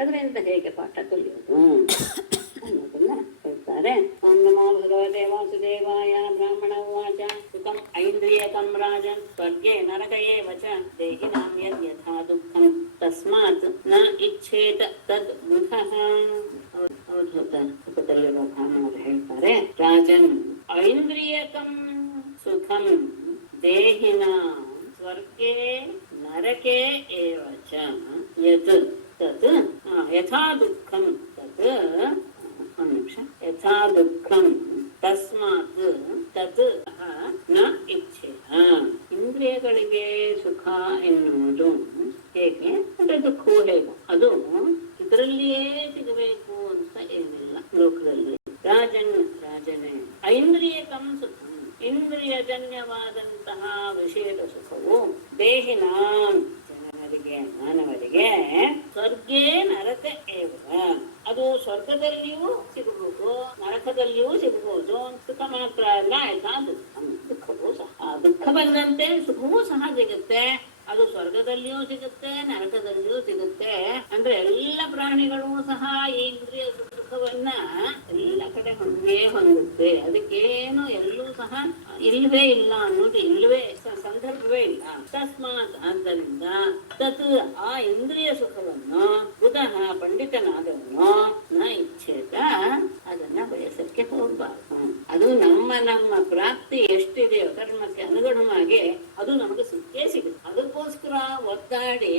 ಅದರಿಂದ ಹೇಗೆ ಪಾಠ ಕಲಿಯೋದು ಅನ್ನೋದನ್ನ ಹೇಳ್ತಾರೆ. ಓಂ ನಮೋ ಭಗವತೆ ವಾಸುದೇವಾಯ. ಬ್ರಾಹ್ಮಣ ಉವಾಚ ಸುಖಂ ಐಂದ್ರಿಯಕಂ ರಾಜನ್ ಸ್ವರ್ಗೇ ನರಕಯೇ ವಚ ದೇಹಿನಾಂ ಯದ್ ಯಥಾ ದುಃಖಂ ತಸ್ಮಾತ್ ನ ಇಚ್ಛೇತ ತದ್ ಬುಧಃ. ಅವಧೂತಲ್ಲಿರುವ ಬ್ರಾಹ್ಮಣರು ಹೇಳ್ತಾರೆ, ರಾಜನ್ ಐಂದ್ರಿಯಕಂ ಸುಖಂ ದೇಹಿನ ಸ್ವರ್ಗೇ ನರಕೆ ಏವ ಚ ಯತ್ ತತ್ ಯಥಾ ದುಃಖಂ ತತ್ ಒಂದು ನಿಮಿಷ ಯಥಾ ದುಃಖಂ ತಸ್ಮಾತ್ ತತ್ ನ ಇಚ್ಛೆ. ಇಂದ್ರಿಯಗಳಿಗೆ ಸುಖ ಎನ್ನುವುದು ಹೇಗೆ ಅಂದ್ರೆ ದುಃಖವು ಹೇಗೆ, ಅದು ಇದರಲ್ಲಿಯೇ ಸಿಗಬೇಕು ಅಂತ ಏನಿಲ್ಲ ಲೋಕದಲ್ಲಿ. ರಾಜನೇ ಐಂದ್ರಿಯಕಂ ಸುಖಂ, ಇಂದ್ರಿಯಜನ್ಯವಾದಂತಹ ವಿಷಯದ ಸುಖವು ದೇಹಿನ ಮಾನವರಿಗೆ ಸ್ವರ್ಗೇ ನರಕ ಏವ, ಅದು ಸ್ವರ್ಗದಲ್ಲಿಯೂ ಸಿಗಬಹುದು ನರಕದಲ್ಲಿಯೂ ಸಿಗಬಹುದು. ಸುಖ ಮಾತ್ರ ಅಲ್ಲ, ಯಥಾ ದುಃಖವೂ ಸಹ, ದುಃಖ ಬಂದಂತೆ ಸುಖವೂ ಸಹ ಸಿಗುತ್ತೆ. ಅದು ಸ್ವರ್ಗದಲ್ಲಿಯೂ ಸಿಗುತ್ತೆ ನರಕದಲ್ಲಿಯೂ ಸಿಗುತ್ತೆ. ಅಂದ್ರೆ ಎಲ್ಲ ಪ್ರಾಣಿಗಳು ಸಹ ಈ ಇಂದ್ರಿಯ ಸುಖವನ್ನ ಎಲ್ಲ ಕಡೆ ಹೊಂದುತ್ತೆ. ಅದಕ್ಕೇನು ಎಲ್ಲೂ ಸಹ ಇಲ್ವೇ ಇಲ್ಲ ಅನ್ನೋದು ಇಲ್ವೇ ಸಂದರ್ಭವೇ ಇಲ್ಲ. ತಸ್ಮಾತ್ ಆದ್ದರಿಂದ ತತ್ ಆ ಇಂದ್ರಿಯ ಸುಖವನ್ನು ಬುಧಃ ಪಂಡಿತನಾದವನು ನ ಇಚ್ಛೇತ ಅದನ್ನ ಬಯಸಕ್ಕೆ ಹೋಗಬಾರದು. ಅದು ನಮ್ಮ ಪ್ರಾಪ್ತಿ ಎಷ್ಟಿದೆಯೋ ಕರ್ಮಕ್ಕೆ ಅನುಗುಣವಾಗಿ ಅದು ನಮಗೆ ಸಿಕ್ಕೇ ಸಿಗುತ್ತೆ. ಅದಕ್ಕೋಸ್ಕರ ಒದ್ದಾಡಿ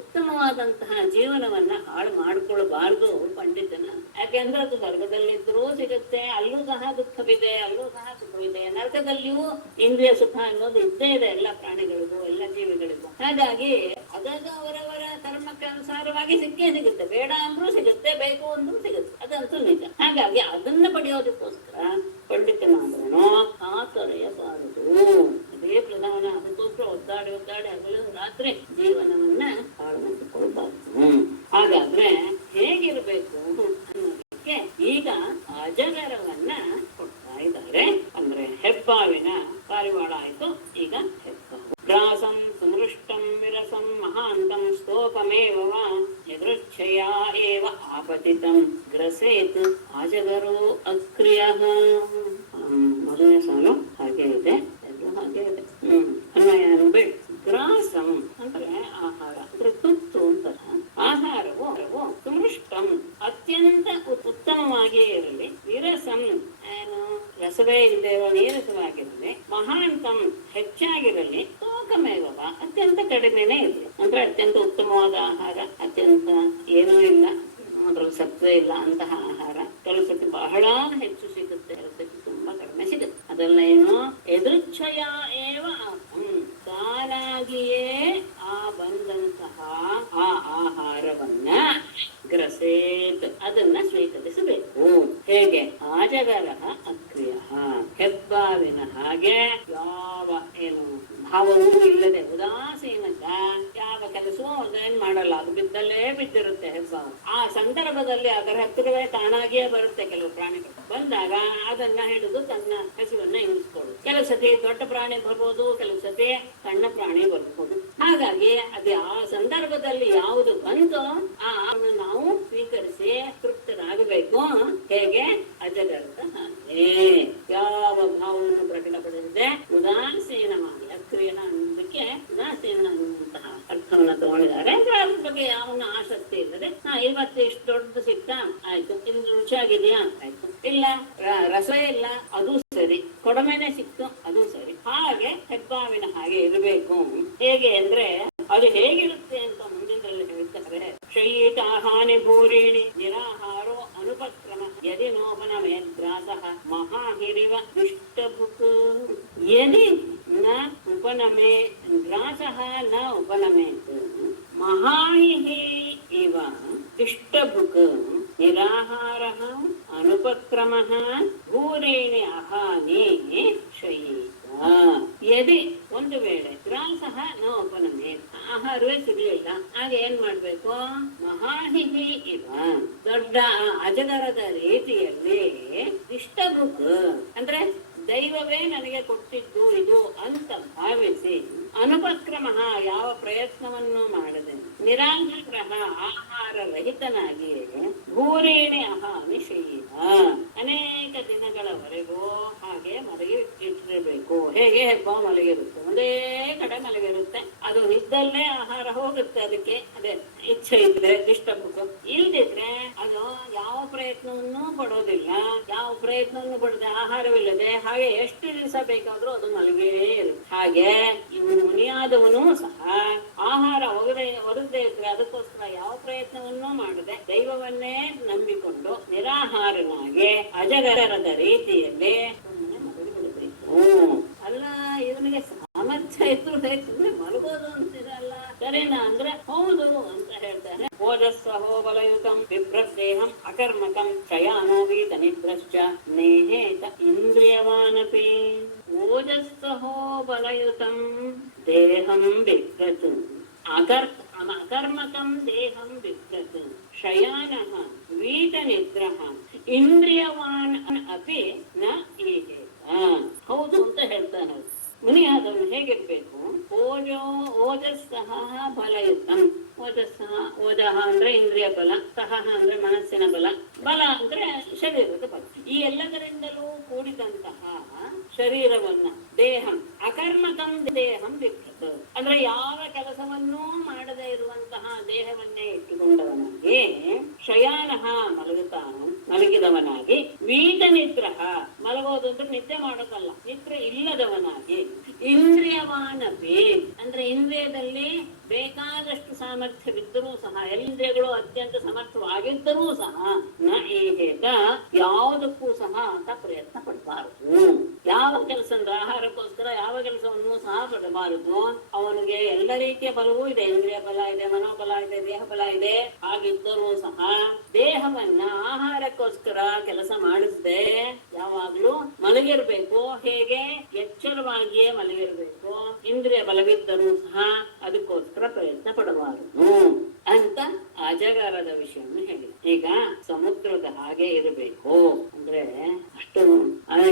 ಉತ್ತಮವಾದಂತಹ ಜೀವನವನ್ನ ಹಾಳು ಮಾಡಿಕೊಳ್ಳಬಾರದು ಪಂಡಿತನ. ಯಾಕೆಂದ್ರೆ ಅದು ಸ್ವರ್ಗದಲ್ಲಿದ್ರೂ ಸಿಗುತ್ತೆ, ಅಲ್ಲೂ ಸಹ ದುಃಖವಿದೆ, ಅಲ್ಲೂ ಸಹ ಸುಖವಿದೆ. ನರಕದಲ್ಲಿಯೂ ಇಂದ್ರಿಯ ಸುಖ ಅನ್ನೋದು ಇದ್ದೇ ಇದೆ ಎಲ್ಲ ಪ್ರಾಣಿಗಳಿಗೂ ಎಲ್ಲ ಜೀವಿಗಳಿಗೂ. ಹಾಗಾಗಿ ಅದದು ಅವರವರ ಕರ್ಮಕ್ಕೆ ಅನುಸಾರವಾಗಿ ಸಿಕ್ಕೇ ಸಿಗುತ್ತೆ. ಬೇಡ ಅಂದ್ರೂ ಸಿಗುತ್ತೆ, ಬೇಕು ಅಂದ್ರೂ ಸಿಗುತ್ತೆ, ಅದಂತೂ ನಿಜ. ಹಾಗಾಗಿ ಅದನ್ನ ಪಡೆಯೋದಕ್ಕೋಸ್ಕರ ಪಂಡಿತನಾದವನು ಕಾತೊರೆಯಬಾರದು. ಅದೇ ಪ್ರಧಾನ. ಅದಕ್ಕೋಸ್ಕರ ಒದ್ದಾಡಿ ಹಗಲು ರಾತ್ರಿ ಜೀವನವನ್ನ ಹಾಳು ಮಾಡಿಕೊಳ್ಬಾರ್ದು. ಹಾಗಾದ್ರೆ ಹೇಗಿರ್ಬೇಕು ಅನ್ನೋದಕ್ಕೆ ಈಗ ಅಜಗರವನ್ನ ಕೊಡ್ತಾ ಇದ್ದಾರೆ. ಅಂದ್ರೆ ಹೆಬ್ಬಾವಿನ ಪಾರಿವಾಳ ಆಯ್ತು, ಈಗ ಹೆಬ್ಬಾವು. ಗ್ರಾಸಂ ಸುಮೃಷ್ಟಂ ವಿರಸಂ ಮಹಾಂತಂ ಸ್ತೋಕಮೇವ ಯದೃಚ್ಛಯ ಏವ ಆಪತಿತಂ ಗ್ರಸೇತ್ ಅಜಗರೋ ಅಕ್ರಿಯಃ. ಮೊದಲನೇ ಸಾಲು ಹಾಗೆ ಇದೆ, ಹಾಗೆ ಇದೆ. ಅನ್ವಯ ಅನ್ಬೇಡಿ. ಗ್ರಾಸಂ ಅಂದ್ರೆ ಆಹಾರ, ಅಂದ್ರೆ ತುತ್ತು ಅಂತ. ಆಹಾರವು ಸುಮೃಷ್ಟಂ ಅತ್ಯಂತ ಉತ್ತಮವಾಗಿಯೇ ಇರಲಿ, ವಿರಸಂ ರಸವೇ ಇಲ್ಲದೆ ಇರೋ ನೀರಸವಾಗಿರಲಿ, ಮಹಾಂತಂ ಹೆಚ್ಚಾಗಿರಲಿ, ತೂಕಮೇವ ಅತ್ಯಂತ ಕಡಿಮೆನೇ ಇರಲಿ. ಅಂದ್ರೆ ಅತ್ಯಂತ ಉತ್ತಮವಾದ ಆಹಾರ, ಅತ್ಯಂತ ಏನೂ ಇಲ್ಲ ಅದ್ರಲ್ಲಿ ಸತ್ವೇ ಇಲ್ಲ ಅಂತಹ ಆಹಾರ ಕೆಲಸಕ್ಕೆ ಬಹಳ ಹೆಚ್ಚು ಸಿಗುತ್ತೆ, ಕೆಲಸಕ್ಕೆ ತುಂಬಾ ಕಡಿಮೆ ಸಿಗುತ್ತೆ. ಅದೆಲ್ಲ ಏನು ಎದೃಚ್ಛಯ ಏವ ತಾನಾಗಿಯೇ ಆ ಬಂದಂತಹ ಆ ಆಹಾರವನ್ನ ಗ್ರಸೇತ್ ಅದನ್ನ ಸ್ವೀಕರಿಸಬೇಕು. ಹೇಗೆ? ಆಜಗರ ಅಕ್ರಿಯ, ಹೆಬ್ಬಾವಿನ ಹಾಗೆ ಯಾವ ಏನು ಭಾವವೂ ಇಲ್ಲದೆ ಉದಾಸೀನದ ಯಾವ ಕೆಲಸವೂ ಅದೇನ್ ಮಾಡಲ್ಲ, ಅದು ಬಿದ್ದಲ್ಲೇ ಬಿದ್ದಿರುತ್ತೆ ಹೆಬ್ಬಾವು. ಆ ಸಂದರ್ಭದಲ್ಲಿ ಅದರ ಹತ್ತಿರವೇ ತಾನಾಗಿಯೇ ಬರುತ್ತೆ. ಕೆಲವು ಪ್ರಾಣಿಗಳು ಬಂದಾಗ ಅದನ್ನ ಹಿಡಿದು ತನ್ನ ಹಸಿವನ್ನ ಇಳಿಸ್ಕೊಳ್ಳು. ಕೆಲವು ಸತಿ ದೊಡ್ಡ ಪ್ರಾಣಿ ಬರ್ಬೋದು, ಕೆಲವು ಸತಿ ಸಣ್ಣ ಪ್ರಾಣಿ ಬರ್ಬೋದು. ಹಾಗಾಗಿ ಅದೇ ಆ ಸಂದರ್ಭದಲ್ಲಿ ಯಾವುದು ಬಂತೋ ಆ ನಾವು ಸ್ವೀಕರಿಸಿ ತೃಪ್ತರಾಗಬೇಕು. ಹೇಗೆ? ಅಜಗರದ ಹಾಗೆ ಯಾವ ಭಾವವನ್ನು ಪ್ರಕಟಪಡಿಸಿದೆ ಉದಾಸೀನವಾಗಿ, ಅಕ್ರಿಯನ ಅನ್ನೋದಕ್ಕೆ ಉದಾಸೀನ ಅನ್ನುವಂತಹ ಅರ್ಥವನ್ನ ತಗೊಂಡಿದ್ದಾರೆ. ಅಂದ್ರೆ ಅದ್ರ ಬಗ್ಗೆ ಯಾವನ್ನ ಆಸಕ್ತಿ ಇಲ್ಲದೆ ಇವತ್ತು ಇಷ್ಟು ದೊಡ್ಡದು ಸಿಕ್ತಾ ಆಯ್ತು, ಇದು ರುಚಿಯಾಗಿದೆಯಾ ಆಯ್ತು, ಇಲ್ಲ ರಸವೇ ಇಲ್ಲ ಅದು ಸರಿ, ಕೊಡಮೆನೆ ಸಿಕ್ತು ಅದು ಸರಿ. ಹಾಗೆ ಹೆಬ್ಬಾವಿನ ಹಾಗೆ ಇರಬೇಕು. ಹೇಗೆ ಅಂದ್ರೆ ಅದು ಹೇಗಿರುತ್ತೆ ಅಂತ ಮುಂದಿನಲ್ಲಿ ಹೇಳ್ತಾರೆ. ಶಯೀತಾಹಾನಿ ಭೂರಿಣಿ ನಿರಾಹಾರೋ ಅನುಪಕ್ರಮ ಯದಿ ನೋಪನಮೇ ಗ್ರಾಸಃ ಮಹಾಹಿರಿವ ದುಷ್ಟಭುಕ್ ಯದಿ ನ ಉಪನಮೇ ಗ್ರಾಸಃ ನ ಉಪನಮೇತ್ ಮಹಾಹಿಹಿ ಇವ ಇಷ್ಟಭುಕ್ ನಿರಾಹಾರಃ ಅನುಪಕ್ರಮಃ ಭೂರೇಣಿ ಅಹಾನಿ ಶಯೀತ. ಯದಿ ಒಂದು ವೇಳೆ ಗ್ರಾಸಃ ನ ಉಪನಮೇ ಆಹಾರವೇ ಸಿಗ್ಲಿಲ್ಲ, ಆಗ ಏನ್ ಮಾಡ್ಬೇಕು? ಮಹಾಹಿಹಿ ಇವ ದೊಡ್ಡ ಅಜಗರದ ರೀತಿಯಲ್ಲಿ ಇಷ್ಟಭುಕ್ ಅಂದ್ರೆ ದೈವವೇ ನನಗೆ ಕೊಟ್ಟಿದ್ದು ಇದು ಅಂತ ಭಾವಿಸಿ ಅನುಪಕ್ರಮ ಯಾವ ಪ್ರಯತ್ನವನ್ನು ಮಾಡದೆ ನಿರಾಂಗ್ರಹ ಆಹಾರ ರಹಿತನಾಗಿಯೇ ಭೂರೇಣಿ ಅಹಾನಿ ಶಯೀನ ಅನೇಕ ದಿನಗಳವರೆಗೂ ಹಾಗೆ ಮಲಗಿ ಇಟ್ಟಿರಬೇಕು. ಹೇಗೆ ಹೆಬ್ಬ ಮಲಗಿರುತ್ತೆ, ಒಂದೇ ಕಡೆ ಮಲಗಿರುತ್ತೆ, ಅದು ನಿದ್ದಲ್ಲೇ ಆಹಾರ ಹೋಗುತ್ತೆ. ಅದಕ್ಕೆ ಅದೇ ಇಚ್ಛೆ ಇದ್ರೆ ಇಷ್ಟಪಟ್ಟು, ಇಲ್ದಿದ್ರೆ ಅದು ಯಾವ ಪ್ರಯತ್ನವನ್ನು ಪಡೋದಿಲ್ಲ. ಯಾವ ಪ್ರಯತ್ನವನ್ನು ಪಡದೆ ಆಹಾರವಿಲ್ಲದೆ ಹಾಗೆ ಎಷ್ಟು ದಿವಸ ಬೇಕಾದ್ರೂ ಅದು ಮಲಗೇ ಇರುತ್ತೆ. ಹಾಗೆ ಇವನು ಮುನಿಯಾದವನು ಸಹ ಆಹಾರ ಹೊರದೇ ಇದ್ರೆ ಅದಕ್ಕೋಸ್ಕರ ಯಾವ ಪ್ರಯತ್ನವನ್ನೂ ಮಾಡದೆ ದೈವವನ್ನೇ ನಂಬಿಕೊಂಡು ನಿರಾಹಾರನಾಗಿ ಅಜಗರದ ರೀತಿಯಲ್ಲಿ ಸುಮ್ಮನೆ ಮಲಗಿ ಬಿಡಬೇಕು. ಅಲ್ಲ, ಇವನಿಗೆ ಸಾಮರ್ಥ್ಯ ಇತ್ತು ಸುಮ್ಮನೆ ಮಲಗೋದು ಅಂತಿರಲ್ಲ, ಸರಿನಾ ಅಂದ್ರೆ ಹೌದು ಅಂತ ಹೇಳ್ತಾರೆ. ಓಜಸ್ಸಹೋ ಬಲಯುತಂ ವಿಭ್ರದೇಹಂ ಅಕರ್ಮಕಂ ಶಯಾನೋ ವೀತ ನಿದ್ರಶ್ಚ ನೇಹೇತ ಇಂದ್ರಿಯವಾನಪಿ. ಓಜಸ್ಸಹೋ ಬಲಯುತಂ ದೇಹಂ ಬಿಭ್ರತ್ ಅಕರ್ಮಕಂ ದೇಹಂ ಬಿಭ್ರತ್ ಶಯಾನಃ ವೀತ ನಿದ್ರಃ ಇಂದ್ರಿಯವಾನ್ ಅಪಿ ನ ಈಹೇತ. ಹೌದು ಅಂತ ಹೇಳ್ತಾನೆ. ಮುನಿಯಾದವನು ಹೇಗಿರ್ಬೇಕು? ಓಜಸ್ಸಹ ಬಲಯುತಂ. ಓಜಃ ಅಂದ್ರೆ ಇಂದ್ರಿಯ ಬಲ, ಸಹ ಅಂದ್ರೆ ಮನಸ್ಸಿನ ಬಲ, ಬಲ ಅಂದ್ರೆ ಶರೀರದ ಬಲ. ಈ ಎಲ್ಲದರಿಂದಲೂ ಕೂಡಿದಂತಹ ಶರೀರವನ್ನ ದೇಹಂ ಅಕರ್ಮಕಂ ದೇಹಂ ವಿಕೃತ ಅಂದ್ರೆ ಯಾವ ಕೆಲಸವನ್ನೂ ಮಾಡದೇ ಇರುವಂತಹ ದೇಹವನ್ನೇ ಇಟ್ಟುಕೊಂಡವನಾಗಿ ಶಯಾನಃ ಮಲಗಿದವನಾಗಿ ವೀತ ನಿದ್ರಹ ಮಲಗೋದು ಅಂದ್ರೆ ನಿದ್ದೆ ಮಾಡೋದಲ್ಲ, ನಿದ್ರೆ ಇಲ್ಲದವನಾಗಿ ಇಂದ್ರಿಯವಾನಪಿ ಅಂದ್ರೆ ಇಂದ್ರಿಯದಲ್ಲಿ ಬೇಕಾದಷ್ಟು ಸಾಮರ್ಥ್ಯವಿದ್ದರೂ ಸಹ ಇಂದ್ರಿಯಗಳು ಅತ್ಯಂತ ಸಮರ್ಥವಾಗಿದ್ದರೂ ಸಹ ನ ಏಕೇಕ ಯಾವುದಕ್ಕೂ ಸಹ ಅಂತ ಪ್ರಯತ್ನ ಪಡಬಾರದು. ಯಾವ ಕೆಲಸ ಅಂದ್ರೆ ಆಹಾರಕ್ಕೋಸ್ಕರ ಯಾವ ಕೆಲಸವನ್ನು ಸಹ ಪಡಬಾರದು. ಅವನಿಗೆ ಎಲ್ಲ ರೀತಿಯ ಬಲವೂ ಇದೆ, ಇಂದ್ರಿಯ ಬಲ ಇದೆ, ಮನೋಬಲ ಇದೆ, ದೇಹ ಬಲ ಇದೆ. ಹಾಗಿದ್ದರೂ ಸಹ ದೇಹವನ್ನ ಆಹಾರಕ್ಕೋಸ್ಕರ ಕೆಲಸ ಮಾಡಿಸದೆ ಯಾವಾಗ್ಲೂ ಮಲಗಿರ್ಬೇಕು. ಹೇಗೆ? ಎಚ್ಚರವಾಗಿಯೇ ಮಲಗಿರ್ಬೇಕು. ಇಂದ್ರಿಯ ಬಲವಿದ್ದರೂ ಸಹ ಅದಕ್ಕೋಸ್ಕರ ಪ್ರಯತ್ನ ಪಡಬಾರದು ಅಂತ ಅಜಗರದ ವಿಷಯವನ್ನು ಹೇಳಿದೆ. ಈಗ ಸಮುದ್ರದ ಹಾಗೆ ಇರಬೇಕು ಅಂದ್ರೆ ಅಷ್ಟು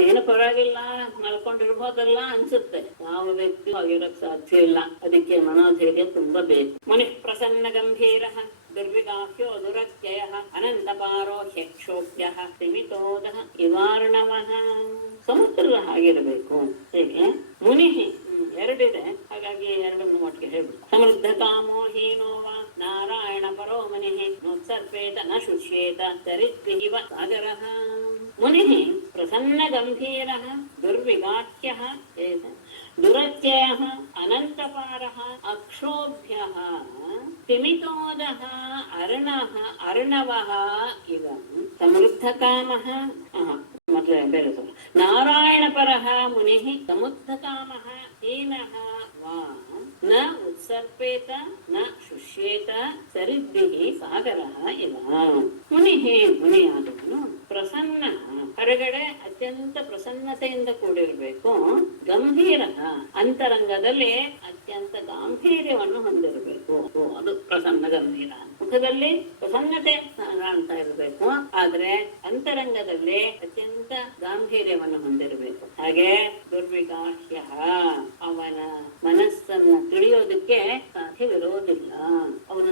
ಏನು ಪರವಾಗಿಲ್ಲ, ಮಲ್ಕೊಂಡಿರ್ಬೋದಲ್ಲ ಅನ್ಸುತ್ತೆ. ಯಾವ ವ್ಯಕ್ತಿ ಆಗಿರಕ್ ಸಾಧ್ಯ ಇಲ್ಲ. ಅದಕ್ಕೆ ಮನೋಧೈರ್ಯ ತುಂಬಾ ಬೇಕು. ಮುನಿ ಪ್ರಸನ್ನ ಗಂಭೀರ ದುರ್ವಿಗಾಹ್ಯೋ ದುರತ್ಯಯ ಅನಂತಪಾರೋ ಹ್ಯಕ್ಷೋಭ್ಯ ಸಿಮಿತೋದ ಇವಾರ್ಣವಃ. ಸಮುದ್ರದ ಹಾಗಿರಬೇಕು. ಹೇಗೆ? ಮುನಿ ಎರಡಿದೆ, ಹಾಗಾಗಿ ಎರಡನ್ನು ಒಟ್ಟಿಗೆ ಹೇಳ್ಬಿಟ್ಟು. ಸಮೃದ್ಧ ಕಾಮೋ ಹೀನೋವ ನಾರಾಯಣ ಪರೋ ಮುನಿ ನೋತ್ಸರ್ಪೇತ ನ ಶುಷ್ಯೇತ ಚರಿತ್ರಿವ ಸಾಗರಃ. ಮುನಿ ಪ್ರಸನ್ನ ಗಂಭೀರ ದುರ್ವಿಗಾಹ್ಯ ದುರತ್ಯಯ ಅನಂತಪಾರಃ ಅಕ್ಷೋಭ್ಯಃ ತಿಮಿತೋದಃ ಅರ್ಣವಃ ಇವ ಸಮೃದ್ಧ ಕಾಮಃ. ಮೊದಲೇ ಬೇರೆ ನಾರಾಯಣ ಪರಃ ಮುನಿ ಸಮುದ್ಧ ಕಾಮಃ ಹೀನಃ ವಾ ನ ಉತ್ಸರ್ಪೇತ ನ ಶುಷ್ಯೇತ ಸರಿದ್ಭಿಃ ಸಾಗರಃ ಇವ. ಮುನಿಯಾದವನು ಪ್ರಸನ್ನ, ಹೊರಗಡೆ ಅತ್ಯಂತ ಪ್ರಸನ್ನತೆಯಿಂದ ಕೂಡಿರಬೇಕು. ಗಂಭೀರ, ಅಂತರಂಗದಲ್ಲಿ ಅತ್ಯಂತ ಗಾಂಭೀರ್ಯವನ್ನು ಹೊಂದಿರಬೇಕು. ಅದು ಪ್ರಸನ್ನ ಗಂಭೀರ. ಮುಖದಲ್ಲಿ ಪ್ರಸನ್ನತೆ ಕಾಣ್ತಾ ಇರಬೇಕು, ಆದ್ರೆ ಅಂತರಂಗದಲ್ಲಿ ಅತ್ಯಂತ ಗಾಂಭೀರ್ಯವನ್ನು ಹೊಂದಿರಬೇಕು. ಹಾಗೆ ದುರ್ವಿಗಾಹ್ಯ, ಅವನ ಮನಸ್ಸನ್ನ ತಿಳಿಯೋದಕ್ಕೆ ಸಾಧ್ಯವಿರೋದಿಲ್ಲ. ಅವನ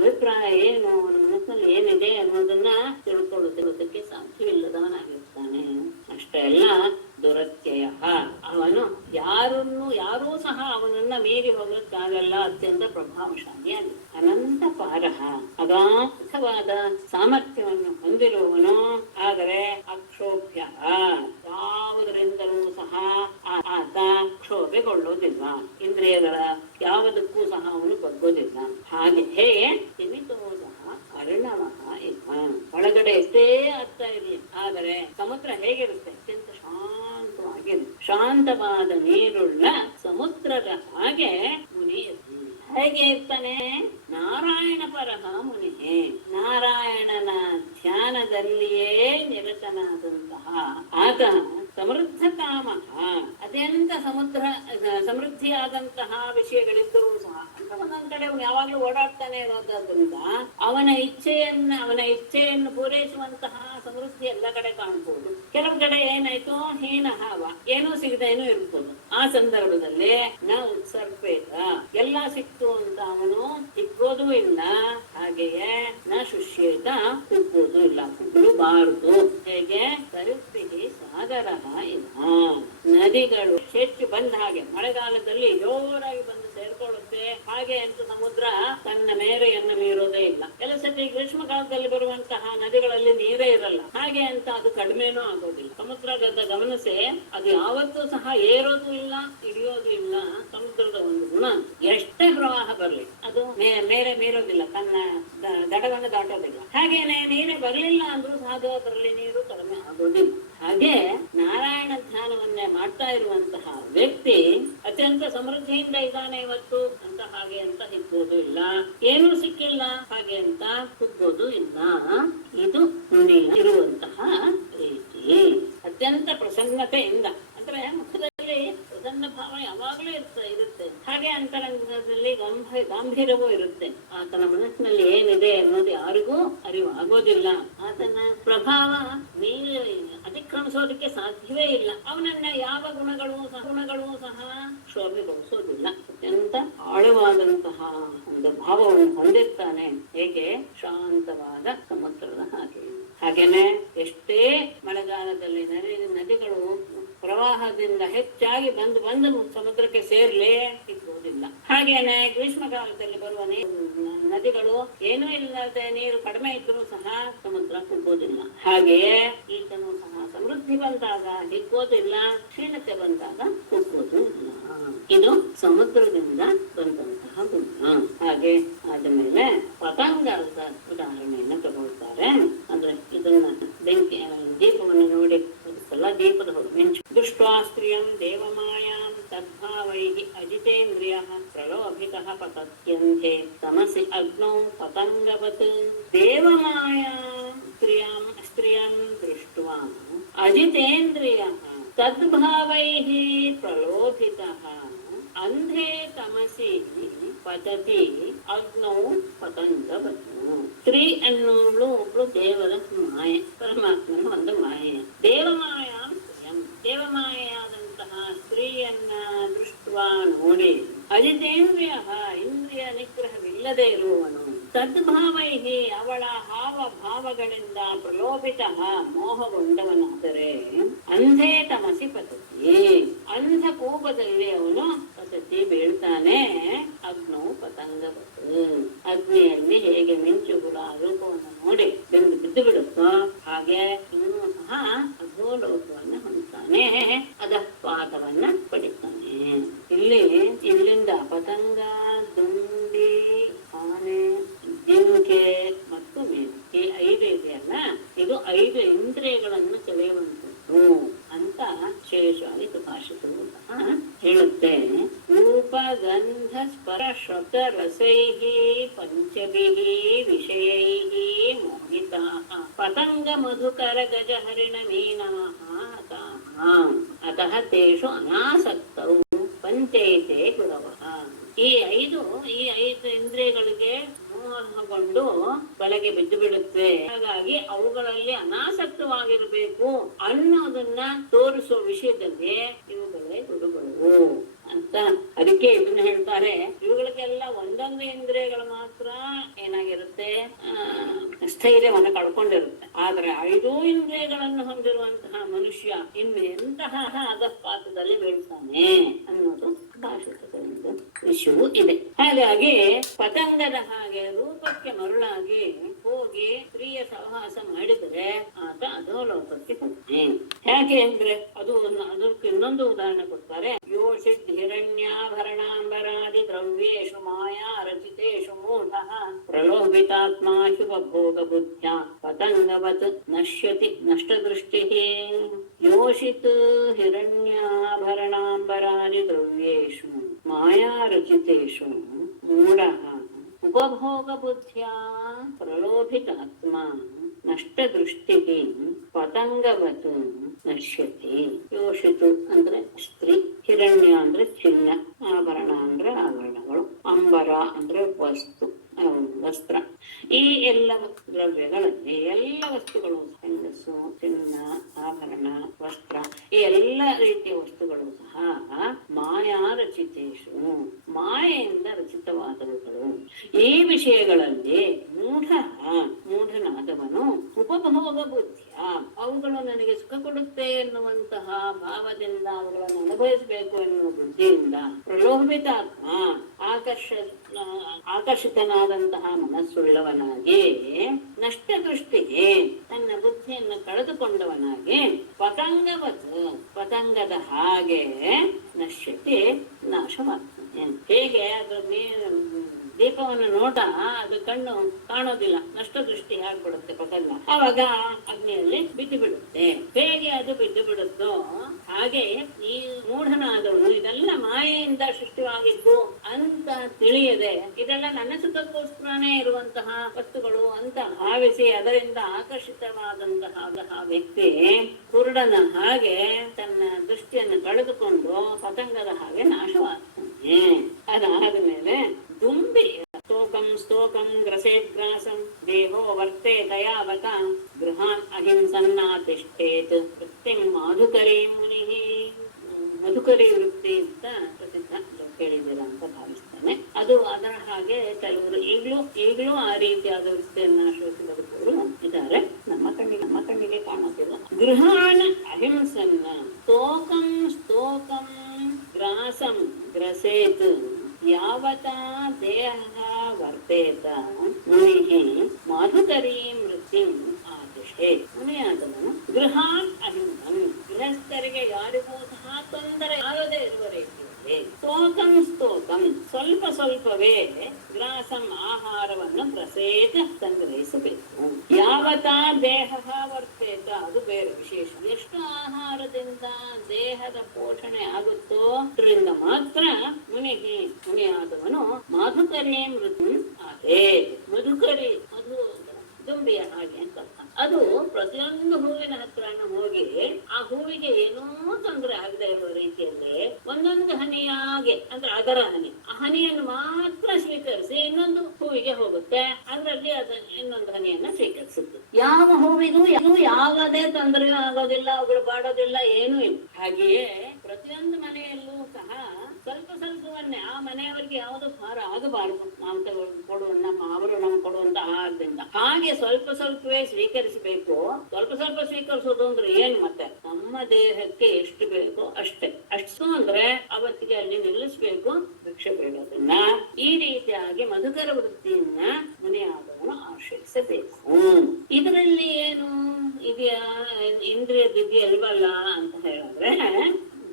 ಅಭಿಪ್ರಾಯ ಏನು, ಅವನ ಮನಸ್ಸಿನಲ್ಲಿ ಏನಿದೆ ಅನ್ನೋದನ್ನ ತಿಳ್ಕೊಳ್ಳೋದಕ್ಕೆ ಸಾಧ್ಯವಿಲ್ಲದವನಾಗಿರ್ತಾನೆ. ಅಷ್ಟೇ ಅಲ್ಲ, ದುರತ್ಯಯ, ಅವನು ಯಾರೂ ಸಹ ಅವನನ್ನ ಮೀರಿ ಹೋಗಕ್ಕಾಗಲ್ಲ. ಅತ್ಯಂತ ಪ್ರಭಾವಶಾಲಿಯಾಗಿ ಅನಂತ ಪಾರಹ, ಅಗಾಧವಾದ ಸಾಮರ್ಥ್ಯವನ್ನು ಹೊಂದಿರುವವನು. ಆದರೆ ಅಕ್ಷೋಭ್ಯ, ಯಾವುದರಿಂದಲೂ ಸಹ ಆತ ಕ್ಷೋಭೆಗೊಳ್ಳೋದಿಲ್ಲ. ಇಂದ್ರಿಯಗಳ ಯಾವುದಕ್ಕೂ ಸಹ ಅವನು ಬಗ್ಗೋದಿಲ್ಲ. ಹಾಗೆ ಹೇಗೆ ತಿಮಿತೋದ ಅರ್ಣವಃ ಇವ. ಒಳಗಡೆ ಎಷ್ಟೇ ಅರ್ಥ ಇರಲಿ, ಆದರೆ ಸಮುದ್ರ ಹೇಗಿರುತ್ತೆ? ಅತ್ಯಂತ ಶಾಂತವಾಗಿರುತ್ತೆ. ಶಾಂತವಾದ ನೀರುಳ್ಳ ಸಮುದ್ರದ ಹಾಗೆ ಮುನಿ ಹೇಗೆ ಇರ್ತಾನೆ? ನಾರಾಯಣ ಪರಹ ಮುನಿ, ನಾರಾಯಣನ ಧ್ಯಾನದಲ್ಲಿಯೇ ನಿರತನಾದಂತಹ ಆತ ಸಮೃದ್ಧ ಕಾಮ, ಅತ್ಯಂತ ಸಮೃದ್ಧಿಯಾದಂತಹ ವಿಷಯಗಳಿದ್ದರೂ ಸಹ ಅಂತ ಒಂದೊಂದ್ ಕಡೆ ಅವನು ಯಾವಾಗ್ಲೂ ಓಡಾಡ್ತಾನೆ ಇರೋದ್ರಿಂದ ಅವನ ಇಚ್ಛೆಯನ್ನು ಪೂರೈಸುವಂತಹ ಸಮೃದ್ಧಿ ಎಲ್ಲ ಕಡೆ ಕಾಣ್ಬೋದು. ಕೆಲವು ಕಡೆ ಏನಾಯ್ತು, ಹೀನ ಹಾವ, ಏನೂ ಸಿಗದೇನೂ ಇರ್ಬೋದು. ಆ ಸಂದರ್ಭದಲ್ಲಿ ನ ಉತ್ಸರ್ಪೇತ, ಎಲ್ಲ ಸಿಕ್ತು ಅಂತ ಅವನು ಸಿಕ್ಕೋದು ಇಲ್ಲ. ಹಾಗೆಯೇ ನ ಶುಷ್ಯೇತ, ಕುಗ್ಗೋದು ಇಲ್ಲ, ಕುಗ್ಗಲೂಬಾರದು. ಹೇಗೆ ಸರಿಪಿಗೆ ಸಾಗರ ಇಲ್ಲ, ನದಿಗಳು ಹೆಚ್ಚು ಬಂದ ಹಾಗೆ ಮಳೆಗಾಲದಲ್ಲಿ ಜೋರಾಗಿ ಬಂದು ಸೇರ್ಕೊಳ್ಳುತ್ತೆ, ಹಾಗೆ ಅಂತ ಸಮುದ್ರ ತನ್ನ ಮೇರೆಯನ್ನು ಮೀರೋದೇ ಇಲ್ಲ. ಎಲ್ಲ ಸತಿ ಗ್ರೀಷ್ಮ ಕಾಲದಲ್ಲಿ ಬರುವಂತಹ ನದಿಗಳಲ್ಲಿ ನೀರೇ ಇರಲ್ಲ, ಹಾಗೆ ಅಂತ ಅದು ಕಡಿಮೆನೂ ಆಗೋದಿಲ್ಲ. ಸಮುದ್ರದ ಗಮನಿಸಿ, ಅದು ಯಾವತ್ತೂ ಸಹ ಏರೋದು ಇಲ್ಲ, ಇಳಿಯೋದು ಇಲ್ಲ. ಸಮುದ್ರದ ಒಂದು ಗುಣ, ಎಷ್ಟೇ ಪ್ರವಾಹ ಬರಲಿ ಅದು ಮೇರೆ ಮೀರೋದಿಲ್ಲ, ತನ್ನ ದಡವನ್ನು ದಾಟೋದಿಲ್ಲ. ಹಾಗೇನೆ ನೀರೇ ಬರಲಿಲ್ಲ ಅಂದ್ರೂ ಸಹ ಅದರಲ್ಲಿ ನೀರು ಕಡಿಮೆ ಆಗೋದಿಲ್ಲ. ಹಾಗೆ ನಾರಾಯಣ ಧ್ಯಾನವನ್ನೇ ಮಾಡ್ತಾ ಇರುವಂತಹ ವ್ಯಕ್ತಿ ಅತ್ಯಂತ ಸಮೃದ್ಧಿಯಿಂದ ಇದ್ದಾನೆ ಇವತ್ತು ಅಂತ ಹಾಗೆ ಅಂತ ಹಿಗ್ಗೋದು ಇಲ್ಲ, ಏನೂ ಸಿಕ್ಕಿಲ್ಲ ಹಾಗೆ ಅಂತ ಕುಗ್ಗೋದು ಇಲ್ಲ. ಇದು ನುಡಿಯ ಇರುವಂತಹ ರೀತಿ. ಅತ್ಯಂತ ಪ್ರಸನ್ನತೆಯಿಂದ, ಅಂದ್ರೆ ಮುಖದಲ್ಲಿ ಪ್ರಸನ್ನ ಭಾವ ಯಾವಾಗಲೂ ಇರುತ್ತೆ. ಹಾಗೆ ಅಂತರಂಗದಲ್ಲಿ ಗಾಂಭೀರ್ಯವೂ ಇರುತ್ತೆ. ಆತನ ಮನಸ್ಸಿನಲ್ಲಿ ಏನಿದೆ ಅನ್ನೋದು ಯಾರಿಗೂ ಅರಿವಾಗೋದಿಲ್ಲ. ಆತನ ಪ್ರಭಾವ ಅತಿಕ್ರಮಿಸೋದಕ್ಕೆ ಸಾಧ್ಯವೇ ಇಲ್ಲ. ಅವನನ್ನ ಯಾವ ಗುಣಗಳು ಸಹ ಶೋಭೆಗೊಳಿಸೋದಿಲ್ಲ. ಅತ್ಯಂತ ಆಳವಾದಂತಹ ಒಂದು ಭಾವವನ್ನು ಹೊಂದಿರ್ತಾನೆ. ಹೇಗೆ ಶಾಂತವಾದ ಸಮುದ್ರದ ಹಾಗೇನೆ ಎಷ್ಟೇ ಮಳೆಗಾಲದಲ್ಲಿ ನದಿಗಳು ಪ್ರವಾಹದಿಂದ ಹೆಚ್ಚಾಗಿ ಬಂದು ಸಮುದ್ರಕ್ಕೆ ಸೇರ್ಲೇ ಸಿಗೋದಿಲ್ಲ. ಹಾಗೇನೆ ಗ್ರೀಷ್ಮ ಕಾಲದಲ್ಲಿ ಬರುವ ನದಿಗಳು ಏನೂ ಇಲ್ಲದೆ ನೀರು ಕಡಿಮೆ ಇದ್ರೂ ಸಹ ಸಮುದ್ರ ಕುಗ್ಗೋದಿಲ್ಲ. ಹಾಗೆಯೇ ಈತನು ಸಹ ಸಮೃದ್ಧಿ ಬಂದಾಗ ಹಿಗ್ಗೋದಿಲ್ಲ, ಕ್ಷೀಣತೆ ಬಂದಾಗ ಕುಗ್ಗೋದು ಇಲ್ಲ. ಇದು ಸಮುದ್ರದಿಂದ ಬಂದಂತಹ ಗುಣ. ಹಾಗೆ ಆದಮೇಲೆ ಪತಂಗದ ಉದಾಹರಣೆಯನ್ನು ತಗೊಳ್ತಾರೆ. ಅಂದ್ರೆ ಇದನ್ನ ಬೆಂಕಿ ದೀಪವನ್ನು ನೋಡಿ ಎಲ್ಲ ದೀಪದ ಮಿಂಚು. ದೃಷ್ಟ್ವಾ ಸ್ತ್ರಿಯಂ ದೇವಮಾಯಾಂ ತದ್ಭಾವೈಹಿ ಅಜಿತೇಂದ್ರಿಯಃ ಪ್ರಲೋಭಿತಃ ಪತತ್ಯಂತೆ ತಮಸಿ ಅಗ್ನೌ ಪತಂಗವತ್. ದೇವಮಾಯಾಂ ಸ್ತ್ರಿಯಂ ದೃಷ್ಟ್ವಾ ಅಜಿತೇಂದ್ರಿಯಃ ತದ್ಭಾವೈಹಿ ಪ್ರಲೋಭಿತಃ ಅಂಧೇ ತಮಸಿ ಪತತಿ ಅಗ್ನೌ ಪತಂಗವತ್. ಸ್ತ್ರೀ ಅನ್ನೋಳು ಒಬ್ಳು ದೇವರ ಮಾಯೆ, ಪರಮಾತ್ಮನ ಒಂದು ಮಾಯೆ. ದೇವಮಾಯಾಂ ಸ್ತ್ರೀಯಂ, ದೇವಮಾಯಾದಂತಹ ಸ್ತ್ರೀಯನ್ನ ದೃಷ್ಟ ನೋಡಿ ಅಜಿತೇಂದ್ರಿಯ, ಇಂದ್ರಿಯ ನಿಗ್ರಹವಿಲ್ಲದೆ ಇರುವವನು, ತದ್ಭಾವೈಹಿ, ಅವಳ ಹಾವ ಭಾವಗಳಿಂದ ಪ್ರಲೋಭಿತ ಮೋಹಗೊಂಡವನಾದರೆ, ಅಂಧೇ ತಮಸಿ ಪತತಿ, ಅಂಧ ಕೂಪದಲ್ಲಿ ಅವನು ಪತತಿ ಬೀಳ್ತಾನೆ. ಅಗ್ನೌ ಪತಂಗವತ್, ಅಗ್ನಿಯಲ್ಲಿ ಹೇಗೆ ಮಿಂಚುಗಳ ರೂಪವನ್ನು ನೋಡಿ ಬಿದ್ದು ಬಿಡುತ್ತೋ ಹಾಗೆ ಇನ್ನೂ ಸಹ ಅಧೋಲೋಕವನ್ನು ಹೊಂದ್ತಾನೆ, ಅಧಃಪಾತವನ್ನ ಪಡಿತಾನೆ. ಇಲ್ಲಿಂದ ಪತಂಗ, ದುಂಡಿ, ಆನೆ, ಜಿಂಕೆ ಮತ್ತು ಮೀನು, ಈ 5 ಇದೆಯಲ್ಲ, ಇದು 5 ಇಂದ್ರಿಯಗಳನ್ನು ಸೆಳೆಯುವಂಥದ್ದು ಅಂತ ಶೇಷವಾಗಿ ಸುಭಾಷಿತರು ಸಹ ಹೇಳುತ್ತೆ. ರೂಪ ಗಂಧ ಸ್ಪರ ಶಬ್ದ ರಸೈಹಿ ಪಂಚಭಿಹಿ ವಿಷಯೈಹಿ ಮೋಹಿತಾಃ ಪತಂಗ ಮಧುಕರ ಗಜ ಹರಿಣ ಮೀನಾಃ ಅತಃ ತೇಷು ಅನಾಸಕ್ತೌ ಪಂಚೈತೆ ಗುರವಃ. ಈ 5 ಇಂದ್ರಿಯಗಳಿಗೆ ಮೋಹಗೊಂಡು ಬಲೆಗೆ ಬಿದ್ದು ಬಿಡುತ್ತೆ. ಹಾಗಾಗಿ ಅವುಗಳಲ್ಲಿ ಅನಾಸಕ್ತವಾಗಿರಬೇಕು ಅನ್ನೋದನ್ನ ತೋರಿಸುವ ವಿಷಯದಲ್ಲಿ ಇವುಗಳೇ ಗುರುಗಳು ಅಂತ. ಅದಕ್ಕೆ ಇದನ್ನ ಹೇಳ್ತಾರೆ, ಇವುಗಳಿಗೆಲ್ಲ ಒಂದೊಂದು ಇಂದ್ರಿಯಗಳು ಮಾತ್ರ ಏನಾಗಿರುತ್ತೆ, ಸ್ಥೈರ್ಯವನ್ನು ಕಳ್ಕೊಂಡಿರುತ್ತೆ. ಆದ್ರೆ 5 ಇಂದ್ರಿಯಗಳನ್ನು ಹೊಂದಿರುವಂತಹ ಮನುಷ್ಯ ಇನ್ನು ಎಂತಹ ಅಧಃಪಾತದಲ್ಲಿ ಬೀಳ್ತಾನೆ ಅನ್ನೋದು ಭಾಷಿತದ ಒಂದು ವಿಷಯವೂ ಇದೆ. ಹಾಗಾಗಿ ಪತಂಗದ ಹಾಗೆ ರೂಪಕ್ಕೆ ಮರುಳಾಗಿ ಹೋಗಿ ಸ್ತ್ರೀಯ ಸಹವಾಸ ಮಾಡಿದರೆ ಆತ ಅಧೋಲೋಕಕ್ಕೆ ಹೋಗ್ತಾನೆ. ಯಾಕೆ ಅಂದ್ರೆ ಅದಕ್ಕೆ ಇನ್ನೊಂದು ಉದಾಹರಣೆ ಕೊಡ್ತಾರೆ. ಯೋಷಿತ್ ಹಿರಣ್ಯಾಭರಣಾಂಬರಾದಿ ದ್ರವ್ಯೇಷು ಮಾಯಾ ರಚಿತೇಷು ಮೂಢಃ ಪ್ರಲೋಭಿತಾತ್ಮ ಶುಭ ಭೋಗ ಬುದ್ಧ್ಯ ಪತಂಗವತ್ ನಶ್ಯತಿ ನಷ್ಟದೃಷ್ಟಿಃ. ಯೋಷಿತ್ ಹಿರಣ್ಯಾಭರಣಾಂಬರಾದಿ ದ್ರವ್ಯೇಷು ಮಾಯಾ ರಚಿತೇಷು ಮೂಢಃ ಉಪಭೋಗ ಬುದ್ಧ್ಯಾ ಪ್ರಲೋಭಿತಾತ್ಮ ನಷ್ಟದೃಷ್ಟಿಃ ಪತಂಗವತ್ ನಶ್ಯತಿ. ಯೋಷಿತು ಅಂದ್ರೆ ಸ್ತ್ರೀ, ಹಿರಣ್ಯ ಅಂದ್ರೆ ಚಿನ್ನ, ಆಭರಣ ಅಂದ್ರೆ ಆಭರಣಗಳು, ಅಂಬರ ಅಂದ್ರೆ ವಸ್ತು, ವಸ್ತ್ರ. ಈ ಎಲ್ಲ ದ್ರವ್ಯಗಳಲ್ಲಿ ಎಲ್ಲ ವಸ್ತುಗಳು, ಹೆಂಗಸು, ಚಿನ್ನ, ಆಭರಣ, ವಸ್ತ್ರ, ಈ ಎಲ್ಲ ರೀತಿಯ ವಸ್ತುಗಳು ಸಹ ಮಾಯಾ ರಚಿತೇಶು, ಮಾಯೆಯಿಂದ ರಚಿತವಾದವುಗಳು. ಈ ವಿಷಯಗಳಲ್ಲಿ ಮೂಢನಾದವನು ಉಪಭೋಗ ಬುದ್ಧಿಯ, ಅವುಗಳು ನನಗೆ ಸುಖ ಕೊಡುತ್ತೆ ಎನ್ನುವಂತಹ ಭಾವದಿಂದ ಅವುಗಳನ್ನು ಅನುಭವಿಸಬೇಕು ಎನ್ನುವ ಬುದ್ಧಿಯಿಂದ ಪ್ರಲೋಭಿತಾತ್ಮ, ಆಕರ್ಷಿತನಾದಂತಹ ಮನಸ್ಸುಳ್ಳವನಾಗಿ, ನಷ್ಟ ದೃಷ್ಟಿಗೆ ತನ್ನ ಬುದ್ಧಿಯನ್ನು ಕಳೆದುಕೊಂಡವನಾಗಿ, ಪತಂಗದ ಹಾಗೆ ನಶ್ಯತೆ ನಾಶವಾಗ್ತಾನೆ. ಹೇಗೆ ಅದು ದೀಪವನ್ನು ನೋಟ ಅದು ಕಣ್ಣು ಕಾಣೋದಿಲ್ಲ, ನಷ್ಟ ದೃಷ್ಟಿ ಆಗ್ಬಿಡುತ್ತೆ ಪತಂಗ, ಅವಾಗ ಅಗ್ನಿಯಲ್ಲಿ ಬಿದ್ದು ಬಿಡುತ್ತೆ. ಹೇಗೆ ಅದು ಬಿದ್ದು ಬಿಡುತ್ತೋ ಹಾಗೆ ಈ ಮೂಢನಾದವನು ಇದೆಲ್ಲ ಮಾಯೆಯಿಂದ ಸೃಷ್ಟಿಯಾಗಿದ್ದು ಅಂತ ತಿಳಿಯದೆ, ಇದೆಲ್ಲ ನನ್ನ ಸುಖಕ್ಕೋಸ್ಕರನೇ ಇರುವಂತಹ ವಸ್ತುಗಳು ಅಂತ ಭಾವಿಸಿ ಅದರಿಂದ ಆಕರ್ಷಿತವಾದಂತಹ ವ್ಯಕ್ತಿ ಕುರುಡನ ಹಾಗೆ ತನ್ನ ದೃಷ್ಟಿಯನ್ನು ಕಳೆದುಕೊಂಡು ಪತಂಗದ ಹಾಗೆ ನಾಶವಾಗ್ತಾನೆ. ಅದಾದ ಮೇಲೆ ದುಂಬಿ ಸ್ತೋಕಂ ಗ್ರಸೇದ್ಗ್ರಾಸಂ ದೇಹೋ ವರ್ತೇತಯಾವತ ಗೃಹಾನ್ ಅಹಿಂಸನ್ನಾತಿಷ್ಠೇತ್ ವೃತ್ತಿಂ ಮಾಧುಕರಿ ಮುನಿ. ಮಧುಕರಿ ವೃತ್ತಿ ಅಂತ ಪ್ರಸಿದ್ಧ, ಕೇಳಿದ್ದೀರ ಅಂತ ಭಾವಿಸ್ತೇನೆ. ಅದು ಅದರ ಹಾಗೆ ಕೆಲವರು ಈಗಲೂ ಆ ರೀತಿಯಾದ ವೃತ್ತಿಯನ್ನ ಆಶ್ರಯಿಸಿ ಬದುಕುವರು ಇದ್ದಾರೆ. ನಮ್ಮ ಕಣ್ಣಿಗೆ ಕಾಣುತ್ತಿಲ್ಲ. ಗೃಹಾಣ ಅಹಿಂಸನ್ನ ಸ್ತೋಕಂ ಗ್ರಾಸಂ ಗ್ರಸೇತ್ ಯಾವತ ದೇಹ ವರ್ತೇತ ಮುನಿ ಮಾಧುಕರಿ ಮೃತ್ಯುಂ ಆದಿಶೆ. ಮುನಿಯಾದವನು ಗೃಹಾನ್ ಅಹಿಂಸಂ, ಗೃಹಸ್ಥರಿಗೆ ಯಾರಿಗೂ ಸಹ ತೊಂದರೆ ಆಗದೆ ಇರುವ ರೀತಿಯಲ್ಲಿ ಸ್ತೋಕಂ ಸ್ವಲ್ಪವೇ ಗ್ರಾಸಂ ಆಹಾರವನ್ನು ಪ್ರಸೇತ ಸಂಗ್ರಹಿಸಬೇಕು. ಯಾವತ ದೇಹ ವರ್ತೇತ, ಅದು ಬೇರೆ ವಿಶೇಷ. ಎಷ್ಟು ಆಹಾರದಿಂದ ದೇಹದ ಪೋಷಣೆ ಆಗುತ್ತೋ ಅದರಿಂದ ಮಾತ್ರ ಮುನಿಯಾದವನು ಮಾಧುಕರಿ ಮೃತ್ಯು ಆದೆ. ಮಧುಕರಿ, ಮಧು ದುಂಬಿಯ ಹಾಗೆ ಅಂತ. ಅದು ಪ್ರತಿಯೊಂದು ಹೂವಿನ ಹತ್ರನ ಹೋಗಿ ಆ ಹೂವಿಗೆ ಏನೂ ತೊಂದರೆ ಆಗದೆ ಇರುವ ರೀತಿಯಲ್ಲಿ ಒಂದೊಂದು ಹನಿಯಾಗೆ, ಅಂದ್ರೆ ಅದರ ಹನಿ, ಆ ಹನಿಯನ್ನು ಮಾತ್ರ ಸ್ವೀಕರಿಸಿ ಇನ್ನೊಂದು ಹೂವಿಗೆ ಹೋಗುತ್ತೆ, ಅದರಲ್ಲಿ ಇನ್ನೊಂದು ಹನಿಯನ್ನ ಸ್ವೀಕರಿಸುತ್ತೆ. ಯಾವ ಹೂವಿಗೂ ಯಾವುದೇ ತೊಂದರೆಯೂ ಆಗೋದಿಲ್ಲ, ಅವುಗಳು ಬಾಡೋದಿಲ್ಲ, ಏನೂ ಇಲ್ಲ. ಹಾಗೆಯೇ ಪ್ರತಿಯೊಂದು ಮನೆಯಲ್ಲೂ ಸಹ ಸ್ವಲ್ಪವನ್ನೇ ಆ ಮನೆಯವರಿಗೆ ಯಾವುದು ಭಾರ ಆಗಬಾರದು. ನಾವು ಅವರು ನಮ್ಗೆ ಕೊಡುವಂತ ಆಹಾರದಿಂದ ಹಾಗೆ ಸ್ವಲ್ಪವೇ ಸ್ವೀಕರಿಸಬೇಕು. ಸ್ವಲ್ಪ ಸ್ವೀಕರಿಸೋದು ಅಂದ್ರೆ ಏನ್, ಮತ್ತೆ ನಮ್ಮ ದೇಹಕ್ಕೆ ಎಷ್ಟು ಬೇಕೋ ಅಷ್ಟು ಅಂದ್ರೆ ಅವತ್ತಿಗೆ ಅಲ್ಲಿ ನಿಲ್ಲಿಸ್ಬೇಕು, ಭಿಕ್ಷೆ ಬೇಡೋದನ್ನ. ಈ ರೀತಿಯಾಗಿ ಮಧುಕರ ವೃತ್ತಿಯನ್ನ ಮುನಿಯಾದವನು ಆಶ್ರಯಿಸಬೇಕು. ಇದರಲ್ಲಿ ಏನು ಇದೆಯಾ, ಇಂದ್ರಿಯ ದಿವ್ಯ ಇಲ್ವಲ್ಲ ಅಂತ ಹೇಳಿದ್ರೆ,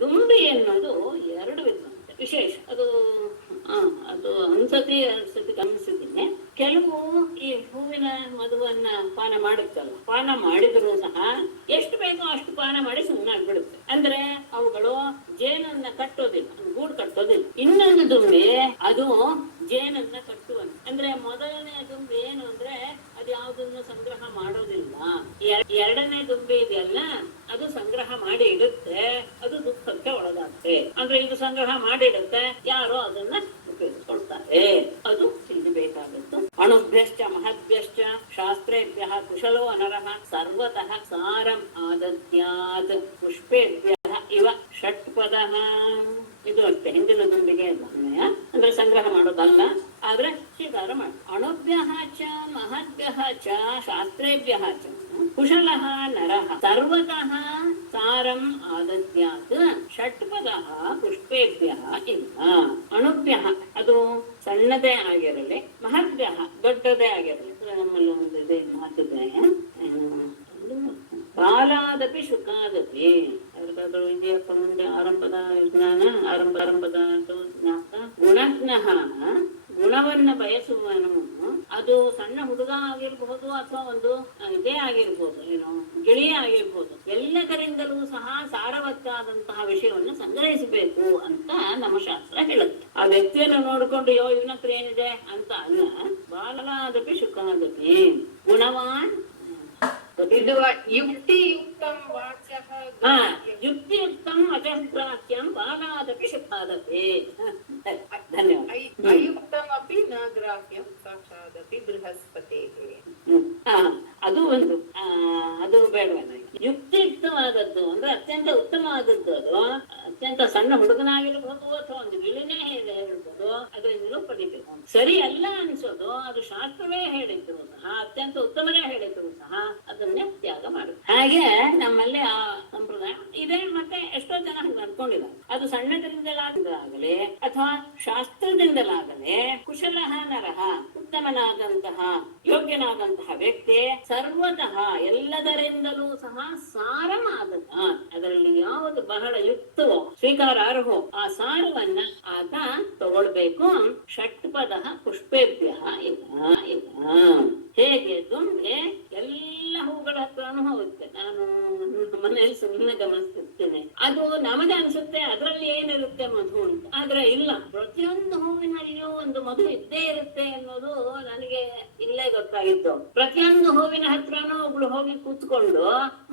ದುಂಬಿ ಎನ್ನುವುದು ಎರಡು ವಿಶೇಷ. ಅದು ಒಂದ್ಸತಿ ಗಮನಿಸಿದ್ದೀನಿ. ಕೆಲವು ಈ ಹೂವಿನ ಮಧುವನ್ನ ಪಾನ ಮಾಡುತ್ತಲ್ಲ, ಪಾನ ಮಾಡಿದ್ರು ಸಹ ಎಷ್ಟು ಬೇಕೋ ಅಷ್ಟು ಪಾನ ಮಾಡಿ ಸುಮ್ಮನಾಗ್ಬಿಡುತ್ತೆ. ಅಂದ್ರೆ ಅವುಗಳು ಜೇನನ್ನ ಕಟ್ಟೋದಿಲ್ಲ, ಗೂಡು ಕಟ್ಟೋದಿಲ್ಲ. ಇನ್ನೊಂದು ದುಂಬಿ ಅದು ಜೇನನ್ನ ಕಟ್ಟುವಂತ. ಅಂದ್ರೆ ಮೊದಲನೇ ದುಂಬಿ ಏನು ಅಂದ್ರೆ ಅದು ಯಾವುದನ್ನು ಸಂಗ್ರಹ ಮಾಡೋದಿಲ್ಲ. ಎರಡನೇ ದುಂಬಿ ಇದೆಯಲ್ಲ, ಅದು ಸಂಗ್ರಹ ಮಾಡಿ ಇಡುತ್ತೆ, ಅದು ದುಃಖಕ್ಕೆ ಒಳಗಾಗುತ್ತೆ. ಅಂದ್ರೆ ಇದು ಸಂಗ್ರಹ ಮಾಡಿಡುತ್ತೆ, ಯಾರೋ ಅದನ್ನ ಉಪಯೋಗಿಸ್ಕೊಳ್ತಾರೆ. ಅದು ತಿಳಿಬೇಕಾದದ್ದು. ಅಣುಭ್ಯಶ್ಚ ಮಹದ್ಭ್ಯಶ್ಚ ಶಾಸ್ತ್ರೇಭ್ಯ ಕುಶಲೋ ಅನರಃ ಸರ್ವತಃ ಸಾರಂ ಆದದ್ಯಾತ್ ಪುಷ್ಪೇಭ್ಯ ಇವ ಷಟ್ಪದ. ಇದು ಅಷ್ಟೇ, ಹಿಂದಿನ ದುಂಬಿಗೆ ಅನ್ವಯ. ಅಂದ್ರೆ ಸಂಗ್ರಹ ಮಾಡೋದಲ್ಲ, ಆದ್ರೆ ಸ್ವೀಕಾರ ಮಾಡಿ. ಅಣುಭ್ಯ ಚ ಮಹದ್ಭ್ಯ ಚ ಶಾಸ್ತ್ರೇಭ್ಯ ಚ ಕುಶಲಃ ನರಃ ಸರ್ವತಃ ಸಾರಂ ಆದದ್ಯಾತ್ ಷಟ್ಪದ ಪುಷ್ಪೇಭ್ಯ ಇಲ್ಲ. ಅಣುಭ್ಯ ಅದು ಸಣ್ಣದೇ ಆಗಿರಲಿ, ಮಹದ್ಭ್ಯ ದೊಡ್ಡದೇ ಆಗಿರಲಿ. ನಮ್ಮಲ್ಲಿ ಒಂದು ಇದೆ ಮಾತಿದೆ, ಬಾಲಾದಪಿ ಶುಕಾದಪಿ. ಯಾರಿಗಾದ್ರೂ ಇದೆಯಪ್ಪ ಮುಂದೆ ಆರಂಭದ ಜ್ಞಾನ, ಆರಂಭದ ಗುಣಜ್ಞಃ, ಗುಣವನ್ನ ಬಯಸುವನು. ಅದು ಸಣ್ಣ ಹುಡುಗ ಆಗಿರ್ಬಹುದು ಅಥವಾ ಒಂದು ಇದೇ ಆಗಿರ್ಬೋದು, ಏನು ಗಿಳಿಯೇ ಆಗಿರ್ಬೋದು. ಎಲ್ಲದರಿಂದಲೂ ಸಹ ಸಾರವತ್ತಾದಂತಹ ವಿಷಯವನ್ನು ಸಂಗ್ರಹಿಸಬೇಕು ಅಂತ ನಮ್ಮ ಶಾಸ್ತ್ರ ಹೇಳುತ್ತೆ. ಆ ವ್ಯಕ್ತಿಯನ್ನು ನೋಡ್ಕೊಂಡು ಇವನ ಹತ್ರ ಏನಿದೆ ಅಂತ ಅಲ್ಲ. ಬಾಲಾದಪಿ ಶುಕಾದಪಿ ಗುಣವಾನ್ ಇದು ಯುಕ್ತಿಯುಕ್ತಂ ವಾಚ್ಯಃ ಹಾ, ಯುಕ್ತಿಯುಕ್ತಂ ಅಜಗ್ರಾಹ್ಯಂ ಬಾಲಾದಪಿ ಶುಭಾದಪಿ. ಧನ್ಯವಾದ. ಅಯುಕ್ತಮಪಿ ನ ಗ್ರಾಹ್ಯಂ ಸಾಕ್ಷಾದಪಿ ಬೃಹಸ್ಪತಿಃ. ಅದು ಒಂದು ಅದು ಬೇಡವೇ. ಯುಕ್ತಿಯುಕ್ತವಾದದ್ದು ಅಂದ್ರೆ ಅತ್ಯಂತ ಉತ್ತಮವಾದದ್ದು. ಅದು ಅತ್ಯಂತ ಸಣ್ಣ ಹುಡುಗನಾಗಿರ್ಬೋದು ಅಥವಾ ಒಂದು ವಿಳಿನೇ ಹೇಳಿರ್ಬೋದು, ಅದರಿಂದಲೂ ಪಡಿಬೇಕು. ಸರಿ ಅಲ್ಲ ಅನ್ಸೋದು ಅದು ಶಾಸ್ತ್ರವೇ ಹೇಳಿದ್ರು ಸಹ, ಅತ್ಯಂತ ಉತ್ತಮನೇ ಹೇಳಿದ್ರು ಸಹ ಅದನ್ನೇ ತ್ಯಾಗ ಮಾಡುದು. ಹಾಗೆ ನಮ್ಮಲ್ಲಿ ಆ ಸಂಪ್ರದಾಯ ಇದೆ. ಮತ್ತೆ ಎಷ್ಟೋ ಜನ ಹಂಗ ಅನ್ಕೊಂಡಿದ್ದಾರೆ. ಅದು ಸಣ್ಣದರಿಂದಲಾಗಲಿ ಅಥವಾ ಶಾಸ್ತ್ರದಿಂದಲಾಗಲಿ ಕುಶಲಃ ನರಃ, ಉತ್ತಮನಾದಂತಹ ಯೋಗ್ಯನಾದಂತಹ ವ್ಯಕ್ತಿ ಸರ್ವತಃ ಎಲ್ಲದರಿಂದಲೂ ಸಹ ಸಾರವಾದದ, ಅದರಲ್ಲಿ ಯಾವುದು ಬಹಳ ಯುಕ್ತವೋ ಸ್ವೀಕಾರಾರ್ಹೋ ಆ ಸಾರವನ್ನ ಆತ ತಗೊಳ್ಬೇಕು. ಷಟ್ಪದ ಪುಷ್ಪೇಭ್ಯ ಹೇಗೆ ದುಂಬೆ ಎಲ್ಲ ಹೂಗಳ ಹತ್ರನೂ ಹೋಗುತ್ತೆ. ನಾನು ಮನೆಯಲ್ಲಿ ಸುಮ್ಮನೆ ಗಮನಿಸ್ತಿರ್ತೇನೆ. ಅದು ನಮಗೆ ಅನ್ಸುತ್ತೆ ಅದರಲ್ಲಿ ಏನಿರುತ್ತೆ ಮಧು ಅಂತ, ಆದ್ರೆ ಇಲ್ಲ, ಪ್ರತಿಯೊಂದು ಹೂವಿನಲ್ಲಿಯೂ ಒಂದು ಮಧು ಇದ್ದೇ ಇರುತ್ತೆ ಅನ್ನೋದು ನನಗೆ ಇಲ್ಲೇ ಗೊತ್ತಾಗಿತ್ತು. ಪ್ರತಿಯೊಂದು ಹೂವಿನ ಹತ್ರನೂ ಒಬ್ಳು ಹೋಗಿ ಕೂತ್ಕೊಂಡು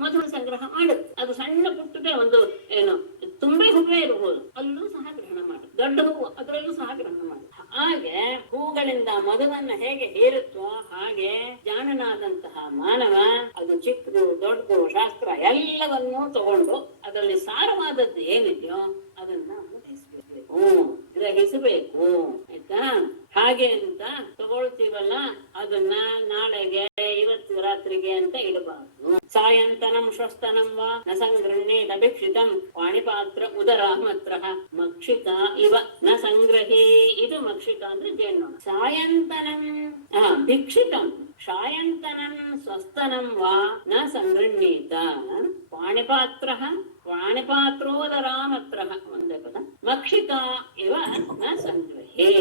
ಮಧು ಸಂಗ್ರಹ ಮಾಡುತ್ತೆ. ಅದು ಸಣ್ಣ ಪುಟ್ಟದೆ ಒಂದು ಏನು ತುಂಬೆ ಹೂವೇ ಇರಬಹುದು, ಅಲ್ಲೂ ಸಹ ಗ್ರಹಣ ಮಾಡುತ್ತೆ. ದೊಡ್ಡ ಹೂವು ಅದರಲ್ಲೂ ಸಹ ಗ್ರಹಣ ಮಾಡುತ್ತೆ. ಹಾಗೆ ಹೂಗಳಿಂದ ಮಧುವನ್ನ ಹೇಗೆ ಹೇರುತ್ತೋ ಹಾಗೆ ಜಾಣನಾದಂತಹ ಮಾನವ ಅದು ಚಿಕ್ಕದು ದೊಡ್ಡದು ಶಾಸ್ತ್ರ ಎಲ್ಲವನ್ನೂ ತಗೊಂಡು ಅದರಲ್ಲಿ ಸಾರವಾದದ್ದು ಏನಿದೆಯೋ ಅದನ್ನ ಗ್ರಹಿಸಬೇಕು. ಆಯ್ತಾ? ಹಾಗೆ ಅಂತ ತಗೊಳ್ತೀವಲ್ಲ ಅದನ್ನ ನಾಳೆಗೆ ಇವತ್ತು ರಾತ್ರಿಗೆ ಅಂತ ಇಡಬಾರ್ದು. ಸಾಯಂತನಂ ಶ್ವಸ್ತನಂ ವಾ ನ ಸಂಗೃಹ್ಣೇತ ಭಿಕ್ಷಿತಂ ಪಾಣಿಪಾತ್ರ ಉದರ ಮಾತ್ರ ಮಕ್ಷಿಕ ಇವ ನ ಸಂಗ್ರಹೇ. ಇದು ಮಕ್ಷಿಕ ಅಂದ್ರೆ ಜೇನು. ಸಾಯಂತನಂ ಭಿಕ್ಷಿತಂ ಸಾಯಂತನಂ ಸ್ವಸ್ತನಂ ವಾ ನ ಸಂಗೃಹ್ಣೀತ ಪಾಣಿಪಾತ್ರ ಪಾಣಿಪಾತ್ರೋದರಾಮತ್ರ ಒಂದೇ ಪದ ಮಕ್ಷಿಕ ಇವ ನ ಸಂಗ್ರಹೇ.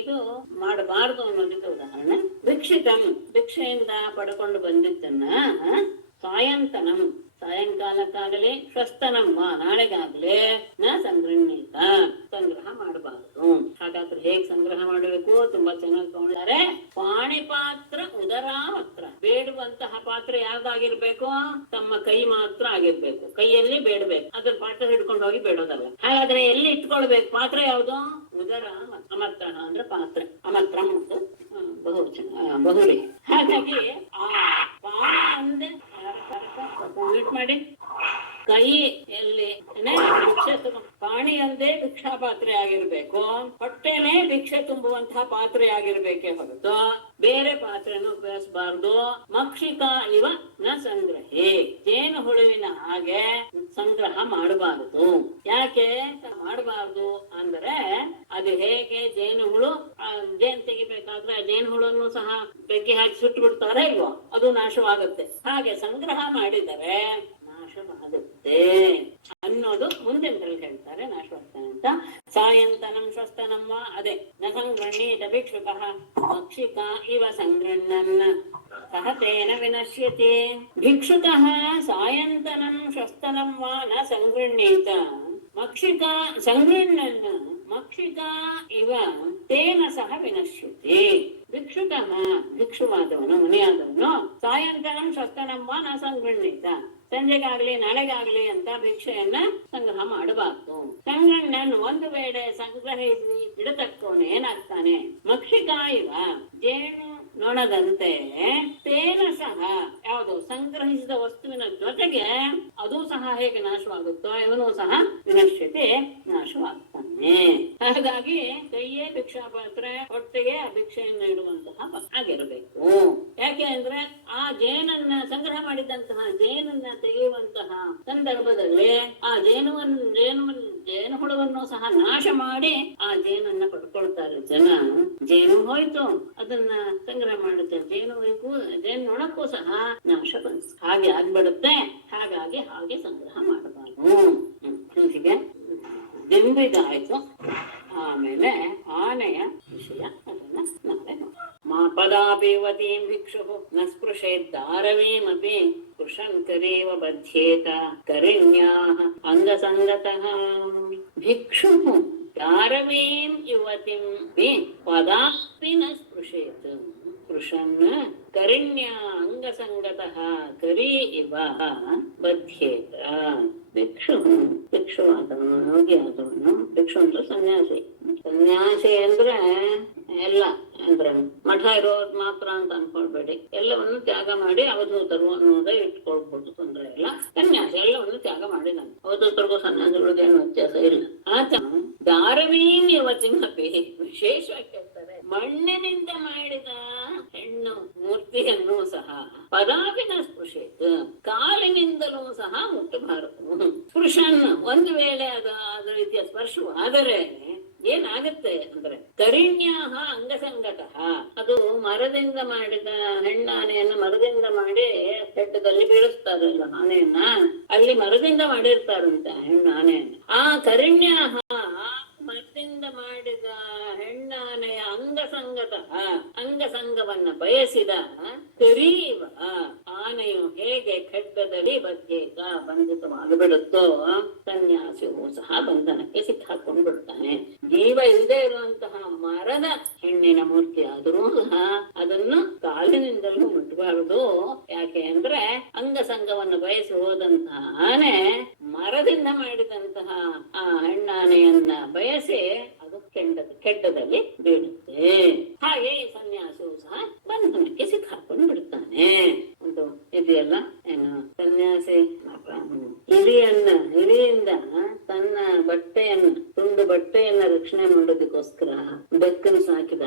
ಇದು ಮಾಡಬಾರದು ಅನ್ನೋದಕ್ಕೆ ಉದಾಹರಣೆ. ಭಿಕ್ಷಿತಂ ಭಿಕ್ಷೆಯಿಂದ ಪಡ್ಕೊಂಡು ಬಂದಿದ್ದನ್ನ ಸಾಯಂತನಂ ಸಾಯಂಕಾಲಕ್ಕಾಗಲಿ ಸ್ವಸ್ತನಮ್ಮ ನಾಳೆಗಾಗಲೇ ನ ಸಂಗ್ರಹಣೀತ ಸಂಗ್ರಹ ಮಾಡಬಾರದು. ಹಾಗಾದ್ರೆ ಹೇಗ್ ಸಂಗ್ರಹ ಮಾಡಬೇಕು? ತುಂಬಾ ಚೆನ್ನಾಗಿ ತಗೊಂಡಿದ್ದಾರೆ. ಪಾಣಿಪಾತ್ರ ಉದರಾ ಮಾತ್ರ. ಬೇಡುವಂತಹ ಪಾತ್ರೆ ಯಾವ್ದಾಗಿರ್ಬೇಕು? ತಮ್ಮ ಕೈ ಮಾತ್ರ ಆಗಿರ್ಬೇಕು. ಕೈಯಲ್ಲಿ ಬೇಡಬೇಕು, ಅದ್ರ ಪಾತ್ರೆ ಹಿಡ್ಕೊಂಡು ಹೋಗಿ ಬೇಡೋದಲ್ಲ. ಹಾಗಾದ್ರೆ ಎಲ್ಲಿ ಇಟ್ಕೊಳ್ಬೇಕು? ಪಾತ್ರೆ ಯಾವುದು? ಉದರ ಅಮರ್ತ್ರ ಅಂದ್ರೆ ಪಾತ್ರೆ. ಅಮರ್ತ್ರ ಮತ್ತು ಬಹುರಿ. ಹಾಗಾಗಿ ಆ ಪಾತ್ರೆ ಅಂದ್ರೆ ಮಾಡಿ ಕೈಯಲ್ಲಿ ಭಿಕ್ಷೆ ಪಾಣಿ ಅಂದೇ ಭಿಕ್ಷಾ ಪಾತ್ರೆ ಆಗಿರ್ಬೇಕು. ಹೊಟ್ಟೆನೆ ಭಿಕ್ಷೆ ತುಂಬುವಂತಹ ಪಾತ್ರೆ ಆಗಿರ್ಬೇಕೇ ಹೊರತು ಬೇರೆ ಪಾತ್ರೆಯನ್ನು ಉಪಯೋಗಿಸಬಾರ್ದು. ಮಕ್ಷಿಕ ಇವ ನ ಸಂಗ್ರಹೇ. ಜೇನು ಹುಳುವಿನ ಹಾಗೆ ಸಂಗ್ರಹ ಮಾಡಬಾರದು. ಯಾಕೆ ಮಾಡಬಾರ್ದು ಅಂದ್ರೆ ಅದು ಹೇಗೆ ಜೇನು ಹುಳು ಜೇನು ತೆಗಿಬೇಕಾದ್ರೆ ಜೇನು ಹುಳನ್ನು ಸಹ ಬೆಂಕಿ ಹಾಕಿ ಸುಟ್ಟು ಬಿಡ್ತಾರೆ ಇಲ್ವೋ, ಅದು ನಾಶವಾಗುತ್ತೆ. ಹಾಗೆ ಸಂಗ್ರಹ ಮಾಡಿದರೆ ನಾಶವಾಗುತ್ತೆ ಅನ್ನೋದು ಮುಂದಿನದಲ್ಲಿ ಹೇಳ್ತಾರೆ. ನಾಶವಾಗ್ತಾನೆ ಅಂತ. ಸಾಯಂತನಂ ಸ್ವಸ್ತನಮ್ಮ ಅದೇ ನ ಸಂಗ್ರಹಣೀತ ಭಿಕ್ಷುಕಃ ಮಕ್ಷಿಕ ಇವ ಸಂಗೃಹ್ಣನ್ನ ಸಹ ತೇನ ವಿನಶ್ಯತೆ. ಭಿಕ್ಷುಕಃ ಸಾಯಂತನಂ ಸ್ವಸ್ತನಂ ವಾ ನ ಸಂಗೃಹ್ಣೀತ ಮಕ್ಷಿಕ ಸಂಗೃಹ್ಣನ್ನ ಮಕ್ಷಿಕ ಇವ ತೇನ ಸಹ ವಿನಶ್ಯತೆ. ಭಿಕ್ಷುಕಃ ಭಿಕ್ಷುವಾದವನು ಮುನಿಯಾದವನು ಸಾಯಂಕಾಲಂ ಸ್ವಸ್ತನಮ್ಮ ನ ಸಂಗೃಹ್ಣೀತ ಸಂಜೆಗಾಗ್ಲಿ ನಾಳೆಗಾಗ್ಲಿ ಅಂತ ಭಿಕ್ಷೆಯನ್ನ ಸಂಗ್ರಹ ಮಾಡಬಾರ್ದು. ಸಂಗಣ್ಣನ್ ಒಂದು ವೇಳೆ ಸಂಗ್ರಹಿಸಿ ಇಡತಕ್ಕವನು ಏನಾಗ್ತಾನೆ? ಮಕ್ಷಿಕ ಇವ ಜೇನು ನೊಣದಂತೆ ತೇನ ಸಹ ಯಾವುದು ಸಂಗ್ರಹಿಸಿದ ವಸ್ತುವಿನ ಜೊತೆಗೆ ಅದು ಸಹ ಹೇಗೆ ನಾಶವಾಗುತ್ತೋ ಇವನು ಸಹ ವಿನಶ್ಯತೆ ನಾಶವಾಗ್ತಾನೆ. ಹಾಗಾಗಿ ಕೈಯೇ ಭಿಕ್ಷಾ ಪಾತ್ರೆ, ಹೊಟ್ಟೆಗೆ ಆ ಭಿಕ್ಷೆಯನ್ನು ಇಡುವಂತಹ ಆಗಿರಬೇಕು. ಯಾಕೆ ಅಂದ್ರೆ ಆ ಜೇನನ್ನ ಸಂಗ್ರಹ ಮಾಡಿದಂತಹ ಜೇನನ್ನ ತೆಗೆಯುವಂತಹ ಸಂದರ್ಭದಲ್ಲಿ ಆ ಜೇನು ಹುಳವನ್ನು ಸಹ ನಾಶ ಮಾಡಿ ಆ ಜೇನನ್ನ ಪಡ್ಕೊಳ್ತಾರೆ ಜನ. ಜೇನು ಹೋಯ್ತು, ಅದನ್ನ ಸಂಗ್ರಹ ಮಾಡುತ್ತೆ. ಜೇನು ನೊಣಕ್ಕೂ ಸಹ ನಾಶ ಬಂತು. ಹಾಗೆ ಆಗ್ಬಿಡುತ್ತೆ. ಹಾಗಾಗಿ ಹಾಗೆ ಸಂಗ್ರಹ ಮಾಡಬಾರ್ದು. ಹೀಗೆ ದಿಂಬಿದಾಯ್ತು. ಆಮೇಲೆ ಆನೆಯ ವಿಷಯ, ಅದನ್ನ ನಾಳೆ ಮಾ ಪದಾಪಿವತೀಂ ಭಿಕ್ಷು ನ ಸ್ಪೃಶೇದ್ದಾರವೀಮಪಿ ಕೃಶನ್ ಕರೇವ ಬಧ್ಯೇತ ಕರಿಣ್ಯಾಃ ಅಂಗಸಂಗತಃ. ಭಿಕ್ಷು ದಾರವೀಂ ಯುವತಿಂ ಪದಾಪಿ ನ ಸ್ಪೃಶೇತ್. ಪುರುಷನ್ನ ಕರಿಣ್ಯ ಅಂಗಸಂಗತಃ ಕರಿ ಇವ ಬಧ್ಯೇತ. ಭಿಕ್ಷುವಾದವನು, ಯೋಗಿ ಆದವನು. ಭಿಕ್ಷು ಅಂದ್ರೆ ಸನ್ಯಾಸಿ. ಸನ್ಯಾಸಿ ಅಂದ್ರೆ ಎಲ್ಲ ಅಂದ್ರೆ ಮಠ ಇರೋದ್ ಮಾತ್ರ ಅಂತ ಅನ್ಕೊಳ್ಬೇಡಿ. ಎಲ್ಲವನ್ನು ತ್ಯಾಗ ಮಾಡಿ ಅವಧೂತರು ಅನ್ನೋದೇ ಇಟ್ಕೊಳ್ಬಹುದು, ತೊಂದ್ರೆ ಇಲ್ಲ. ಸನ್ಯಾಸಿ ಎಲ್ಲವನ್ನು ತ್ಯಾಗ ಮಾಡಿದಾನೆ. ಅವಧೂತರಿಗೂ ಸನ್ಯಾಸಿಗಳಿಗೆ ಏನು ವ್ಯತ್ಯಾಸ ಇಲ್ಲ. ಆತ ದಾರವೀನ್ ಯುವತಿಮಪಿ, ವಿಶೇಷವಾಗಿ ಹೇಳ್ತಾರೆ, ಮಣ್ಣಿನಿಂದ ಮಾಡಿದ ಹೆಣ್ಣು ಮೂರ್ತಿಯನ್ನು ಸಹ ಪದಾಭಿನ ಸ್ಪೃಶೇತ್, ಕಾಲಿನಿಂದಲೂ ಸಹ ಮುಟ್ಟಬಾರದು. ಸ್ಪೃಶನ್ ಒಂದು ವೇಳೆ ಅದ ರೀತಿಯ ಸ್ಪರ್ಶವಾದರೆ ಏನಾಗತ್ತೆ ಅಂದ್ರೆ ಕರಿಣ್ಯಾಹ ಅಂಗಸಂಗತಃ, ಅದು ಮರದಿಂದ ಮಾಡಿದ ಹೆಣ್ಣಾನೆಯನ್ನು ಮರದಿಂದ ಮಾಡಿ ಬೆಟ್ಟದಲ್ಲಿ ಬೀಳಿಸ್ತಾರಲ್ಲ ಆನೆಯನ್ನ, ಅಲ್ಲಿ ಮರದಿಂದ ಮಾಡಿರ್ತಾರಂತೆ ಹೆಣ್ಣಾನೆಯನ್ನು. ಆ ಕರಿಣ್ಯಾಹ ಮರದಿಂದ ಮಾಡಿದ ಹೆಣ್ಣಾನೆಯ ಅಂಗಸಂಗತಃ, ಅಂಗಸಂಗವನ್ನ ಬಯಸಿದ ಕರೀವ ಆನೆಯು ಹೇಗೆ ಖಡ್ಗದಲ್ಲಿ ಬಗ್ಗೇಕ ಬಂಧಿತವಾಗಿಬಿಡುತ್ತೋ, ಸನ್ಯಾಸಿಯು ಸಹ ಬಂಧನಕ್ಕೆ ಸಿಕ್ಕಾಕೊಂಡು ಬಿಡ್ತಾನೆ. ಜೀವ ಇಲ್ಲದೆ ಇರುವಂತಹ ಮರದ ಹೆಣ್ಣಿನ ಮೂರ್ತಿ ಆದರೂ ಸಹ ಅದನ್ನು ಕಾಲಿನಿಂದಲೂ ಮುಟ್ಟಬಾರದು. ಯಾಕೆ ಅಂದ್ರೆ ಅಂಗಸಂಗವನ್ನು ಬಯಸಿ ಹೋದಂತಹ ಆನೆ ಮರದಿಂದ ಮಾಡಿದಂತಹ ಆ ಹೆಣ್ಣಾನೆಯನ್ನ ಬಯಸಿ ಅದು ಕೆಡ್ಡದಲ್ಲಿ ಬೀಳುತ್ತೆ. ಹಾಗೆ ಈ ಸನ್ಯಾಸಿಯು ಸಹ ಬಂಧನಕ್ಕೆ ಸಿಕ್ಕಾಕೊಂಡು ಬಿಡ್ತಾನೆ. ಒಂದು ಇದೆಯಲ್ಲ ಏನು, ಸನ್ಯಾಸಿ ಹಿರಿಯಿಂದ ತನ್ನ ಬಟ್ಟೆಯನ್ನ, ತುಂಡು ಬಟ್ಟೆಯನ್ನ ರಕ್ಷಣೆ ಮಾಡೋದಕ್ಕೋಸ್ಕರ ಬೆಕ್ಕನ್ನು ಸಾಕಿದ.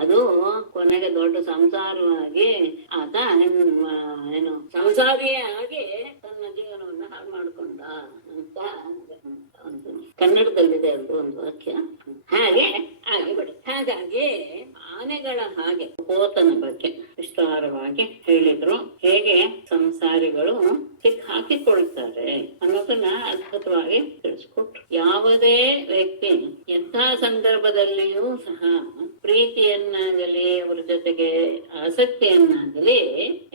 ಅದು ಕೊನೆಗೆ ದೊಡ್ಡ ಸಂಸಾರವಾಗಿ ಆತ ಏನು ಸಂಸಾರಿಯೇ ಆಗಿ ತನ್ನ ಜೀವನವನ್ನ ಹಾಳು ಮಾಡ್ಕೊಂಡ ಅಂತ ಕನ್ನಡದಲ್ಲಿದೆ ಅದು ಒಂದು ವಾಕ್ಯ. ಹಾಗೆ ಆಗಿಬಿಡಿ. ಹಾಗಾಗಿ ಆನೆಗಳ ಹಾಗೆ ಪೋತನ ಬಗ್ಗೆ ವಿಸ್ತಾರವಾಗಿ ಹೇಳಿದ್ರು. ಹೇಗೆ ಸಂಸಾರಿಗಳು ಹಾಕಿಕೊಳ್ತಾರೆ ಅನ್ನೋದನ್ನ ಅದ್ಭುತವಾಗಿ ತಿಳಿಸ್ಕೊಟ್ರು. ಯಾವುದೇ ವ್ಯಕ್ತಿ ಎಂಥ ಸಂದರ್ಭದಲ್ಲಿಯೂ ಸಹ ಪ್ರೀತಿಯನ್ನಾಗಲಿ ಅವರ ಜೊತೆಗೆ ಆಸಕ್ತಿಯನ್ನಾಗಲಿ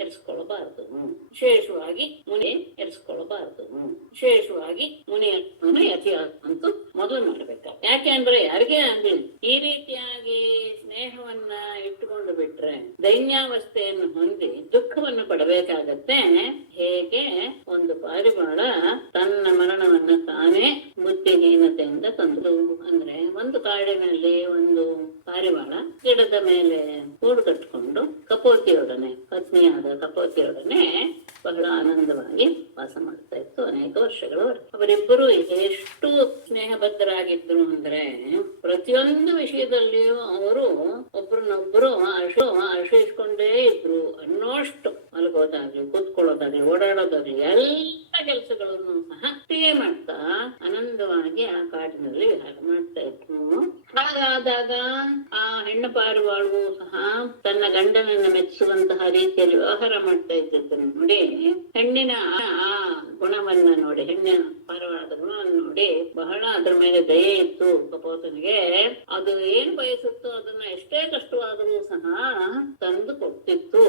ಎರಿಸ್ಕೊಳ್ಬಾರ್ದು. ವಿಶೇಷವಾಗಿ ಮುನಿ ಎರಿಸ್ಕೊಳ್ಬಾರ್ದು. ವಿಶೇಷವಾಗಿ ಮುನಿಯನ್ನು ಯತಿ ಅಂತೂ ಮೊದಲು ಮಾಡ್ಬೇಕು. ಯಾಕೆ ಅಂದ್ರೆ ಯಾರಿಗೇ ಆಗ್ಲಿ ಈ ರೀತಿಯಾಗಿ ಸ್ನೇಹವನ್ನ ಇಟ್ಟುಕೊಂಡು ಬಿಟ್ರೆ ದೈನ್ಯಾವಸ್ಥೆಯನ್ನು ಹೊಂದಿ ದುಃಖವನ್ನು ಪಡಬೇಕಾಗತ್ತೆ. ಹೇಗೆ ಒಂದು ಪಾರಿವಾಳ ತನ್ನ ಮರಣವನ್ನ ತಾನೇ ಬುದ್ಧಿಹೀನತೆಯಿಂದ ತಂದು, ಅಂದ್ರೆ ಒಂದು ಕಾಡಿನಲ್ಲಿ ಒಂದು ಪಾರಿವಾಳ ಗಿಡದ ಮೇಲೆ ಕೂಡು ಕಟ್ಕೊಂಡು ಕಪೋತಿಯೊಡನೆ, ಪತ್ನಿಯಾದ ಕಪೋತಿಯೊಡನೆ ಬಹಳ ಆನಂದವಾಗಿ ವಾಸ ಮಾಡ್ತಾ ಇತ್ತು ಅನೇಕ ವರ್ಷಗಳವರೆಗೆ. ಅವರಿಬ್ಬರು ಎಷ್ಟು ಸ್ನೇಹಬದ್ಧರಾಗಿದ್ರು ಅಂದ್ರೆ ಪ್ರತಿಯೊಂದು ವಿಷಯದಲ್ಲಿಯೂ ಅವರು ಒಬ್ರನ್ನೊಬ್ರು ಆಶ್ರಯಿಸ್ಕೊಂಡೇ ಇದ್ರು ಅನ್ನೋಷ್ಟು. ಮಲಗೋದಾಗ್ಲಿ, ಕೂತ್ಕೊಳ್ಳೋದಾಗ್ಲಿ, ಓಡಾಡೋದಾಗ್ಲಿ ಎಲ್ಲ ಕೆಲಸಗಳನ್ನು ಸಹ ಒಟ್ಟಿಗೆ ಮಾಡ್ತಾ ಆನಂದವಾಗಿ ಆ ಕಾಡಿನಲ್ಲಿ ವಿಹಾರ ಮಾಡ್ತಾ ಇದ್ರು. ಹಾಗಾದಾಗ ಆ ಹೆಣ್ಣು ಪಾರಿವಾಳವು ಸಹ ತನ್ನ ಗಂಡನನ್ನ ಮೆಚ್ಚಿಸುವಂತಹ ರೀತಿಯಲ್ಲಿ ವ್ಯವಹಾರ ಮಾಡ್ತಾ ಇದ್ದದ್ದನ್ನು ನೋಡಿ, ಹೆಣ್ಣಿನ ಆ ಗುಣವನ್ನ ನೋಡಿ, ಹೆಣ್ಣಿನ ಪಾರಿವಾಳದ ಗುಣವನ್ನು ನೋಡಿ ಬಹಳ ಅದ್ರ ಮೇಲೆ ದಯೆ ಇತ್ತು ಕಪೋತನಿಗೆ. ಅದು ಏನ್ ಬಯಸುತ್ತೋ ಅದನ್ನ ಎಷ್ಟೇ ಕಷ್ಟವಾದರೂ ಸಹ ತಂದು ಕೊಡ್ತಿತ್ತು.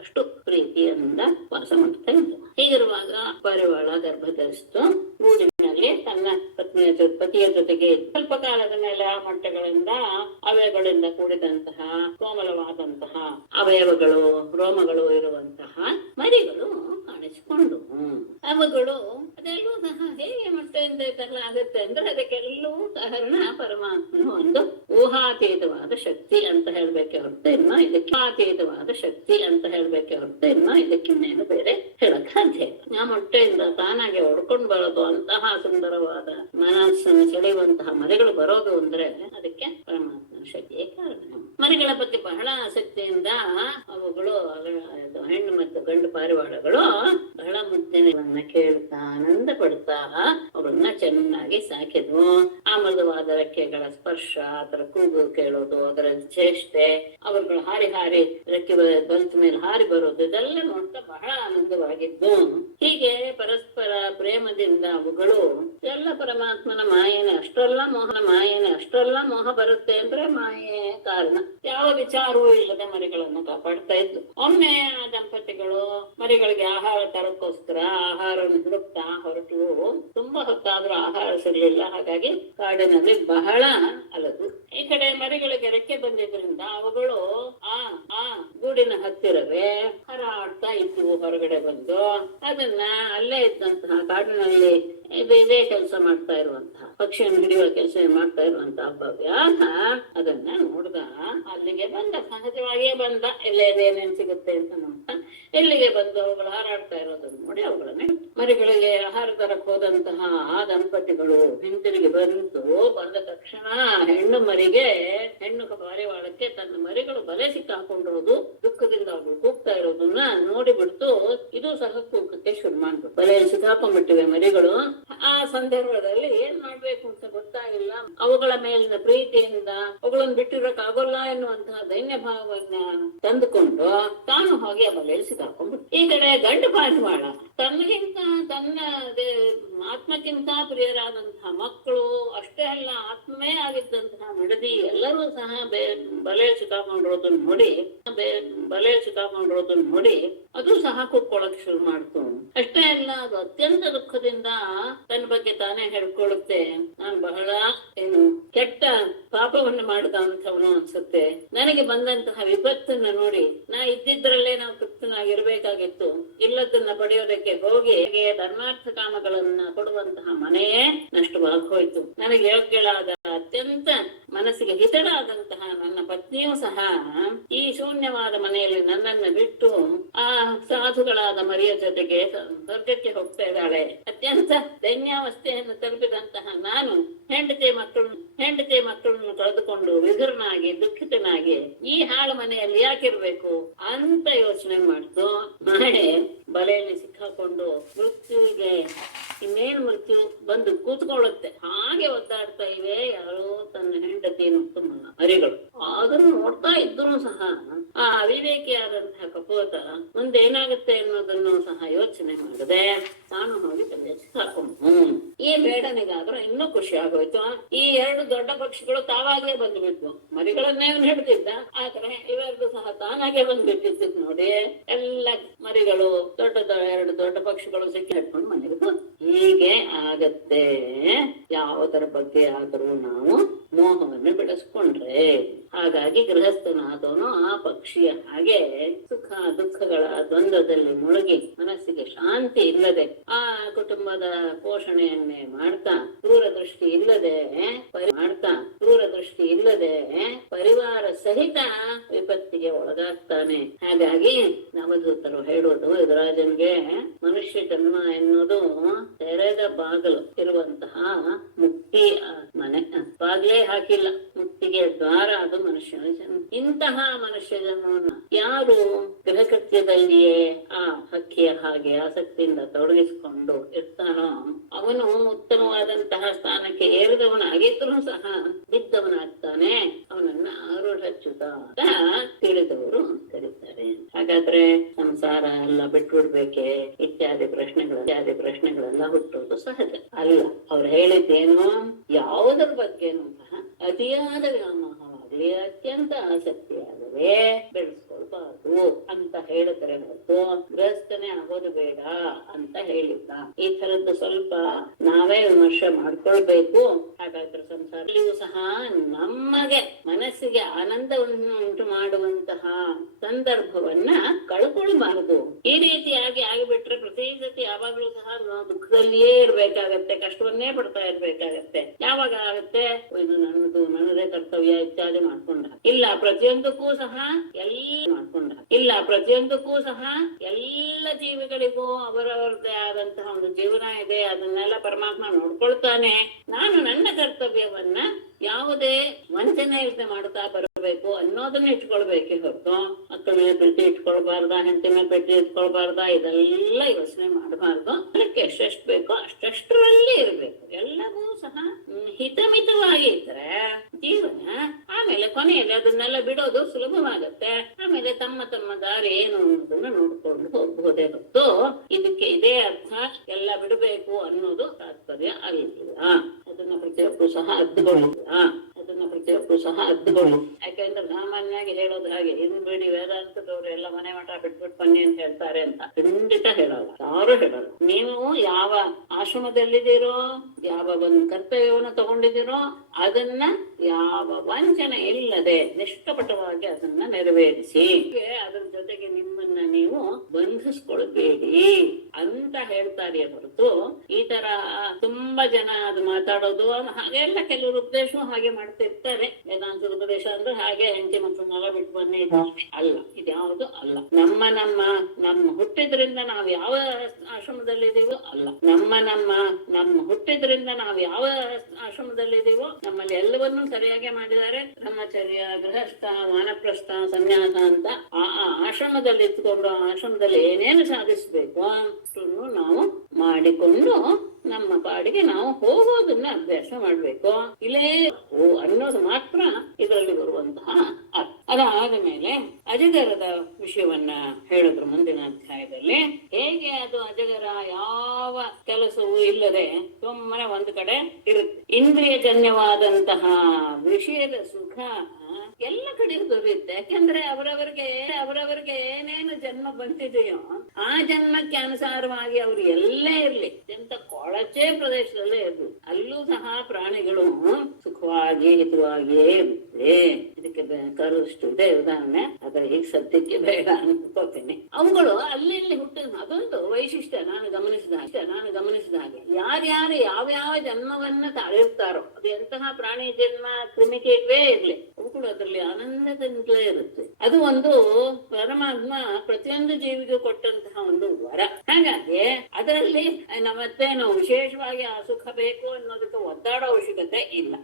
ಅಷ್ಟು ಪ್ರೀತಿಯಿಂದ ವಾಸ ಮಾಡ್ತಾ ಇತ್ತು. ಹೀಗಿರುವಾಗ ಪಾರಿವಾಳ ಗರ್ಭ ಧರಿಸಿತು. ಗೂಡಿನಲ್ಲಿ ತನ್ನ ಪತಿಯ ಜೊತೆಗೆ ಸ್ವಲ್ಪ ಕಾಲದ ಮೇಲೆ ಆ ಮೊಟ್ಟೆಗಳಿಂದ ಅವಯವಗಳಿಂದ ಕೂಡಿದಂತಹ ಕೋಮಲವಾದಂತಹ ಅವಯವಗಳು, ರೋಮಗಳು ಇರುವಂತಹ ಮರಿಗಳು ಕಾಣಿಸಿಕೊಂಡು, ಅವುಗಳು ಅದೆಲ್ಲೂ ಸಹ ಹೇಗೆ ಮೊಟ್ಟೆಯಿಂದ ಇದೆಲ್ಲ ಆಗುತ್ತೆ ಅಂದ್ರೆ ಅದಕ್ಕೆಲ್ಲವೂ ಕಾರಣ ಪರಮಾತ್ಮನ ಒಂದು ಊಹಾತೀತವಾದ ಶಕ್ತಿ ಅಂತ ಹೇಳ್ಬೇಕೆ ಹೊರತು ಇನ್ನು ಇದಕ್ಕಾತೀತವಾದ ಶಕ್ತಿ ಅಂತ ಹೇಳ್ಬೇಕೆ ಹೊರತು ಇನ್ನು ಇದಕ್ಕಿನ್ನೇನು ಬೇರೆ ಹೇಳಕ್ ಸಾಧ್ಯ ಇಲ್ಲ. ಆ ಮೊಟ್ಟೆಯಿಂದ ತಾನಾಗೆ ಹೊಡ್ಕೊಂಡು ಬರೋದು, ಅಂತಹ ಸುಂದರವಾದ ಮನಸ್ಸನ್ನು ಸೆಳೆಯುವಂತಹ ಮರಿಗಳು ಬರೋದು ಅಂದ್ರೆ ಅದಕ್ಕೆ ಪರಮಾತ್ಮನ ಶಕ್ತಿಯೇ ಕಾರಣ. ಮರಿಗಳ ಬಗ್ಗೆ ಬಹಳ ಆಸಕ್ತಿಯಿಂದ ಅವುಗಳು, ಹೆಣ್ಣು ಮತ್ತು ಗಂಡು ಪಾರಿವಾಳಗಳು ಬಹಳ ಮುದ್ದಿನವನ್ನ ಕೇಳ್ತಾ ಆನಂದ ಪಡ್ತಾ ಅವರನ್ನ ಚೆನ್ನಾಗಿ ಸಾಕಿದ್ವು. ಆ ಮೃದುವಾದ ರೆಕ್ಕೆಗಳ ಸ್ಪರ್ಶ, ಅದರ ಕೂಗು ಕೇಳೋದು, ಅದರ ಚೇಷ್ಟೆ, ಅವರುಗಳು ಹಾರಿ ಹಾರಿ ರೆಕ್ಕೆ ಬಂತ ಮೇಲೆ ಹಾರಿ ಬರೋದು, ಇದೆಲ್ಲ ನೋಡ್ತಾ ಬಹಳ ಆನಂದವಾಗಿದ್ದು. ಹೀಗೆ ಪರಸ್ಪರ ಪ್ರೇಮದಿಂದ ಅವುಗಳು ಎಲ್ಲ ಪರಮಾತ್ಮನ ಮಾಯೇನೆ ಅಷ್ಟೆಲ್ಲ ಮೋಹ ಬರುತ್ತೆ ಅಂದ್ರೆ ಮಾಯೆ ಕಾರಣ. ಯಾವ ವಿಚಾರವೂ ಇಲ್ಲದೆ ಮರಿಗಳನ್ನು ಕಾಪಾಡ್ತಾ ಇದ್ದು. ಒಮ್ಮೆ ಆ ದಂಪತಿಗಳು ಮರಿಗಳಿಗೆ ಆಹಾರ ತರಕ್ಕೋಸ್ಕರ ಆಹಾರವನ್ನು ಹುಡುಕ್ತಾ ಹೊರಟು. ತುಂಬಾ ಹೊತ್ತಾದ್ರೂ ಆಹಾರ ಸಿಗ್ಲಿಲ್ಲ. ಹಾಗಾಗಿ ಕಾಡಿನಲ್ಲಿ ಬಹಳ ಅಲದು ಈ ಕಡೆ ಮರಿಗಳಿಗೆ ರೆಕ್ಕೆ ಬಂದಿದ್ರಿಂದ ಅವುಗಳು ಆ ಆ ಗೂಡಿನ ಹತ್ತಿರವೇ ಹಾರಾಡ್ತಾ ಇದ್ವು ಹೊರಗಡೆ ಬಂದು. ಅದನ್ನ ಅಲ್ಲೇ ಇದ್ದಂತಹ ಕಾಡಿನಲ್ಲಿ ಇದೇ ಕೆಲಸ ಮಾಡ್ತಾ ಇರುವಂತಹ ಪಕ್ಷಿಯನ್ನು ಹಿಡಿಯುವ ಕೆಲಸ ಮಾಡ್ತಾ ಇರುವಂತಹ ಒಬ್ಬ ವ್ಯಾಧ ಅದನ್ನ ನೋಡ್ದ. ಅಲ್ಲಿಗೆ ಬಂದ, ಸಹಜವಾಗಿಯೇ ಬಂದ, ಏನೇನ್ ಸಿಗುತ್ತೆ ಅಂತ ನೋಡ್ತಾ ಎಲ್ಲಿಗೆ ಬಂದು ಅವುಗಳು ಹಾರಾಡ್ತಾ ಇರೋದನ್ನು ನೋಡಿ ಅವುಗಳನ್ನೇ ಮರಿಗಳಿಗೆ ಆಹಾರ ತರಕ್ ಹೋದಂತಹ ಆ ದಂಪತಿಗಳು ಹಿಂತಿರುಗಿ ಬಂದ ತಕ್ಷಣ ಹೆಣ್ಣು ಪಾರಿವಾಳಕ್ಕೆ ತನ್ನ ಮರಿಗಳು ಬಲೆ ಸಿಕ್ಕಾಕೊಂಡಿರೋದು ದುಃಖದಿಂದ ಅವಳು ಕೂಗ್ತಾ ಇರೋದನ್ನ ನೋಡಿಬಿಡ್ತು. ಇದು ಸಹ ಕೂಗಕ್ಕೆ ಶುರು ಮಾಡ್ಬಿಟ್ಟು ಬಲೆಯಲ್ಲಿ ಸಿಕ್ಕಾಕೊಂಡ್ಬಿಟ್ಟಿವೆ ಮರಿಗಳು. ಆ ಸಂದರ್ಭದಲ್ಲಿ ಏನ್ ಮಾಡ್ಬೇಕು ಅಂತ ಗೊತ್ತಾಗಿಲ್ಲ. ಅವುಗಳ ಮೇಲಿನ ಪ್ರೀತಿಯಿಂದ ಅವುಗಳನ್ನು ಬಿಟ್ಟಿರೋಕ್ ಆಗೋಲ್ಲ ಎನ್ನುವಂತಹ ದೈನ್ಯ ಭಾವವನ್ನ ತಂದುಕೊಂಡು ತಾನು ಹೋಗಿ ಆ ಬಲೆಯಲ್ಲಿ ಸಿಕ್ಕಾಕೊಂಡ್ಬಿಟ್ಟು. ಈ ಕಡೆ ಗಂಡು ಪಾರಿವಾಳ ತನ್ನಗಿಂತ ತನ್ನ ಆತ್ಮಕ್ಕಿಂತ ಪ್ರಿಯರಾದಂತಹ ಮಕ್ಕಳು, ಅಷ್ಟೇ ಅಲ್ಲ ಆತ್ಮವೇ ಆಗಿದ್ದಂತಹ ಮಡದಿ ಎಲ್ಲರೂ ಸಹ ಬಲೆಯಲ್ಲಿ ಸಿಕ್ಕಾಕೊಂಡಿರೋದನ್ನ ನೋಡಿ ಅದು ಸಹ ಕುಕ್ಕೊಳಕ್ ಶುರು ಮಾಡ್ತು. ಅಷ್ಟೇ ಅಲ್ಲ ಅದು ಅತ್ಯಂತ ದುಃಖದಿಂದ ತನ್ನ ಬಗ್ಗೆ ತಾನೇ ಹೇಳ್ಕೊಳ್ಳುತ್ತೆ. ನಾನು ಬಹಳ ಕೆಟ್ಟ ಪಾಪವನ್ನು ಮಾಡಿದಂಥವನು ಅನ್ಸುತ್ತೆ. ನನಗೆ ಬಂದಂತಹ ವಿಪತ್ತನ್ನ ನೋಡಿ ನಾ ಇದ್ದಿದ್ರಲ್ಲೇ ನಾವು ತೃಪ್ತನಾಗಿರ್ಬೇಕಾಗಿತ್ತು. ಇಲ್ಲದನ್ನ ಪಡೆಯೋದಕ್ಕೆ ಹೋಗಿ ಧರ್ಮಾರ್ಥ ಕಾಮಗಳನ್ನ ಕೊಡುವಂತಹ ಮನೆಯೇ ನಷ್ಟವಾಗಿ ಹೋಯ್ತು. ನನಗೆ ಯೋಗ್ಯಳಾದ ಅತ್ಯಂತ ಮನಸ್ಸಿಗೆ ಹಿತಳಾದಂತಹ ನನ್ನ ಪತ್ನಿಯೂ ಸಹ ಈ ಶೂನ್ಯವಾದ ಮನೆಯಲ್ಲಿ ನನ್ನನ್ನ ಬಿಟ್ಟು ಆ ಸಾಧುಗಳಾದ ಮರಿಯ ಜೊತೆಗೆ ಸ್ವರ್ಗಕ್ಕೆ ಹೋಗ್ತಾ ಇದ್ದಾಳೆ. ಅತ್ಯಂತ ದೈನ್ಯಾವಸ್ಥೆಯನ್ನು ತಲುಪಿದಂತಹ ನಾನು ಹೆಂಡತಿ ಮಕ್ಕಳನ್ನು ಕಳೆದುಕೊಂಡು ವಿಧುರನಾಗಿ ದುಃಖಿತನಾಗಿ ಈ ಹಾಳು ಮನೆಯಲ್ಲಿ ಯಾಕಿರ್ಬೇಕು ಅಂತ ಯೋಚನೆ ಮಾಡ್ತು. ನಾಳೆ ಬಲೆಯಲ್ಲಿ ಸಿಕ್ಕಾಕೊಂಡು ಮೃತ್ಯುವಿಗೆ ಇನ್ನೇನು ಮೃತ್ಯು ಬಂದು ಕೂತ್ಕೊಳ್ಳುತ್ತೆ ಹಾಗೆ ಒದ್ದಾಡ್ತಾ ಇವೆ ಯಾರೋ ತನ್ನ ಹೆಂಡತಿ ಮತ್ತು ಮರಿಗಳು. ಆದರೂ ನೋಡ್ತಾ ಇದ್ರು ಸಹ ಆ ಅವಿವೇಕಿಯಾದಂತಹ ಕಪೋತ ಮುಂದೆ ಏನಾಗುತ್ತೆ ಅನ್ನೋದನ್ನು ಸಹ ಯೋಚನೆ ಮಾಡದೆ ತಾನು ಹೋಗಿ ತಲೆ ಸಿಕ್ಕಾಕೊಂಡು ಈ ಬೇಡನಿಗಾದ್ರೂ ಇನ್ನೂ ಖುಷಿ ಆಗೋಯ್ತು. ಈ ಎರಡು ದೊಡ್ಡ ಪಕ್ಷಿಗಳು ತಾವಾಗೇ ಬಂದ್ಬಿಟ್ವು. ಮರಿಗಳನ್ನೇ ಹಿಡ್ತಿದ್ದ, ಆದ್ರೆ ಇವೆರಡು ಸಹ ತಾನಾಗೆ ಬಂದ್ಬಿಟ್ಟಿದ್ದು ನೋಡಿ. ಎಲ್ಲ ಮರಿಗಳು ಎರಡು ದೊಡ್ಡ ಪಕ್ಷಿಗಳು ಸಿಕ್ಕಿ ಹಿಡ್ಕೊಂಡು ಮನೆಗೆ ಬಂತು. ಹೀಗೆ ಆಗತ್ತೆ ಯಾವುದರ ಬಗ್ಗೆ ಆದರೂ ನಾವು ಮೋಹವನ್ನು ಬೆಳೆಸ್ಕೊಂಡ್ರೆ. ಹಾಗಾಗಿ ಗೃಹಸ್ಥನಾದವನು ಆ ಪಕ್ಷಿಯ ಹಾಗೆ ಸುಖ ದುಃಖಗಳ ದ್ವಂದ್ವದಲ್ಲಿ ಮುಳುಗಿ ಮನಸ್ಸಿಗೆ ಶಾಂತಿ ಇಲ್ಲದೆ ಆ ಕುಟುಂಬದ ಪೋಷಣೆಯನ್ನೇ ಮಾಡ್ತಾ ಕ್ರೂರ ದೃಷ್ಟಿ ಇಲ್ಲದೆ ಪರಿವಾರ ಸಹಿತ ವಿಪತ್ತಿಗೆ ಒಳಗಾಗ್ತಾನೆ. ಹಾಗಾಗಿ ನವದೂತರು ಹೇಳುವುದು ಯುಧರಾಜನ್ಗೆ ಮನುಷ್ಯ ಜನ್ಮ ಎನ್ನುವುದು ತೆರೆದ ಬಾಗಿಲು ಇರುವಂತಹ ಮುಕ್ತಿ ಮನೆ. ಬಾಗ್ಲೇ ಹಾಕಿಲ್ಲ, ಮುಕ್ತಿಗೆ ದ್ವಾರ ಅದು ಮನುಷ್ಯನ ಜನ್ಮ. ಇಂತಹ ಮನುಷ್ಯ ಜನ್ಮವನ್ನು ಯಾರು ಗೃಹಕೃತ್ಯದಲ್ಲಿಯೇ ಆ ಹಕ್ಕಿಯ ಹಾಗೆ ಆಸಕ್ತಿಯಿಂದ ತೊಡಗಿಸಿಕೊಂಡು ಇರ್ತಾನೋ ಅವನು ಉತ್ತಮವಾದಂತಹ ಸ್ಥಾನಕ್ಕೆ ಏರಿದವನಾಗಿದ್ರೂ ಸಹ ಬಿದ್ದವನಾಗ್ತಾನೆ. ಅವನನ್ನ ಆರೂಢಚ್ಯುತ ಅಂತ ತಿಳಿದವರು ಕರೀತಾರೆ. ಹಾಗಾದ್ರೆ ಸಂಸಾರ ಎಲ್ಲ ಬಿಟ್ಬಿಡ್ಬೇಕೆ ಇತ್ಯಾದಿ ಪ್ರಶ್ನೆಗಳೆಲ್ಲ ಹುಟ್ಟುವುದು ಸಹಜ ಅಲ್ಲ. ಅವ್ರು ಹೇಳಿದ್ದೇನು, ಯಾವುದರ ಬಗ್ಗೆನೂ ಸಹ ಅತಿಯಾದ ವ್ಯಾಮೋಹವಾಗಲಿ ಅತ್ಯಂತ ಆಸಕ್ತಿಯಾಗವೇ ಬೆಳೆಸ್ಕೊಳ್ಬಾರ್ದು ಅಂತ ಹೇಳಿದ್ರೆ ಹೊರತು ಗೃಹಸ್ಥನೇ ಆಗೋದು ಬೇಡ ಅಂತ ಹೇಳಿಲ್ಲ. ಈ ತರದ್ದು ಸ್ವಲ್ಪ ನಾವೇ ವಿಮರ್ಶೆ ಮಾಡ್ಕೊಳ್ಬೇಕು. ಹಾಗಾದ್ರೆ ಸಂಸಾರದಲ್ಲಿಯೂ ಸಹ ನಮಗೆ ಮನಸ್ಸಿಗೆ ಆನಂದವನ್ನು ಉಂಟು ಮಾಡುವಂತಹ ಸಂದರ್ಭವನ್ನ ಕಳ್ಕೊಳ್ಬಾರದು. ಈ ರೀತಿಯಾಗಿ ಆಗಿಬಿಟ್ರೆ ಪ್ರತಿ ಸತಿ ಯಾವಾಗ್ಲೂ ಸಹ ನಾವು ದುಃಖದಲ್ಲಿಯೇ ಇರ್ಬೇಕಾಗತ್ತೆ, ಕಷ್ಟವನ್ನೇ ಪಡ್ತಾ ಇರ್ಬೇಕಾಗತ್ತೆ. ಯಾವಾಗ ಆಗುತ್ತೆ ನನ್ನದೇ ಕರ್ತವ್ಯ ಇತ್ಯಾದಿ ಮಾಡ್ಕೊಂಡ ಇಲ್ಲ. ಪ್ರತಿಯೊಂದಕ್ಕೂ ಸಹ ಎಲ್ಲ ಜೀವಿಗಳಿಗೂ ಅವರವರದೇ ಆದಂತಹ ಒಂದು ಜೀವನ ಇದೆ. ಅದನ್ನೆಲ್ಲ ಪರಮಾತ್ಮ ನೋಡ್ಕೊಳ್ತಾನೆ. ನಾನು ನನ್ನ ಕರ್ತವ್ಯವನ್ನ ಯಾವುದೇ ವಂಚನೆ ಇಲ್ಲದೆ ಮಾಡ್ತಾ ಬರಬೇಕು ಅನ್ನೋದನ್ನ ಇಟ್ಕೊಳ್ಬೇಕೆ ಹೊರತು ಮಕ್ಕಳ ಮೇಲೆ ಪ್ರೀತಿ ಇಟ್ಕೊಳ್ಬಾರ್ದ, ಹೆಂಡತಿ ಮೇಲೆ ಪ್ರೀತಿ ಇಟ್ಕೊಳ್ಬಾರ್ದ, ಇದೆಲ್ಲ ಯೋಚನೆ ಮಾಡಬಾರ್ದು. ಅದಕ್ಕೆ ಎಷ್ಟೆಷ್ಟು ಬೇಕೋ ಅಷ್ಟಷ್ಟರಲ್ಲಿ ಇರ್ಬೇಕು. ಎಲ್ಲವೂ ಸಹ ಹಿತಮಿತವಾಗಿ ಇದ್ರೆ ಜೀವನ ಆಮೇಲೆ ಕೊನೆಯಲ್ಲಿ ಅದನ್ನೆಲ್ಲ ಬಿಡೋದು ಸುಲಭವಾಗತ್ತೆ. ಆಮೇಲೆ ತಮ್ಮ ದಾರಿ ಏನು ಅನ್ನೋದನ್ನ ನೋಡ್ಕೊಂಡು ಹೋಗ್ಬಹುದೇ ಹೊರತು ಇದಕ್ಕೆ ಇದೇ ಅರ್ಥ ಎಲ್ಲ ಬಿಡಬೇಕು ಅನ್ನೋದು ತಾತ್ಪರ್ಯ ಅಲ್ಲಿಲ್ಲ. ಅದನ್ನ ಪ್ರತಿಯೊಬ್ಬರು ಸಹ ಅರ್ಥಗೊಳ್ಳಿಲ್ಲ. ಅವರು ಸಹ ಅದ್ದುಗಳು. ಯಾಕೆಂದ್ರೆ ಸಾಮಾನ್ಯವಾಗಿ ಹೇಳೋದು ಹಾಗೆ, ಇದು ಬಿಡಿ ವೇದಾಂತದವರು ಎಲ್ಲ ಮನೆ ಮಠ ಬಿಟ್ಬಿಟ್ಟು ಬನ್ನಿ ಅಂತ ಹೇಳ್ತಾರೆ ಅಂತ. ಖಂಡಿತ ಹೇಳಲ್ಲ, ಯಾರು ಹೇಳಲ್ಲ. ನೀವು ಯಾವ ಆಶ್ರಮದಲ್ಲಿದ್ದೀರೋ, ಯಾವ ಒಂದು ಕರ್ತವ್ಯವನ್ನು ತಗೊಂಡಿದ್ದೀರೋ ಅದನ್ನ ಯಾವ ವಂಚನೆ ಇಲ್ಲದೆ ನಿಷ್ಕಪಟವಾಗಿ ಅದನ್ನ ನೆರವೇರಿಸಿ. ಅದ್ರ ಜೊತೆಗೆ ನಿಮ್ಮನ್ನ ನೀವು ಬಂಧಿಸ್ಕೊಳ್ಬೇಡಿ ಅಂತ ಹೇಳ್ತಾರೆ ಹೊರತು ಈ ತರ ತುಂಬಾ ಜನ ಅದು ಮಾತಾಡೋದು ಹಾಗೆಲ್ಲ ಕೆಲವರು ಉಪದೇಶ ಹಾಗೆ ಮಾಡ್ತಿರ್ತಾರೆ. ವೇದಾಂತದ ಉಪದೇಶ ಅಂದ್ರೆ ಹಾಗೆ ಹೆಂಡತಿ ಮಕ್ಕಳನ್ನೆಲ್ಲ ಬಿಟ್ಟು ಬನ್ನಿ ಅಲ್ಲ, ಇದ್ಯಾವುದು ಅಲ್ಲ. ನಮ್ಮ ನಮ್ಮ ನಮ್ಮ ಹುಟ್ಟಿದ್ರಿಂದ ನಾವು ಯಾವ ಆಶ್ರಮದಲ್ಲಿದ್ದೀವೋ ಅಲ್ಲ, ನಮ್ಮ ಹುಟ್ಟಿದ್ರಿಂದ ನಾವು ಯಾವ ಆಶ್ರಮದಲ್ಲಿದ್ದೀವೋ ನಮ್ಮಲ್ಲಿ ಎಲ್ಲವನ್ನೂ ಸರಿಯಾಗಿ ಮಾಡಿದ್ದಾರೆ. ಬ್ರಹ್ಮಚರ್ಯ, ಗೃಹಸ್ಥ, ವಾನಪ್ರಸ್ಥ, ಸನ್ಯಾಸ ಅಂತ ಆ ಆಶ್ರಮದಲ್ಲಿ ಇದ್ಕೊಂಡು ಆಶ್ರಮದಲ್ಲಿ ಏನೇನು ಸಾಧಿಸ್ಬೇಕು ಅಷ್ಟನ್ನು ನಾವು ಮಾಡಿಕೊಂಡು ನಮ್ಮ ಪಾಡಿಗೆ ನಾವು ಹೋಗೋದನ್ನ ಅಭ್ಯಾಸ ಮಾಡ್ಬೇಕು. ಇಲ್ಲೇ ಅನ್ನೋದು ಮಾತ್ರ ಇದರಲ್ಲಿ ಬರುವಂತಹ ಅರ್ಥ. ಅದಾದ ಮೇಲೆ ಅಜಗರದ ವಿಷಯವನ್ನ ಹೇಳಿದ್ರು ಮುಂದಿನ ಅಧ್ಯಾಯದಲ್ಲಿ. ಹೇಗೆ ಅದು ಅಜಗರ ಯಾವ ಕೆಲಸವೂ ಇಲ್ಲದೆ ಸುಮ್ಮನೆ ಒಂದು ಕಡೆ ಇರುತ್ತೆ. ಇಂದ್ರಿಯ ಜನ್ಯವಾದಂತಹ ವಿಷಯದ ಸುಖ ಎಲ್ಲ ಕಡೆ ದೊರೆಯುತ್ತೆ. ಯಾಕೆಂದ್ರೆ ಅವರವರಿಗೆ ಏನೇನು ಜನ್ಮ ಬಂದಿದೆಯೋ ಆ ಜನ್ಮಕ್ಕೆ ಅನುಸಾರವಾಗಿ ಅವರು ಎಲ್ಲೇ ಇರ್ಲಿ, ಎಂತ ಕೊಳಚೆ ಪ್ರದೇಶದಲ್ಲೇ ಇರ್ಲಿ, ಅಲ್ಲೂ ಸಹ ಪ್ರಾಣಿಗಳು ಸುಖವಾಗಿ ಹಿತವಾಗಿಯೇ ಇರುತ್ತೆ. ಇದಕ್ಕೆ ಬೇಕಾದಷ್ಟು ಇದೆ ಉದಾಹರಣೆ, ಆದ್ರೆ ಈಗ ಸದ್ಯಕ್ಕೆ ಬೇಡ ಅನ್ಕೋತೀನಿ. ಅವುಗಳು ಅಲ್ಲಿ ಹುಟ್ಟಿದ ಅದೊಂದು ವೈಶಿಷ್ಟ್ಯ. ನಾನು ಗಮನಿಸಿದ ಹಾಗೆ ಯಾರ್ಯಾರು ಯಾವ್ಯಾವ ಜನ್ಮವನ್ನ ತಾಳಿರ್ತಾರೋ, ಅದು ಎಂತಹ ಪ್ರಾಣಿ ಜನ್ಮ ಕ್ರಿಮಿಕೀಟವೇ ಇರ್ಲಿ, ಅವುಗಳು ಅದರಲ್ಲಿ ಆನಂದದಿಂದಲೇ ಇರುತ್ತೆ. ಅದು ಒಂದು ಪರಮಾತ್ಮ ಪ್ರತಿಯೊಂದು ಜೀವಿಗೂ ಕೊಟ್ಟಂತಹ ಒಂದು ವರ. ಹಾಗಾಗಿ ಅದರಲ್ಲಿ ಮತ್ತೆ ನಾವು ವಿಶೇಷವಾಗಿ ಆ ಸುಖ ಬೇಕು ಅನ್ನೋದಕ್ಕೆ ಒದ್ದಾಡೋ ಅವಶ್ಯಕತೆ ಇಲ್ಲ.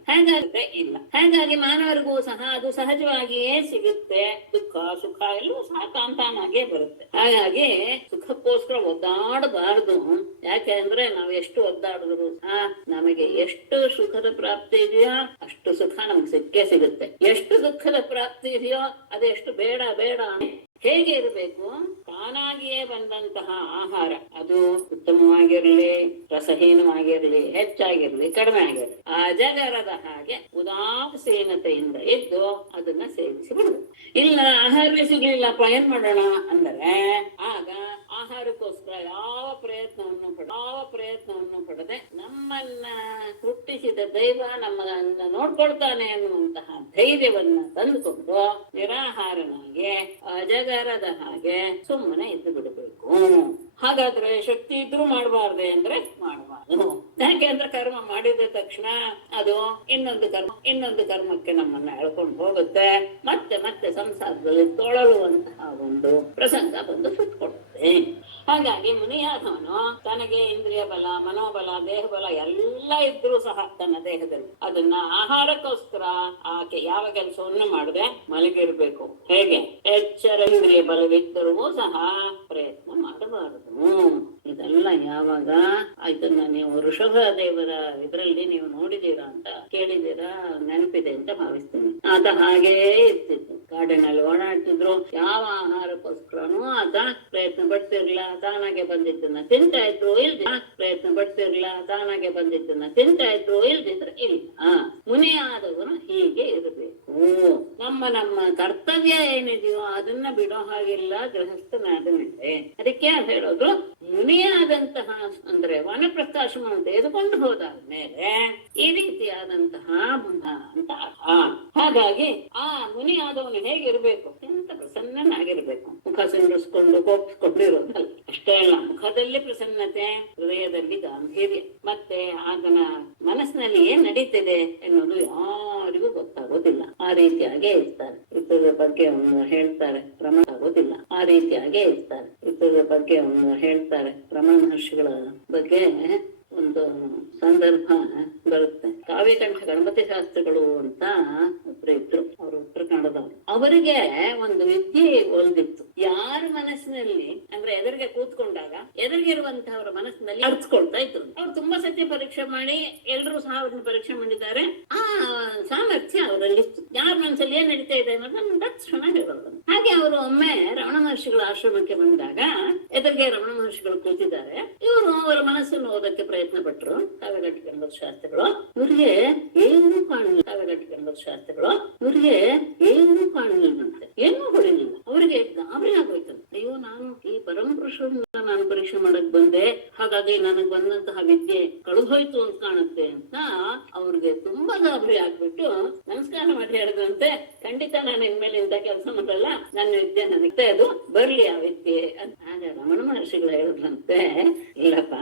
ಹಾಗಾಗಿ ಮಾನವರಿಗೂ ಸಹ ಅದು ಸಹಜವಾಗಿಯೇ ಸಿಗುತ್ತೆ. ದುಃಖ ಸುಖ ಎಲ್ಲವೂ ಸಹ ತಾನಾಗೇ ಬರುತ್ತೆ. ಹಾಗಾಗಿ ಸುಖಕ್ಕೋಸ್ಕರ ಒದ್ದಾಡಬಾರದು. ಯಾಕೆ ಅಂದ್ರೆ ನಾವು ಎಷ್ಟು ಒದ್ದಾಡಿದ್ರು ಸಹ ನಮಗೆ ಎಷ್ಟು ಸುಖದ ಪ್ರಾಪ್ತಿ ಇದೆಯೋ ಅಷ್ಟು ಸುಖ ನಮ್ಗೆ ಸಿಕ್ಕೇ ಸಿಗುತ್ತೆ. ಎಷ್ಟು ದುಃಖದ ಪ್ರಾಪ್ತಿ ಇದೆಯೋ ಅದೆಷ್ಟು ಬೇಡ ಹೇಗೆ ಇರಬೇಕು? ತಾನಾಗಿಯೇ ಬಂದಂತಹ ಆಹಾರ ಅದು ಉತ್ತಮವಾಗಿರ್ಲಿ, ರಸಹೀನವಾಗಿರ್ಲಿ, ಹೆಚ್ಚಾಗಿರ್ಲಿ, ಕಡಿಮೆ ಆಗಿರ್ಲಿ, ಅಜಗರದ ಹಾಗೆ ಉದಾಸೀನತೆಯಿಂದ ಇದ್ದು ಅದನ್ನ ಸೇವಿಸಿ ಬಿಡುದು. ಇಲ್ಲ ಆಹಾರವೇ ಸಿಗ್ಲಿಲ್ಲಪ್ಪ ಏನ್ ಮಾಡೋಣ ಅಂದರೆ ಆಗ ಆಹಾರಕ್ಕೋಸ್ಕರ ಯಾವ ಪ್ರಯತ್ನವನ್ನು ಪಡದೆ ನಮ್ಮನ್ನ ಹುಟ್ಟಿಸಿದ ದೈವ ನಮ್ಮನ್ನ ನೋಡ್ಕೊಳ್ತಾನೆ ಅನ್ನುವಂತಹ ಧೈರ್ಯವನ್ನ ತಂದುಕೊಂಡು ನಿರಾಹಾರನಾಗಿ ಅಜಗರದ ಹಾಗೆ ಸುಮ್ಮನೆ ಇದ್ದು ಬಿಡಬೇಕು. ಹಾಗಾದ್ರೆ ಶಕ್ತಿ ಇದ್ರೂ ಮಾಡಬಾರ್ದೆ ಅಂದ್ರೆ ಮಾಡಬಾರ್ದು. ಯಾಕೆಂದ್ರೆ ಕರ್ಮ ಮಾಡಿದ ತಕ್ಷಣ ಅದು ಇನ್ನೊಂದು ಕರ್ಮಕ್ಕೆ ನಮ್ಮನ್ನ ಎಳ್ಕೊಂಡು ಹೋಗುತ್ತೆ. ಮತ್ತೆ ಸಂಸಾರದಲ್ಲಿ ತೊಳಲುವಂತಹ ಒಂದು ಪ್ರಸಂಗ ಬಂದು ಸುತ್ತಕೊಡುತ್ತೆ. ಹಾಗಾಗಿ ಮುನಿಯಾದವನು ತನಗೆ ಇಂದ್ರಿಯ ಬಲ, ಮನೋಬಲ, ದೇಹಬಲ ಎಲ್ಲ ಇದ್ರೂ ಸಹ ತನ್ನ ದೇಹದಲ್ಲಿ ಅದನ್ನ ಆಹಾರಕ್ಕೋಸ್ಕರ ಆಕೆ ಯಾವ ಕೆಲಸವನ್ನು ಮಾಡದೆ ಮಲಗಿರ್ಬೇಕು. ಹೇಗೆ ಎಚ್ಚರ ಇಂದ್ರಿಯ ಬಲವಿದ್ದರೂ ಸಹ ಪ್ರಯತ್ನ ಮಾಡಬಾರದು. ಇದೆಲ್ಲ ಯಾವಾಗ ಇದನ್ನ ನೀವು ಋಷಭ ದೇವರ ಇದರಲ್ಲಿ ನೀವು ನೋಡಿದೀರಾ ಅಂತ ಕೇಳಿದೀರಾ, ನೆನಪಿದೆ ಅಂತ ಭಾವಿಸ್ತೀನಿ. ಆತ ಹಾಗೇ ಇರ್ತಿತ್ತು, ಕಾಡಿನಲ್ಲಿ ಓಡಾಡ್ತಿದ್ರು. ಯಾವ ಆಹಾರಕ್ಕೋಸ್ಕರನೂ ಆತ ಪ್ರಯತ್ನ ಪಡ್ತಿರ್ಲಿಲ್ಲ, ತಾನಾಗೆ ಬಂದಿದ್ದನ್ನ ತಿಂತಾ ಇದ್ರು. ಇಲ್ದಿದ್ರೆ ಇಲ್ಲ. ಮುನಿಯಾದವನು ಹೀಗೆ ಇರಬೇಕು. ನಮ್ಮ ಕರ್ತವ್ಯ ಏನಿದೆಯೋ ಅದನ್ನ ಬಿಡೋ ಹಾಗಿಲ್ಲ ಗೃಹಸ್ಥನಾದ ಮೇಲೆ. ಅದಕ್ಕೆ ಹೇಳೋದು ಮುನಿಯಾದಂತಹ ಅಂದ್ರೆ ವಾನಪ್ರಸ್ಥಾಶ್ರಮವನ್ನು ತೆಗೆದುಕೊಂಡು ಹೋದಾದ್ಮೇಲೆ ಈ ರೀತಿಯಾದಂತಹ ಅಂತ. ಹಾಗಾಗಿ ಆ ಮುನಿಯಾದವನು ಹೇಗಿರ್ಬೇಕು? ಎಂತ ಪ್ರಸನ್ನನಾಗಿರ್ಬೇಕು. ಮುಖ ಸಿಂಡಿಸ್ಕೊಂಡು ಕೋಪಿಸ್ಕೊಂಡಿರೋದಲ್ಲ. ಅಷ್ಟೇ ಅಲ್ಲ, ಮುಖದಲ್ಲಿ ಪ್ರಸನ್ನತೆ, ಹೃದಯದಲ್ಲಿ ಗಾಂಭೀರ್ಯ, ಮತ್ತೆ ಆತನ ಮನಸ್ಸಿನಲ್ಲಿ ಏನ್ ನಡೀತಿದೆ ಎನ್ನುವುದು ಯಾರಿಗೂ ಗೊತ್ತಾಗೋದಿಲ್ಲ. ಆ ರೀತಿಯಾಗೇ ಇರ್ತಾರೆ. ಇತರ ಬಗ್ಗೆ ಹೇಳ್ತಾರೆ ರಮಣ ಮಹರ್ಷಿಗಳ ಬಗ್ಗೆ ಒಂದು ಸಂದರ್ಭ ಬರುತ್ತೆ. ಕಾವ್ಯಕಂಠ ಗಣಪತಿ ಶಾಸ್ತ್ರಿಗಳು ಅಂತ ಒಬ್ರು ಇದ್ರು. ಅವರು ಉತ್ತರ ಕನ್ನಡದವರು. ಅವರಿಗೆ ಒಂದು ವಿದ್ಯೆ ಒಲ್ದಿತ್ತು. ಯಾರ ಮನಸ್ಸಿನಲ್ಲಿ ಅಂದ್ರೆ ಎದುರಿಗೆ ಕೂತ್ಕೊಂಡಾಗ ಎದುರಿಗಿರುವಂತಹವರ ಮನಸ್ಸಿನಲ್ಲಿ ಅರ್ಸ್ಕೊಳ್ತಾ ಇದ್ರು. ಅವ್ರು ತುಂಬಾ ಸತಿ ಪರೀಕ್ಷೆ ಮಾಡಿ ಎಲ್ರು ಸಹ ಅವ್ರನ್ನ ಪರೀಕ್ಷೆ ಮಾಡಿದ್ದಾರೆ. ಆ ಸಾಮರ್ಥ್ಯ ಅವರಲ್ಲಿತ್ತು. ಯಾರ ಮನಸ್ಸಲ್ಲಿ ಏನ್ ನಡೀತಾ ಇದೆ ಅನ್ನೋದನ್ನ ತಕ್ಷಣ ಹೇಳೋದು. ಹಾಗೆ ಅವರು ಒಮ್ಮೆ ರಮಣ ಮಹರ್ಷಿಗಳ ಆಶ್ರಮಕ್ಕೆ ಬಂದಾಗ ಎದುರಿಗೆ ರಮಣ ಮಹರ್ಷಿಗಳು ಕೂತಿದ್ದಾರೆ. ಇವರು ಅವರ ಮನಸ್ಸನ್ನು ಓದಕ್ಕೆ ಪ್ರಯತ್ನ ಪಟ್ಟರು. ಕಾವ್ಯಘಟಿಕಂಬದ ಶಾಸ್ತ್ರಗಳು ಇವ್ರಿಗೆ ಏನೂ ಕಾಣಲಿಲ್ಲ. ಕಾವ್ಯಘಟಿಕಂಬದ ಶಾಸ್ತ್ರಗಳು ಇವ್ರಿಗೆ ಏನೂ ಕಾಣಲಿಲ್ಲಂತೆ, ಏನೂ ಹೊಡಿಲಿಲ್ಲ. ಅವರಿಗೆ ಗಾಬರಿ ಆಗೋಯ್ತು. ಅಯ್ಯೋ, ನಾನು ಈ ಪರಮ ಪುರುಷರನ್ನ ನಾನು ಪರೀಕ್ಷೆ ಮಾಡಕ್ ಬಂದೆ, ಹಾಗಾಗಿ ನನಗ್ ಬಂದಂತಹ ವಿದ್ಯೆ ಕಳೆದೋಯ್ತು ಅಂತ ಕಾಣುತ್ತೆ ಅಂತ ಅವ್ರಿಗೆ ತುಂಬಾ ಗಾಬರಿ ಆಗ್ಬಿಟ್ಟು ನಮಸ್ಕಾರ ಮಾಡಿ ಹೇಳಿದ್ರಂತೆ, ಖಂಡಿತ ನಾನು ಇನ್ಮೇಲೆ ಇಂಥ ಕೆಲಸ ಮಾಡಲ್ಲ, ನನ್ನ ವಿದ್ಯೆ ನನಗೆ ಅದು ಬರ್ಲಿ ಆ ವಿದ್ಯೆ ಅಂತ. ಆಗ ರಮಣ ಮಹರ್ಷಿಗಳು ಹೇಳಿದ್ರಂತೆ, ಇಲ್ಲಪ್ಪ,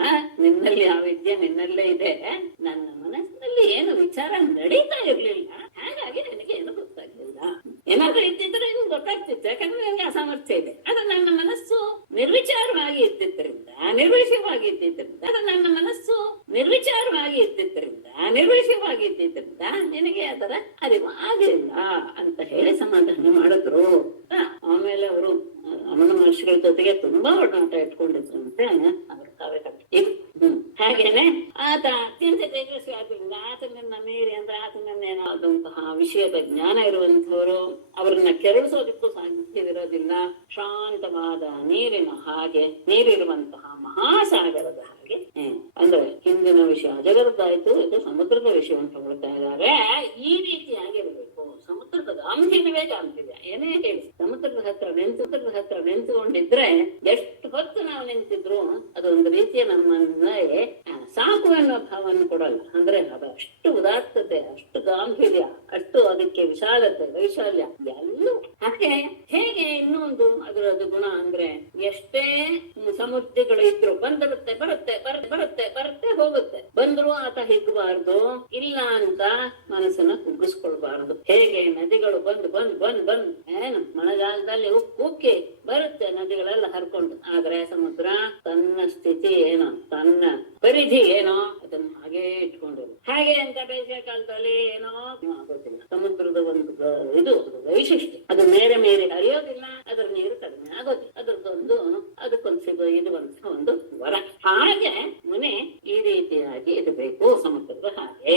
ನಿನ್ನಲ್ಲಿ ಆ ವಿದ್ಯೆ ನಿನ್ನಲ್ಲೇ ಇದೆ, ನನ್ನ ಮನಸ್ಸಿನಲ್ಲಿ ಏನು ವಿಚಾರ ನಡೀತಾ ಇರ್ಲಿಲ್ಲ, ಹಾಗಾಗಿ ನನಗೆ ಏನು ಗೊತ್ತಾಗ್ಲಿಲ್ಲ. ಏನಾದ್ರೂ ಇದ್ದಿದ್ರೆ ನಿಮ್ಗೆ ಗೊತ್ತಾಗ್ತಿತ್ತು, ಯಾಕಂದ್ರೆ ನನಗೆ ಅಸಾಮರ್ಥ್ಯ ಇದೆ. ಅದು ನನ್ನ ಮನಸ್ಸು ನಿರ್ವಿಚಾರವಾಗಿ ಇದ್ದಿದ್ದರಿಂದ, ನಿರ್ವಿಷಯವಾಗಿ ಇದ್ದಿದ್ದರಿಂದ, ಅದು ನನ್ನ ಮನಸ್ಸು ನಿರ್ವಿಚಾರವಾಗಿ ಇದ್ದಿದ್ದರಿಂದ, ನಿರ್ವಿಷಯವಾಗಿ ಇದ್ದಿದ್ದರಿಂದ ನಿನಗೆ ಅದರ ಅರಿವು ಆಗಿಲ್ಲ ಅಂತ ಹೇಳಿ ಸಮಾಧಾನ ಮಾಡಿದ್ರು. ಆಮೇಲೆ ಅವರು ರಮಣ ಮಹರ್ಷಿಗಳ ಜೊತೆಗೆ ತುಂಬಾ ಒಡನಾಟ ಇಟ್ಕೊಂಡಿದ್ರಂತೆ ಅವರು ಕಾವ್ಯ ಇದು. ಹಾಗೇನೆ ಆತ ಅತ್ಯಂತ ತೇಜಸ್ವಿ ಆದ್ರಿಂದ ಆತನನ್ನ ಮೀರಿ ಅಂದ್ರೆ ಆತನನ್ನೇನಾದಂತಹ ವಿಷಯದ ಜ್ಞಾನ ಇರುವಂತಹವರು ಅವ್ರನ್ನ ಕೆರಳಿಸೋದಕ್ಕೂ ಸಾಧ್ಯವಿರೋದಿಲ್ಲ. ಶಾಂತವಾದ ನೀರಿನ ಹಾಗೆ, ನೀರಿರುವಂತಹ ಮಹಾಸಾಗರದ ಹಾಗೆ. ಅಂದ್ರೆ ಹಿಂದಿನ ವಿಷಯ ಅಜಗರದ್ದಾಯ್ತು, ಇದು ಸಮುದ್ರದ ವಿಷಯವನ್ನು ತಗೊಳ್ತಾ ಇದ್ದಾರೆ. ಈ ರೀತಿಯಾಗಿರ್ಬೇಕು. ಸಮುದ್ರದ ಗಾಂಭೀರ್ಯವೇ ಗಾಂಭೀರ್ಯ. ಏನೇ ಹೇಳಿ, ಸಮುದ್ರದ ಹತ್ರ ನಿಂತುಕೊಂಡಿದ್ರೆ ಎಷ್ಟು ಹೊತ್ತು ನಾವು ನಿಂತಿದ್ರು ಅದೊಂದು ರೀತಿಯ ನಮ್ಮನ್ನೇ ಸಾಕು ಅನ್ನೋ ಭಾವನೆ ಕೊಡಲ್ಲ. ಅಂದ್ರೆ ಅದು ಅಷ್ಟು ಉದಾತ್ತತೆ, ಅಷ್ಟು ಗಾಂಭೀರ್ಯ, ಅಷ್ಟು ಅದಕ್ಕೆ ವಿಶಾಲತೆ, ವೈಶಾಲ್ಯ ಎಲ್ಲೂ. ಹಾಗೆ ಹೇಗೆ ಇನ್ನೊಂದು ಅದರದ್ದು ಗುಣ ಅಂದ್ರೆ ಎಷ್ಟೇ ಸಮುದ್ರಗಳು ಇದ್ರು ಬಂದಿರುತ್ತೆ, ಬರುತ್ತೆ ಹೋಗುತ್ತೆ. ಬಂದ್ರು ಆತ ಹಿಗ್ಬಾರ್ದು, ಇಲ್ಲ ಅಂತ ಮನಸ್ಸನ್ನ ಕುಗ್ಗಿಸ್ಕೊಳ್ಬಾರ್ದು. ಹೇಗೆ ನದಿಗಳು ಬಂದ್ ಏನು ಮಳೆಗಾಲದಲ್ಲಿ ಉಕ್ಕಿ ಬರುತ್ತೆ, ನದಿಗಳೆಲ್ಲ ಹರ್ಕೊಂಡು. ಆದ್ರೆ ಸಮುದ್ರ ತನ್ನ ಸ್ಥಿತಿ ಏನೋ, ತನ್ನ ಪರಿಧಿ ಏನೋ ಅದನ್ನ ಹಾಗೆ ಇಟ್ಕೊಂಡಿರು. ಹಾಗೆ ಅಂತ ಬೇಸಿಗೆ ಕಾಲದಲ್ಲಿ ಏನೋ ಆಗೋದಿಲ್ಲ. ಸಮುದ್ರದ ಒಂದು ಇದು ವೈಶಿಷ್ಟ್ಯ, ಅದು ಮೇರೆ ಹರಿಯೋದಿಲ್ಲ, ಅದರ ನೀರು ಕಡಿಮೆ ಆಗೋದಿಲ್ಲ. ಅದಕ್ಕೊಂದು ಸಿಗೋ ಇದು ಒಂದು ವರ. ಹಾಗೆ ಮುನೆ ಈ ರೀತಿಯಾಗಿ ಇರಬೇಕು ಸಮುದ್ರದ ಹಾಗೆ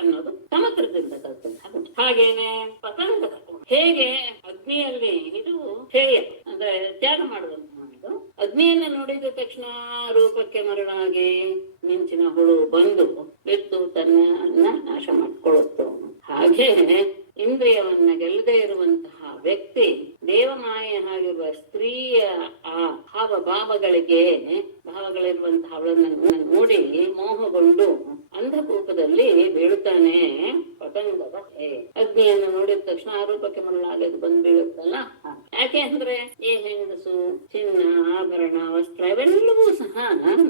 ಅನ್ನೋದು ಸಮುದ್ರದಿಂದ ಕಲ್ತಂತ. ಹಾಗೇನೆ ಪತಂಗದ ಹೇಗೆ ಅಗ್ನಿಯಲ್ಲಿ ಇದು ಹೇಯ ಅಂದ್ರೆ ತ್ಯಾಗ ಮಾಡುವಂತ ಅಗ್ನಿಯನ್ನ ನೋಡಿದ ತಕ್ಷಣ ರೂಪಕ್ಕೆ ಮರಳಾಗಿ ಮಿಂಚಿನ ಹುಳು ಬಂದು ಬಿತ್ತು ತನ್ನ ನಾಶ ಮಾಡ್ಕೊಳ್ಳುತ್ತೋ. ಹಾಗೆ ಇಂದ್ರಿಯವನ್ನ ಗೆಲ್ಲದೆ ಇರುವಂತಹ ವ್ಯಕ್ತಿ ದೇವಮಾಯ ಆಗಿರುವ ಸ್ತ್ರೀಯ ಆ ಭಾವಗಳಿರುವಂತಹ ಅವಳನ್ನ ನೋಡಿ ಮೋಹಗೊಂಡು ಅಂಧಕೂಪದಲ್ಲಿ ಬೀಳುತ್ತಾನೆ. ಪತಂಗದ ಅಗ್ನಿಯನ್ನು ನೋಡಿದ ತಕ್ಷಣ ಆರೋಪಕ್ಕೆ ಮರಳಾಗದು ಬಂದು ಬೀಳುತ್ತಲ್ಲ. ಯಾಕೆ ಅಂದ್ರೆ ಈ ಹೆಂಗಸು ಚಿನ್ನ, ಆಭರಣ, ವಸ್ತ್ರ ಇವೆಲ್ಲವೂ ಸಹ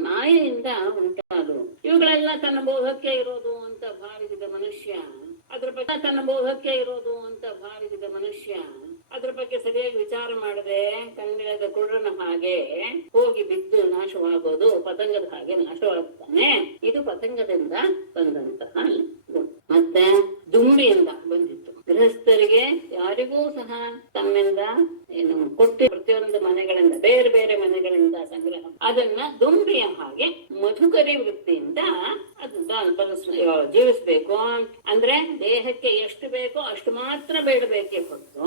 ಮಾಯೆಯಿಂದ ಉಂಟಾದವು. ಇವುಗಳೆಲ್ಲ ತನ್ನ ಬೋಧಕ್ಕೆ ಇರೋದು ಅಂತ ಭಾವಿಸಿದ ಮನುಷ್ಯ, ಅದ್ರ ಬಗ್ಗೆ ತನ್ನ ಬೋಧಕ್ಕೆ ಇರೋದು ಅಂತ ಭಾವಿಸಿದ ಮನುಷ್ಯ ಅದ್ರ ಬಗ್ಗೆ ಸರಿಯಾಗಿ ವಿಚಾರ ಮಾಡದೆ ಕಣ್ಣಿಳದ ಕುರುಡನ ಹಾಗೆ ಹೋಗಿ ಬಿದ್ದು ನಾಶವಾಗೋದು, ಪತಂಗದ ಹಾಗೆ ನಾಶವಾಗ್ತಾನೆ. ಇದು ಪತಂಗದಿಂದ ಬಂದಂತಹ ಗುಣ. ಮತ್ತೆ ದುಂಬಿಯಿಂದ ಬಂದಿತ್ತು. ಗೃಹಸ್ಥರಿಗೆ ಯಾರಿಗೂ ಸಹ ತಮ್ಮಿಂದ ಏನು ಕೊಟ್ಟಿ ಪ್ರತಿಯೊಂದು ಮನೆಗಳಿಂದ ಬೇರೆ ಬೇರೆ ಮನೆಗಳಿಂದ ಸಂಗ್ರಹ ಅದನ್ನ ದುಂಬಿಯ ಹಾಗೆ ಮಧುಕರಿ ವೃತ್ತಿಯಿಂದ ಅದನ್ನ ಜೀವಿಸ್ಬೇಕು. ಅಂದ್ರೆ ದೇಹಕ್ಕೆ ಎಷ್ಟು ಬೇಕೋ ಅಷ್ಟು ಮಾತ್ರ ಬೇಡಬೇಕೇ ಹೊರತು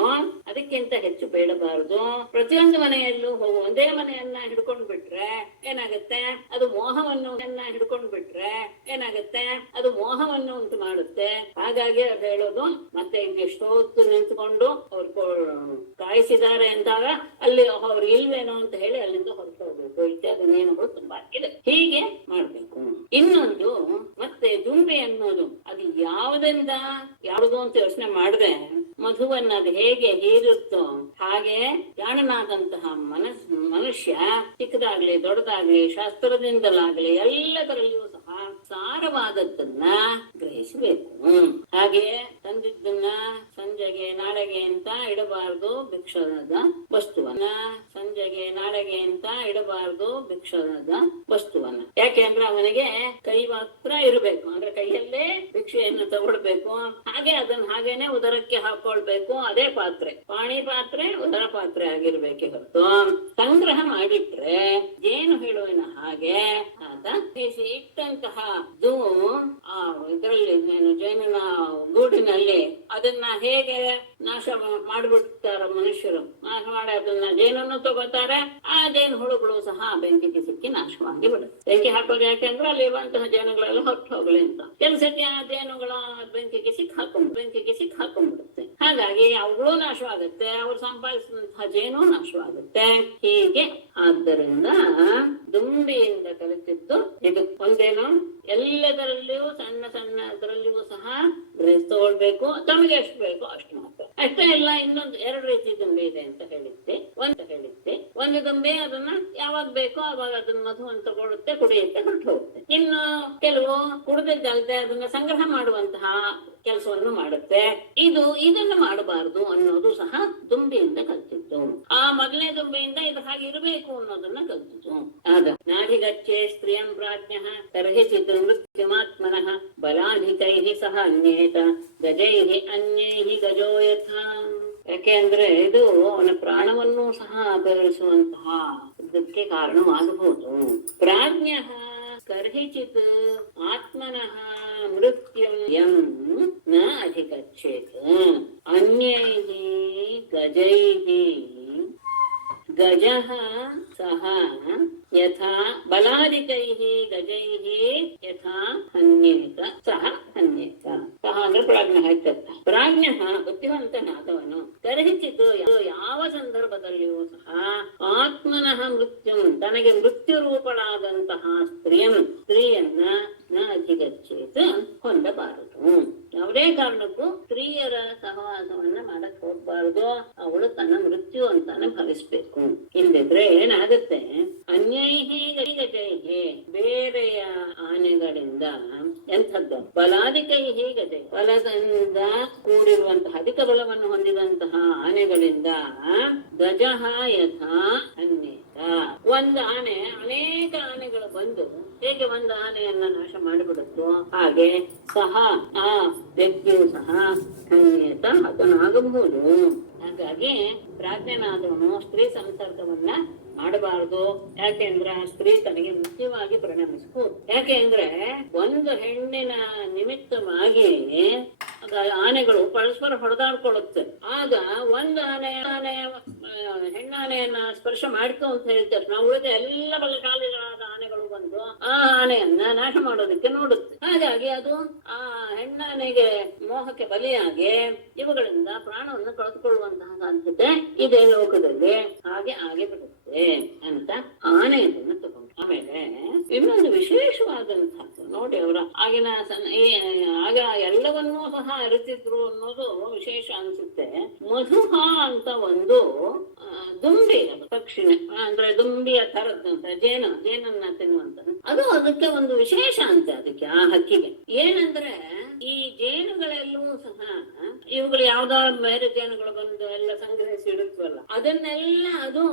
ಅದಕ್ಕಿಂತ ಹೆಚ್ಚು ಬೇಡಬಾರದು. ಪ್ರತಿಯೊಂದು ಮನೆಯಲ್ಲೂ ಒಂದೇ ಮನೆಯನ್ನ ಹಿಡ್ಕೊಂಡ್ ಬಿಟ್ರೆ ಏನಾಗುತ್ತೆ, ಅದು ಮೋಹವನ್ನು ಹಿಡ್ಕೊಂಡ್ ಬಿಟ್ರೆ ಏನಾಗುತ್ತೆ, ಅದು ಮೋಹವನ್ನು ಉಂಟು ಮಾಡುತ್ತೆ. ಹಾಗಾಗಿ ಅದು ಹೇಳೋದು ಮತ್ತೆ ಎಷ್ಟೊತ್ತು ನಿಂತ್ಕೊಂಡು ಅವ್ರು ಕಾಯಿಸಿದ್ದಾರೆ ಅಂದಾಗ ಅಲ್ಲಿ ಅವ್ರು ಇಲ್ವೇನೋ ಅಂತ ಹೇಳಿ ಅಲ್ಲಿಂದ ಹೊರಟು ಹೋಗ್ಬೇಕು. ಇತ್ಯಾದಿ ನಿಯಮಗಳು ತುಂಬಾ ಇದೆ. ಹೀಗೆ ಮಾಡ್ಬೇಕು. ಇನ್ನೊಂದು ಮತ್ತೆ ದುಂಬಿ ಅನ್ನೋದು ಅದು ಯಾವುದು ಅಂತ ಯೋಚನೆ ಮಾಡದೆ ಮಧುವನ್ನ ಅದು ಹೇಗೆ ಹೀರುತ್ತೋ ಹಾಗೆ ಜಾಣನಾದಂತಹ ಮನುಷ್ಯ ಚಿಕ್ಕದಾಗ್ಲಿ ದೊಡ್ಡದಾಗ್ಲಿ ಶಾಸ್ತ್ರದಿಂದಲಾಗ್ಲಿ ಎಲ್ಲದರಲ್ಲಿಯೂ ಸಹ ಸಾರವಾದದ್ದನ್ನ ಗ್ರಹಿಸಬೇಕು. ಹಾಗೆ ತಂದಿದ್ದನ್ನ ಸಂಜೆಗೆ ನಾಳೆಗೆ ಅಂತ ಇಡಬಾರ್ದು ಭಿಕ್ಷದ ವಸ್ತುವನ್ನ. ಸಂಜೆಗೆ ನಾಳೆಗೆ ಅಂತ ಇಡಬಾರ್ದು ಭಿಕ್ಷದ ವಸ್ತುವನ್ನ. ಯಾಕೆ ಅಂದ್ರೆ ಅವನಿಗೆ ಕೈ ಮಾತ್ರ ಇರಬೇಕು, ಅಂದ್ರೆ ಕೈಯಲ್ಲೇ ಭಿಕ್ಷೆಯನ್ನು ತಗೊಳ್ಬೇಕು. ಹಾಗೆ ಅದನ್ನ ಹಾಗೇನೆ ಉದರಕ್ಕೆ ಹಾಕೊಳ್ಬೇಕು. ಅದೇ ಪಾತ್ರೆ, ಪಾಣಿ ಪಾತ್ರೆ ಉದರ ಪಾತ್ರೆ ಆಗಿರ್ಬೇಕೆ ಹೊರತು ಸಂಗ್ರಹ ಮಾಡಿಟ್ರೆ ಜೇನು ಹೇಳುವಿನ ಹಾಗೆ ಆತ ಇಟ್ಟಂತಹ ಆ ಇದರಲ್ಲಿ ಜೇನಿನ ಗೂಡಿನಲ್ಲಿ ಅದನ್ನ ಹೇಗೆ ನಾಶ ಮಾಡಿಬಿಡ್ತಾರ ಮನುಷ್ಯರು, ನಾಶ ಮಾಡಿ ಅದನ್ನ ಜೇನನ್ನು ತಗೋತಾರೆ. ಆ ಜೇನು ಹುಳುಗಳು ಸಹ ಬೆಂಕಿಗೆ ಸಿಕ್ಕಿ ನಾಶವಾಗಿ ಬಿಡುತ್ತೆ. ಬೆಂಕಿ ಹಾಕೋದು ಯಾಕೆಂದ್ರೆ ಅಲ್ಲಿ ಇರುವಂತಹ ಜೇನುಗಳೆಲ್ಲ ಹೊಟ್ಟು ಹೋಗ್ಲಿ ಅಂತ. ಕೆಲಸಕ್ಕೆ ಆ ಜೇನುಗಳ ಬೆಂಕಿಗೆ ಸಿಕ್ಕಿ ಹಾಕೊಂಡ್ಬಿಡುತ್ತೆ. ಹಾಗಾಗಿ ಅವುಗಳು ನಾಶವಾಗುತ್ತೆ, ಅವ್ರು ಸಂಪಾದಿಸಿದಂತಹ ಜೇನು ನಾಶವಾಗುತ್ತೆ. ಹೀಗೆ ಆದ್ದರಿಂದ ದುಂಬಿಯಿಂದ ಕಲಿತಿದ್ದು ಇದು ಒಂದೇನು, ಎಲ್ಲದರಲ್ಲಿಯೂ ಸಣ್ಣ ಅದರಲ್ಲಿಯೂ ಸಹ ತಗೊಳ್ಬೇಕು. ತಮಗೆ ಎಷ್ಟು ಬೇಕೋ ಅಷ್ಟು ಮಾತ್ರ, ಅಷ್ಟೇ ಇಲ್ಲ. ಇನ್ನೊಂದು 2 ರೀತಿ ದುಂಬಿ ಇದೆ ಅಂತ ಹೇಳಿದ್ದೆ. ಒಂದು ದುಂಬಿ ಅದನ್ನ ಯಾವಾಗ ಬೇಕೋ ಅವಾಗ ಅದನ್ನ ಮಧುವನ್ನು ತಗೊಳುತ್ತೆ, ಕುಡಿಯುತ್ತೆ, ಹೊರಟು ಹೋಗುತ್ತೆ. ಇನ್ನು ಕೆಲವು ಕುಡಿದದ್ದಲ್ದೆ ಅದನ್ನ ಸಂಗ್ರಹ ಮಾಡುವಂತಹ ಕೆಲಸವನ್ನು ಮಾಡುತ್ತೆ. ಇದನ್ನು ಮಾಡಬಾರದು ಅನ್ನೋದು ಸಹ ದುಂಬಿಯಿಂದ ಕಲ್ತಿತ್ತು. ಆ ಮೊದಲನೇ ದುಂಬಿಯಿಂದ ಇದು ಹಾಗೆ ಇರಬೇಕು ಅನ್ನೋದನ್ನ ಕಲ್ತಿತ್ತು. ಆಗ ನಾಧಿಗಚ್ಚೆ ಸ್ತ್ರೀಯಂ ಪ್ರಾಜ್ಞಃ ತರ್ಹಿಚಿತ್ ಮೃತ್ಯುಮಾತ್ಮನಃ ಬಲಾಧಿಕೈಃ ಸಹ ಅನ್ಯೇತ ಗಜೈಃ ಅನ್ಯೈಃ ಗಜೋ ಯಥಾ. ಯಾಕೆ ಅಂದ್ರೆ ಇದು ಅವನ ಪ್ರಾಣವನ್ನು ಸಹ ಅಪಹರಿಸುವಂತಹ ಇದಕ್ಕೆ ಕಾರಣವಾಗಬಹುದು. ಪ್ರಾಜ್ಞಃ ಕರ್ಹಿಚಿತ್ ಆತ್ಮನಃ ಮೃತ್ಯುಂ ಯಂ ನ ಅಧಿಗಚ್ಚೇತ್ ಅನ್ಯೈಃ ಗಜೈಃ ಗಜಃ ಸಹ ಯಥಾ ಬಲಾಧಿಕೈಃ ಗಜೈಃ ಯಥಾ ಹನ್ಯೇತ ಸಹ ಹನ್ಯೇತ. ಸಹ ಅಂದ್ರೆ ಪ್ರಾಜ್ಞಃ ಇತ್ಯರ್ಥ. ಪ್ರಾಜ್ಞಃ ಬುದ್ಧಿವಂತನಾದವನು ಕರ್ಹಿಚಿತ್ ಯಾವ ಸಂದರ್ಭದಲ್ಲಿಯೂ ಸಹ ಆತ್ಮನಃ ಮೃತ್ಯುಂ ತನಗೆ ಮೃತ್ಯು ರೂಪಳಾದಂತಹ ಸ್ತ್ರೀಯನ್ನ ನ ಅಧಿಗಚ್ಚೇತ್ ಹೊಂದಬಾರದು. ಯಾವುದೇ ಕಾರಣಕ್ಕೂ ಸ್ತ್ರೀಯರ ಸಹವಾಸವನ್ನ ಮಾಡಕ್ ಹೋಗ್ಬಾರದು. ಅವಳು ತನ್ನ ಮೃತ್ಯು ಅಂತಾನೆ ಭಾವಿಸ್ಬೇಕು. ಇಲ್ಲದಿದ್ರೆ ಏನಾಗುತ್ತೆ, ಅನ್ಯೈಹಿ ಗಜೈಹಿ ಬೇರೆಯ ಆನೆಗಳಿಂದ ಎಂಥದ್ದು ಬಲಾಧಿಕೈಹಿ ಗಜೈ ಬಲದಿಂದ ಕೂಡಿರುವಂತಹ ಅಧಿಕ ಬಲವನ್ನು ಹೊಂದಿದಂತಹ ಆನೆಗಳಿಂದ ಗಜಃ ಯಥಾ ಅನ್ಯೇತ. ಒಂದು ಆನೆ ಅನೇಕ ಆನೆಗಳು ಬಂದು ಹೇಗೆ ಒಂದು ಆನೆಯನ್ನ ನಾಶ ಮಾಡಿಬಿಡುತ್ತೋ ಹಾಗೆ ಸಹ ಆ ವ್ಯಕ್ತಿಯು ಸಹ ಅನ್ಯೇತ ಹತನಾಗಬಹುದು. ಹಾಗಾಗಿ ಪ್ರಾಜ್ಞನಾದವನು ಸ್ತ್ರೀ ಸಂಸರ್ಗವನ್ನ ಮಾಡಬಾರದು. ಯಾಕೆಂದ್ರೆ ಆ ಸ್ತ್ರೀ ತನಗೆ ಮುಖ್ಯವಾಗಿ ಪರಿಣಮಿಸಬಹುದು. ಯಾಕೆಂದ್ರೆ ಒಂದು ಹೆಣ್ಣಿನ ನಿಮಿತ್ತವಾಗಿ ಆನೆಗಳು ಪರಸ್ಪರ ಹೊಡೆದಾಡ್ಕೊಳ್ಳುತ್ತೆ. ಆಗ ಒಂದು ಹೆಣ್ಣಾನೆಯನ್ನ ಸ್ಪರ್ಶ ಮಾಡ್ತು ಅಂತ ಹೇಳ್ತಾರೆ. ನಾವು ಉಳಿದ ಎಲ್ಲ ಬಲಶಾಲಿಗಳಾದ ಆನೆಗಳು ಬಂದು ಆ ಆನೆಯನ್ನ ನಾಶ ಮಾಡೋದಕ್ಕೆ ನೋಡುತ್ತೆ. ಹಾಗಾಗಿ ಅದು ಆ ಹೆಣ್ಣಾನೆಗೆ ಮೋಹಕ್ಕೆ ಬಲಿಯಾಗಿ ಇವುಗಳಿಂದ ಪ್ರಾಣವನ್ನು ಕಳೆದುಕೊಳ್ಳುವಂತಹ ಸಾಧ್ಯತೆ ಇದೆ ಲೋಕದಲ್ಲಿ. ಹಾಗೆ ಆಗಿ ಬಿಡುತ್ತೆ ಅಂತ ಆನೆಯನ್ನು ತಗೊಂಡು. ಆಮೇಲೆ ಇನ್ನೊಂದು ವಿಶೇಷವಾದಂತಹದ್ದು ನೋಡಿ, ಅವರ ಆಗ ಎಲ್ಲವನ್ನೂ ಸಹ ಅರಿತಿದ್ರು ಅನ್ನೋದು ವಿಶೇಷ ಅನ್ಸುತ್ತೆ. ಮಧುಹ ಅಂತ ಒಂದು ದುಂಬಿ ಪಕ್ಷಿನ ಅಂದ್ರೆ ದುಂಬಿಯ ತರದಂತ ಜೇನನ್ನ ತಿನ್ನುವಂತ ಅದು ಅದಕ್ಕೆ ಒಂದು ವಿಶೇಷ ಅಂತೆ. ಅದಕ್ಕೆ ಆ ಹಕ್ಕಿಗೆ ಏನಂದ್ರೆ ಈ ಜೇನುಗಳೆಲ್ಲವೂ ಸಹ ಇವುಗಳು ಯಾವ್ದೋ ಬೇರೆ ಜೇನುಗಳು ಬಂದು ಎಲ್ಲ ಸಂಗ್ರಹಿಸಿ ಇಡುತ್ತವಲ್ಲ ಅದನ್ನೆಲ್ಲ ಅದು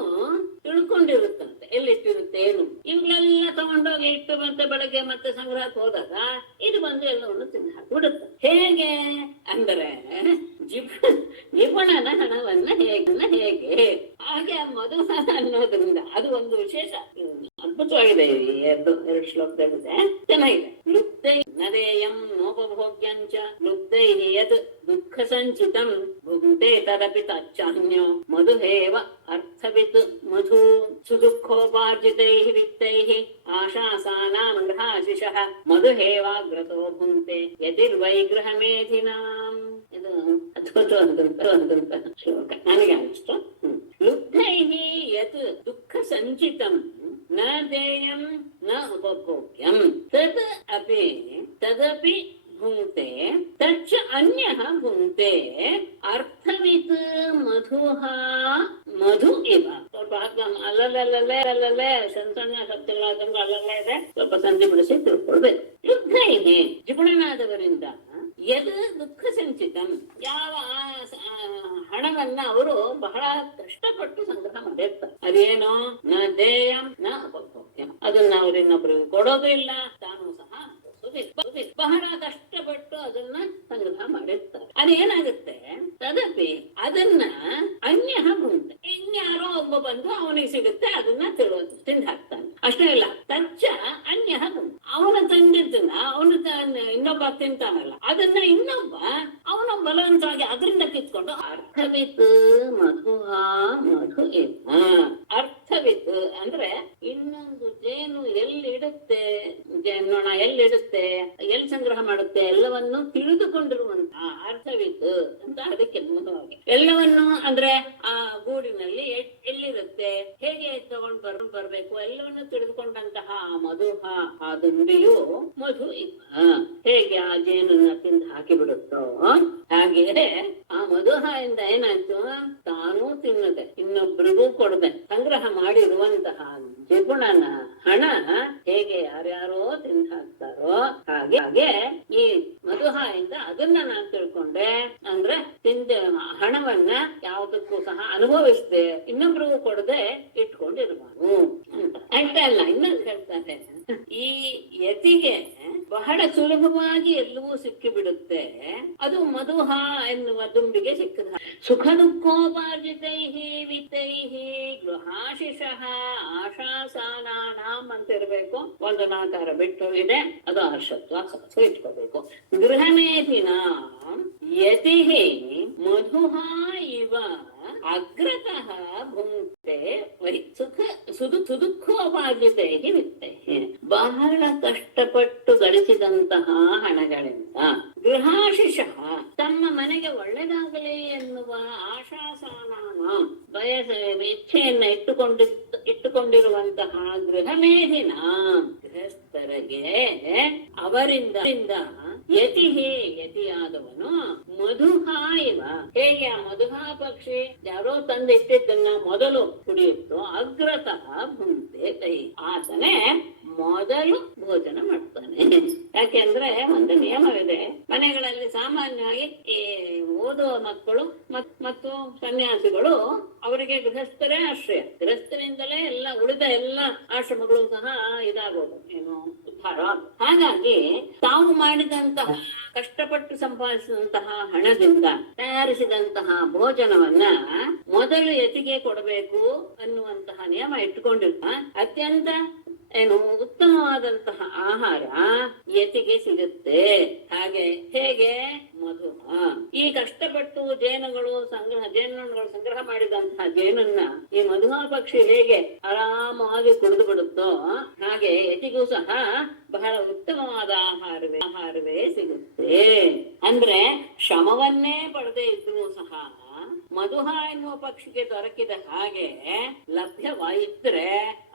ತಿಳ್ಕೊಂಡಿರುತ್ತಂತೆ. ಎಲ್ಲಿಟ್ಟಿರುತ್ತೆ ಏನು ಇವುಗಳೆಲ್ಲ ತಗೊಂಡೋಗಿ ಇಟ್ಟು ಮತ್ತೆ ಬೆಳಗ್ಗೆ ಮತ್ತೆ ಸಂಗ್ರಹಕ್ಕೆ ಹೋದಾಗ ಇದು ಬಂದು ಎಲ್ಲವನ್ನು ತಿಂದು ಹಾಕಿಬಿಡುತ್ತೆ. ಹೇಗೆ ಅಂದ್ರೆ ಜಿಪಣನ ಹಣವನ್ನ ಹೇಗೆ ಹಾಗೆ ಮಧುಹ ಅನ್ನೋದ್ರಿಂದ ಅದು ಒಂದು ವಿಶೇಷ ಅದ್ಭುತವಾಗಿದೆ. ಎರಡು ಶ್ಲೋಕದಲ್ಲಿದೆ, ಚೆನ್ನಾಗಿದೆ. ಲುಪ್ತೈ ನರೇಯಂ ನೋಪಭೋಗ್ಯಂಚ ಲುಪ್ತೈ ಯದ್ ದುಃಖ ಸಂಚಿತಂ ಭುಂಕ್ತೆ ತದಪಿ ತಚ್ಚಾನ್ಯೋ ಮಧುಹೇವ ಅರ್ಥವಿತ್ ಮಧು ಸುದುಃಖೋಪಾರ್ಜಿತೈಃ ವಿತ್ತೈಃ ಆಶಾಸಾನಾಂ ಗೃಹಾಶಿಷಃ ಮಧುಹೇವಾಗ್ರತೋ ಭುಂಕ್ತೆ ಯತಿರ್ವೈಗೃಹ ಮೇಧಿನಾಂ. ಇದು ಅದ್ಭುತವಾದಂತ ಶ್ಲೋಕ, ನನಗೆ ಅನಿಸ್ತು. ಲುಬ್ಧೈಃ ಯತ್ ದುಃಖ ಸಂಚಿತಂ ನ ದೇಯಂ ನ ಉಪಭೋಗ್ಯಂ ತದಪಿ ಭುಂಕ್ತೆ ತಚ್ಚ ಅನ್ಯಃ ಭುಂಕ್ತೆ ಅರ್ಥವಿತ್ ಮಧುಃ ಮಧು ಇವ. ಸ್ವಲ್ಪ ಅಲ್ಲಲ್ಲೇ ಸಣ್ಣ ಶಬ್ದಗಳಾದಂಗ ಅಲ್ಲಲ್ಲೇ ಇದೆ, ಸ್ವಲ್ಪ ಸಂಧಿ ಬಿಡಿಸಿ ತಿಳ್ಕೊಳ್ಬೇಕು. ಯುದ್ಧ ಇದೆ ಜಿಪುಣನಾದವರಿಂದ ಯದ್ ದುಃಖ ಸಂಚಿತಂ, ಯಾವ ಹಣವನ್ನ ಅವರು ಬಹಳ ಕಷ್ಟಪಟ್ಟು ಸಂಗ್ರಹ ಮಾಡಿರ್ತಾರೆ. ಅದೇನೋ ನ ದೇಯಂ ನ ಅಪಭೋಗ್ಯಂ, ಅದನ್ನ ಅವ್ರು ಇನ್ನೊಬ್ರಿಗೆ ಕೊಡೋದು ಇಲ್ಲ, ತಾನು ಸಹ ಬಹಳ ಕಷ್ಟಪಟ್ಟು ಅದನ್ನ ಸಂಗ್ರಹ ಮಾಡಿರ್ತಾರೆ. ಅದೇನಾಗುತ್ತೆ, ತದಪಿ ಅದನ್ನ ಅನ್ಯ ಭುಂಕ್ತೆ, ಇನ್ಯಾರೋ ಒಬ್ಬ ಬಂದು ಅವನಿಗೆ ಸಿಗುತ್ತೆ, ಅದನ್ನ ತಿಂದು ಹಾಕ್ತಾನೆ. ಅಷ್ಟೇ ಇಲ್ಲ, ತಚ್ಚ ಅನ್ಯ ಭುಂಕ್ತೆ, ಅವನ ತಂದಿದ್ದನ್ನ ಅವನು ಇನ್ನೊಬ್ಬ ತಿಂತಾನಲ್ಲ, ಅದನ್ನ ಇನ್ನೊಬ್ಬ ಅವನ ಬಲವಂತವಾಗಿ ಅದರಿಂದ ಕಿತ್ಕೊಂಡು. ಅರ್ಥವಿತ್ ಮಧುಹ ಮಧು ಇವ, ಅರ್ಥವಿತ್ ಅಂದ್ರೆ ಇನ್ನೊಂದು ಜೇನು ಎಲ್ಲಿಡುತ್ತೆ, ಜೇನೊಣ ಎಲ್ಲಿಡುತ್ತೆ, ಎಲ್ಲಿ ಸಂಗ್ರಹ ಮಾಡುತ್ತೆ, ಎಲ್ಲವನ್ನು ತಿಳಿದುಕೊಂಡಿರುವಂತಹ ಅರ್ಥವಿತ್ ಅಂತ ಅದಕ್ಕೆ ಮೂಲವಾಗಿ. ಎಲ್ಲವನ್ನು ಅಂದ್ರೆ ಆ ಗೂಡಿನಲ್ಲಿ ಎಲ್ಲಿರುತ್ತೆ, ಹೇಗೆ ತಗೊಂಡ್ ಬರ್ಬೇಕು, ಎಲ್ಲವನ್ನು ತಿಳಿದುಕೊಂಡಂತಹ ಮಧುಹ, ಆ ದುಂಬಿಯು ಮಧು ಇವ, ಹೇಗೆ ಆ ಜೇನನ್ನ ತಿಂದು ಹಾಕಿ ಬಿಡುತ್ತೋ ಹಾಗೆ ಆ ಮಧುಹ ಇಂದ ಏನಾಯ್ತು, ತಾನೂ ತಿನ್ನದೆ ಇನ್ನೊಬ್ರಿಗೂ ಕೊಡದೆ ಸಂಗ್ರಹ ಮಾಡಿರುವಂತಹ ಜಿಗುಣನ ಹಣ ಹೇಗೆ ಯಾರ್ಯಾರೋ ತಿಂದು ಹಾಕ್ತಾರೋ ಹಾಗೆ ಈ ಮಧುಹ ಇಂದ ಅದನ್ನ ನಾನ್ ತಿಳ್ಕೊಂಡೆ, ಅಂದ್ರೆ ತಿಂದ ಹಣವನ್ನ ಯಾವುದಕ್ಕೂ ಸಹ ಅನುಭವಿಸದೆ ಇನ್ನೊಬ್ರಿಗೂ ಕೊಡದೆ ಇಟ್ಕೊಂಡಿರುವನು ಅಂತ. ಅಷ್ಟೇ ಅಲ್ಲ, ಇನ್ನೊಂದು ಹೇಳ್ತಾರೆ, ಈ ಯತಿಗೆ ಬಹಳ ಸುಲಭವಾಗಿ ಎಲ್ಲವೂ ಸಿಕ್ಕಿ ಬಿಡುತ್ತೆ, ಅದು ಮಧುಹ ಎನ್ನುವ ದುಂಬಿಗೆ ಸಿಕ್ಕದ. ಸುಖ ದುಃಖೋಪಾರ್ಜಿತೈ ವಿತ್ತೈ ಗೃಹಾಶಿಷಃ ಆಶಾಸಾನಾಂ ಅಂತ ಇರಬೇಕು, ಒಂದು ನಾಕಾರ ಬಿಟ್ಟು ಇದೆ, ಅದು ಹರ್ಷತ್ವ ಇಟ್ಕೋಬೇಕು. ಗೃಹಮೇಧಿನ ಯತಿ ಮಧುಹ ಇವ ಅಗ್ರತಃ ಭುಂಕ್ತೆ ವೈ ಸುದುಃಖೋಪಾರ್ಜಿತೈ ವಿತ್ತೈ, ಬಹಳ ಕಷ್ಟಪಟ್ಟು ಗಳಿಸಿದಂತಹ ಹಣಗಳಿಂದ ಗೃಹಾಶಿಷಃ ತಮ್ಮ ಮನೆಗೆ ಒಳ್ಳೆದಾಗಲಿ ಎನ್ನುವ ಆಶಾಸಾನಾನ ಇಚ್ಛೆಯನ್ನ ಇಟ್ಟುಕೊಂಡಿರುವಂತಹ ಗೃಹಮೇಧಿನ ಗೃಹಸ್ಥರಿಗೆ ಅವರಿಂದ ಯತಿಯಾದವನು ಮಧುಹ ಇವ, ಹೇಗೆ ಆ ಮಧುಹ ಪಕ್ಷಿ ಯಾರೋ ತಂದು ಇಟ್ಟಿದ್ದನ್ನ ಮೊದಲು ಕುಡಿಯುತ್ತೋ ಅಗ್ರತಃ ಭುಂಕ್ತೆ ತೈ, ಆತನೇ ಮೊದಲು ಭೋಜನ ಮಾಡ್ತಾನೆ. ಯಾಕೆಂದ್ರೆ ಒಂದು ನಿಯಮವಿದೆ, ಮನೆಗಳಲ್ಲಿ ಸಾಮಾನ್ಯವಾಗಿ ಈ ಓದುವ ಮಕ್ಕಳು ಮತ್ತು ಸನ್ಯಾಸಿಗಳು ಅವರಿಗೆ ಗೃಹಸ್ಥರೇ ಆಶ್ರಯ, ಗೃಹಸ್ಥನಿಂದಲೇ ಎಲ್ಲ ಉಳಿದ ಎಲ್ಲ ಆಶ್ರಮಗಳು ಸಹ ಇದಾಗೋದು, ಏನು ಉದ್ಧಾರ. ಹಾಗಾಗಿ ತಾವು ಮಾಡಿದಂತಹ ಕಷ್ಟಪಟ್ಟು ಸಂಪಾದಿಸಿದಂತಹ ಹಣದಿಂದ ತಯಾರಿಸಿದಂತಹ ಭೋಜನವನ್ನ ಮೊದಲು ಯತಿಗೆ ಕೊಡಬೇಕು ಅನ್ನುವಂತಹ ನಿಯಮ ಇಟ್ಟುಕೊಂಡಿರ್ತ. ಅತ್ಯಂತ ಉತ್ತಮವಾದಂತಹ ಆಹಾರ ಯತಿಗೆ ಸಿಗುತ್ತೆ. ಹೇಗೆ ಮಧುಹ, ಈ ಕಷ್ಟಪಟ್ಟು ಜೇನುಗಳು ಸಂಗ್ರಹ ಮಾಡಿದಂತಹ ಜೇನನ್ನ ಈ ಮಧುಹ ಪಕ್ಷಿ ಹೇಗೆ ಆರಾಮವಾಗಿ ಕುಡಿದು ಬಿಡುತ್ತೋ ಹಾಗೆ ಯತಿಗೂ ಸಹ ಬಹಳ ಉತ್ತಮವಾದ ಆಹಾರವೇ ಸಿಗುತ್ತೆ. ಅಂದ್ರೆ ಶ್ರಮವನ್ನೇ ಪಡೆದೇ ಇದ್ರೂ ಸಹ ಮಧುಹ ಎನ್ನುವ ಪಕ್ಷಿಗೆ ದೊರಕಿದ ಹಾಗೆ ಲಭ್ಯವಾಯಿದ್ರೆ